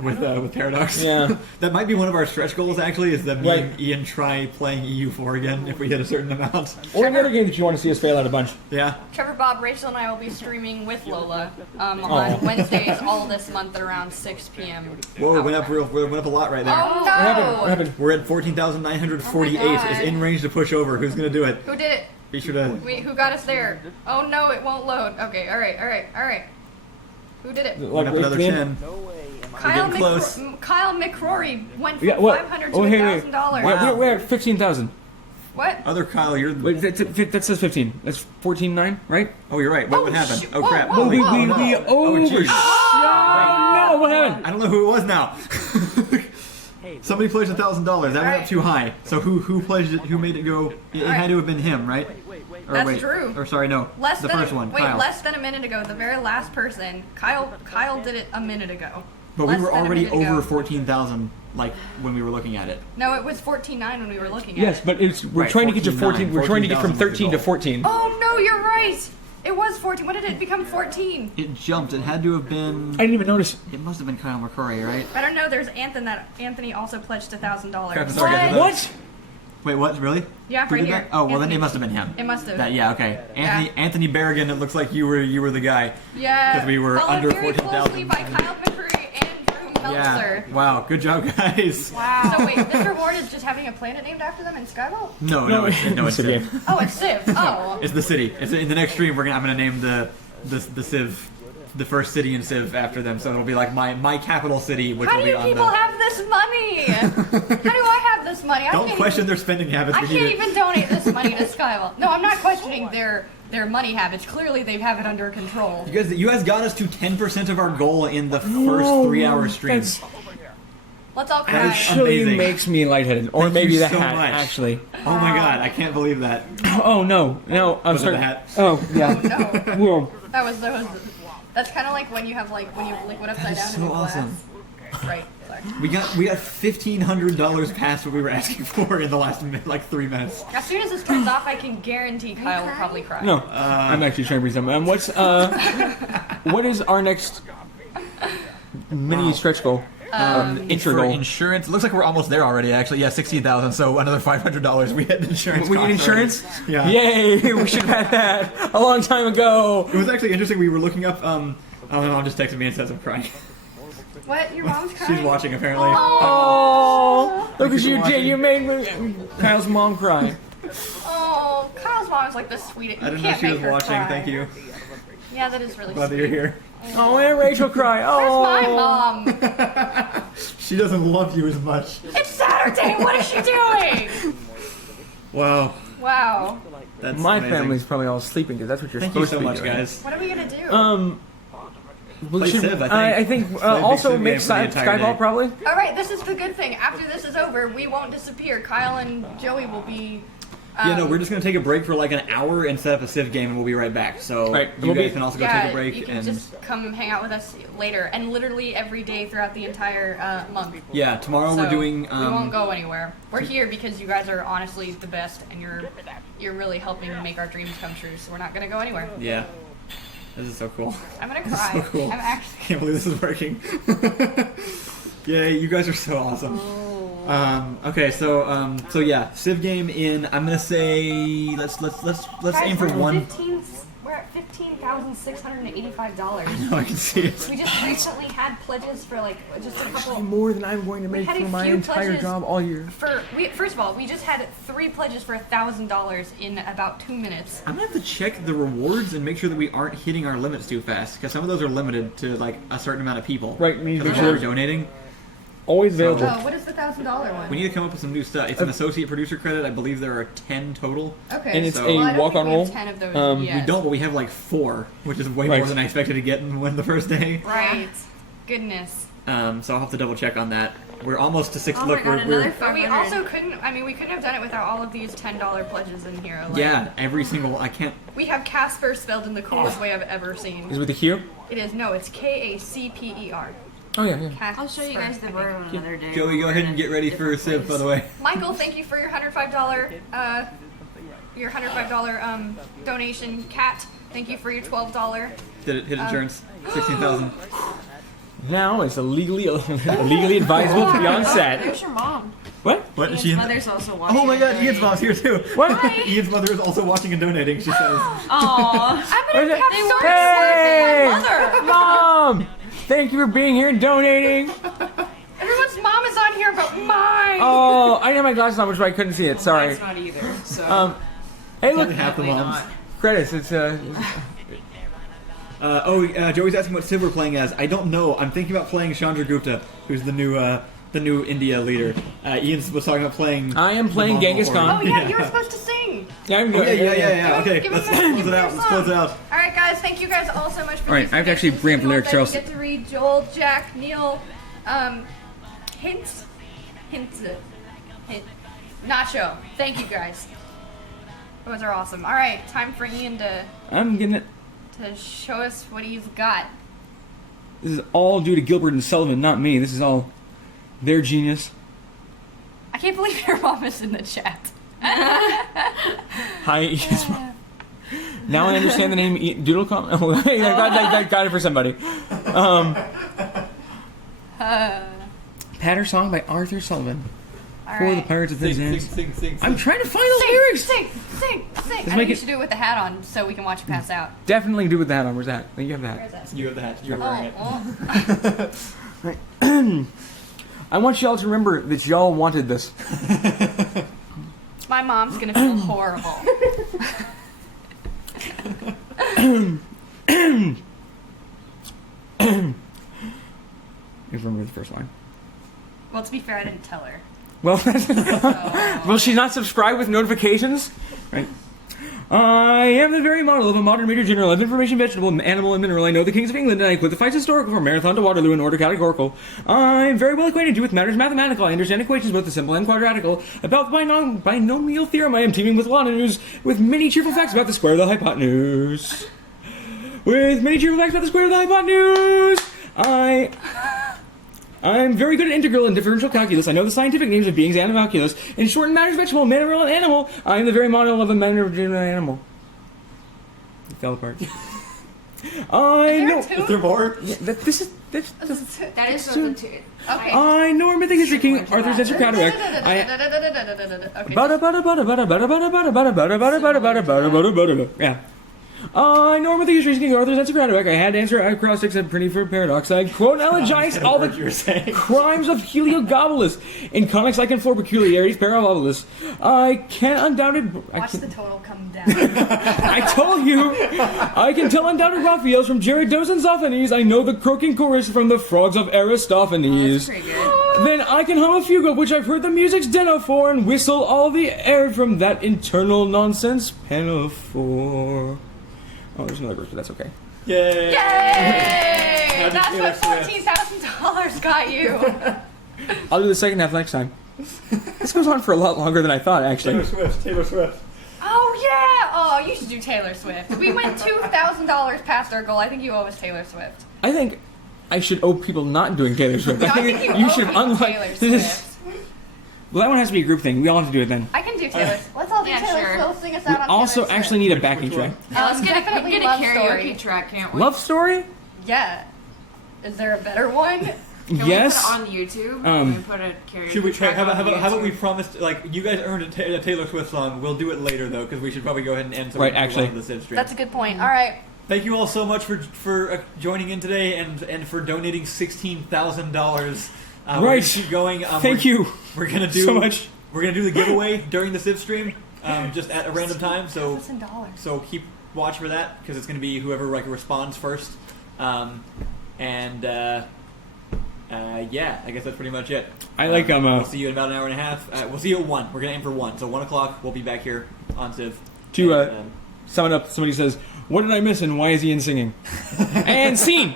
With Paradox. Yeah. That might be one of our stretch goals. Actually, is that me Right. and Ian try playing EU4 again if we hit a certain amount. Or any other game that you want to see us fail out a bunch. Yeah. Trevor, Bob, Rachel, and I will be streaming with Lola on Aw. Wednesdays all this month at around 6 p.m. Whoa, it went up a lot right there. Oh no! What happened? What happened? We're at 14,948. Oh my God. It's in range to push over. Who's gonna do it? Who did it? Be sure to. Wait, who got us there? Oh no, it won't load. Okay, alright. Who did it? Went up another 10. Kyle, getting close. Kyle McCrory went from Yeah, what? 500 Oh, to hey, wait. $1,000. We're at 15,000. What? Other Kyle, you're. Wait, that says 15. That's 14.9. Right? Oh, you're right. What happened? shoot. Oh Whoa, crap! whoa, Holy- whoa. oh, no. we Oh, jeez. Oh, no! What happened? I don't know who it was now. Somebody pledged $1,000. That went up too high. So who pledged it? Who made it go? It had to have been him, right? Or That's wait, true. Or sorry, no. Less the than first one, wait, Kyle. less than a minute ago, the very last person, Kyle did it a minute ago. But we Less were than a already minute over ago. 14,000, like when we were looking at it. No, it was 14.9 when we were looking at Yes, it. but we're Right, trying to get to 14.9. 14. We're trying to get from 14,000 was the 13 to goal. 14. Oh no, you're right. It was 14. When did it become 14? It jumped. It had to have been. I didn't even notice. It must have been Kyle McCrory, right? I don't know. There's Anthony also pledged $1,000. Crap, sorry, guys. What? Wait, what? Really? Yeah, Who right did here. that? Oh, well, then Anthony. it must have been him. It must have. That, yeah, okay. Anthony Berrigan, it looks like you were the guy. Yeah. 'Cause we were followed under very 14,000. closely by Kyle McCrory and Drew Meltzer. Yeah. Wow. Good job, guys. Wow. So wait, this reward is just having a planet named after them in Skyvault? No, it's Civ. Oh, it's Civ. Oh. It's the city. It's in the next stream. I'm gonna name the Civ, the first city in Civ after them. So it'll be like my capital city, which How will do be you on people the. have this money? How do I have this money? I Don't can't question even, their spending habits. I We can't need it. even donate this money to Skyvault. No, I'm not questioning their money habits. Clearly, they have it under control. You guys got us to 10% of our goal in the first 3-hour stream. That's Let's all cry. actually amazing. makes me lightheaded. Or Thank maybe you the so hat, much. actually. Oh my god, I can't believe that. Oh, no. No, I'm Was it sorry. the hat? Oh, yeah. No, Whoa. that was that's kind of like when you have liquid upside down so in a glass. awesome. Right. Sorry. We got $1,500 past what we were asking for in the last 3 minutes. As soon as this turns off, I can guarantee Kyle will probably cry. No, I'm actually trying to read something. What is our next mini stretch goal? Intro For goal. insurance, it looks like we're almost there already. Actually, yeah, 16,000. So another $500. We had insurance. We get costs already. insurance? Yeah. Yay! We should have had that a long time ago. It was actually interesting. We were looking up. Oh, my mom just texted me and says I'm crying. What? Your mom's crying? She's watching apparently. Oh, look at Thank you you, for Jay. watching. You made Kyle's mom cry. Oh, Kyle's mom mom's like the sweetest. I didn't You know can't she make was her watching. cry. Thank you. Yeah, that is really Glad that sweet. you're here. Oh, and Rachel cry. Oh. Where's my mom? She doesn't love you as much. It's Saturday. What is she doing? Wow. Wow. That's My amazing. family's probably all sleeping because that's what you're Thank you supposed so to be much, doing. guys. What are we gonna do? Well, Play should- Civ, I think Play a big also Civ make game for the entire Skyvault day. probably. All right, this is the good thing. After this is over, we won't disappear. Kyle and Joey will be. Yeah, no, we're just gonna take a break for like an hour and set up a Civ game, and we'll be right back. So Right, you we'll guys be- can also go Yeah, take a break. you can And just come hang out with us later, and literally every day throughout the entire month. yeah, tomorrow So, we're doing. we won't go anywhere. We're here because you guys are honestly the best, and you're really helping make our dreams come true. So we're not gonna go anywhere. Yeah, this is so cool. I'm gonna This is cry. so cool. I'm actually. Can't believe this is working. Yay, you guys are so awesome. Okay, so yeah, Civ game in. I'm gonna say let's aim for one. We're at $15,685. No, I can see it. We just recently had pledges for like just a couple. More than I'm going to make had a for my few entire pledges job all year. First of all, we just had 3 pledges for $1,000 in about 2 minutes. I'm gonna have to check the rewards and make sure that we aren't hitting our limits too fast, because some of those are limited to like a certain amount of people. Right, we need to Because make we're sure donating. always available. Oh, what is the $1,000 one? We need to come up with some new stuff. It's an associate producer credit. I believe there are 10 total. Okay, And it's So- a well, I don't walk-on think we roll. have 10 of those We yet. We don't, but we have like 4, which is way Right. more than I expected to get in the first day. Right. Goodness. So I'll have to double check on that. We're almost to 6. Oh Look, my god, we're another But we 500. also couldn't. I mean, we couldn't have done it without all of these $10 pledges in here. Like, yeah, every single. I can't. We have Casper spelled in the coolest way I've ever seen. Is it with the Q? It is no, it's Kacper. Oh yeah, yeah. Casper. I'll show you guys the room another day. Joey, go ahead and get ready for Civ, by the way. Michael, thank you for your $105 donation. Kat, thank you for your $12. Did it hit insurance? 16,000. Now it's illegally advisable to be on set. There's your mom. What? What is Ian's she? mother's also watching. Oh my God, Ian's mom's here too. What? Ian's mother is also watching and donating. She says. Aww. I'm gonna have stories Hey! with my mother. Mom! Thank you for being here and donating. Everyone's mom is on here but mine. Oh, I didn't have my glasses on, which is why I couldn't see it. Sorry. Mine's not either. So Hey, look. Only half the moms. Credits. It's Joey's asking what Civ we're playing as. I don't know. I'm thinking about playing Chandragupta, who's the new India leader. Ian was talking about playing. I am playing the Mongol Genghis horde. Khan. Oh yeah, you were supposed to sing. Yeah, I'm Oh, good. yeah. Okay, Give let's us a- close give it us out. a Let's close it out. All right, guys, thank you guys all so much for All right, these I have to actually donations. bring up the We lyrics hope or that else- you get to read Joel, Jack, Neil, Nacho. Thank you guys. Those are awesome. All right, time for Ian I'm getting it. to show us what he's got. This is all due to Gilbert and Sullivan, not me. This is all their genius. I can't believe your mom is in the chat. Hi, yes, Mom. Now I understand the name Doodlecom. Oh, I got it for somebody. Patter song by Arthur Sullivan. All For the right. Pirates of Penzance. Sing. I'm trying to find the lyrics. Sing. I make think you it- should do it with the hat on so we can watch you pass out. Definitely do with that on. Where's that? You have Where is that. that? You have the hat. You're wearing Oh, it. I want y'all to remember that y'all wanted this. my mom's gonna feel horrible. Just remember the first line. Well, to be fair, I didn't tell her. Well, So. will she not subscribe with notifications? Right. I am the very model of a modern Major General of information, vegetable, animal, and mineral. I know the kings of England, and I quit the fights historical from Marathon to Waterloo in order categorical. I'm very well acquainted with matters mathematical. I understand equations, both the simple and quadratical. About the binomial theorem, I am teeming with a lot of news, with many cheerful facts about the square of the hypotenuse. With many cheerful facts about the square of the hypotenuse, I'm very good at integral and differential calculus. I know the scientific names of beings and animalculous. In short, in matters vegetable, mineral, and animal, I am the very model of a mineral animal. It fell apart. I know. Is there more? Yeah, That is something to it. Okay. I know our mythic history king Arthur's Desert Cataract. Okay. Yeah. I know with the history of authors, that's a crowd. I had to answer acrostics and printing for Paradox. I quote and elegize all the crimes of Heliogabalus. In comics, I can floor peculiarities, Parabolus. I can undoubted... Watch the total come down. I told you! I can tell undoubted Raphaels from Jared Doe's and Zophanes. I know the croaking chorus from the frogs of Aristophanes. That's pretty good. Then I can hum a fugue of which I've heard the music's dinner for and whistle all the air from that internal nonsense pinafore. Oh, there's another verse, but that's okay. Yay! Yay! That's what $14,000 got you. I'll do the second half next time. This goes on for a lot longer than I thought, actually. Taylor Swift. Oh yeah! Oh, you should do Taylor Swift. We went $2,000 past our goal. I think you owe us Taylor Swift. I think I should owe people not doing Taylor Swift. No, I think you owe should people unlike Taylor this. Swift. Well, that one has to be a group thing. We all have to do it then. I can do Taylor Swift. Let's all do Yeah, Taylor sure. Swift. Sing us We out on also Taylor actually need a backing track. Let's get definitely a Love karaoke Story. track, can't we? Love Story? Yeah. Is there a better one? Can Yes. we put it on YouTube and put a karaoke Should we? track How on about we YouTube? promised? Like, you guys earned a Taylor Swift song. We'll do it later though, because we should probably go ahead and end. So Right, we can move actually. on to the Civ stream. That's a good point. All right. Thank you all so much for joining in today and for donating $16,000. We're Right. gonna keep going. Thank you We're gonna do so much. We're gonna do the giveaway during the Civ stream, just at a random time. So That's in dollars. so keep watch for that because it's gonna be whoever responds first. Yeah, I guess that's pretty much it. I like We'll see you in about an hour and a half. We'll see you at 1. We're gonna aim for 1. So 1 o'clock, we'll be back here on Civ. To And, sum it up, somebody says, "What did I miss and why is Ian singing?" And scene!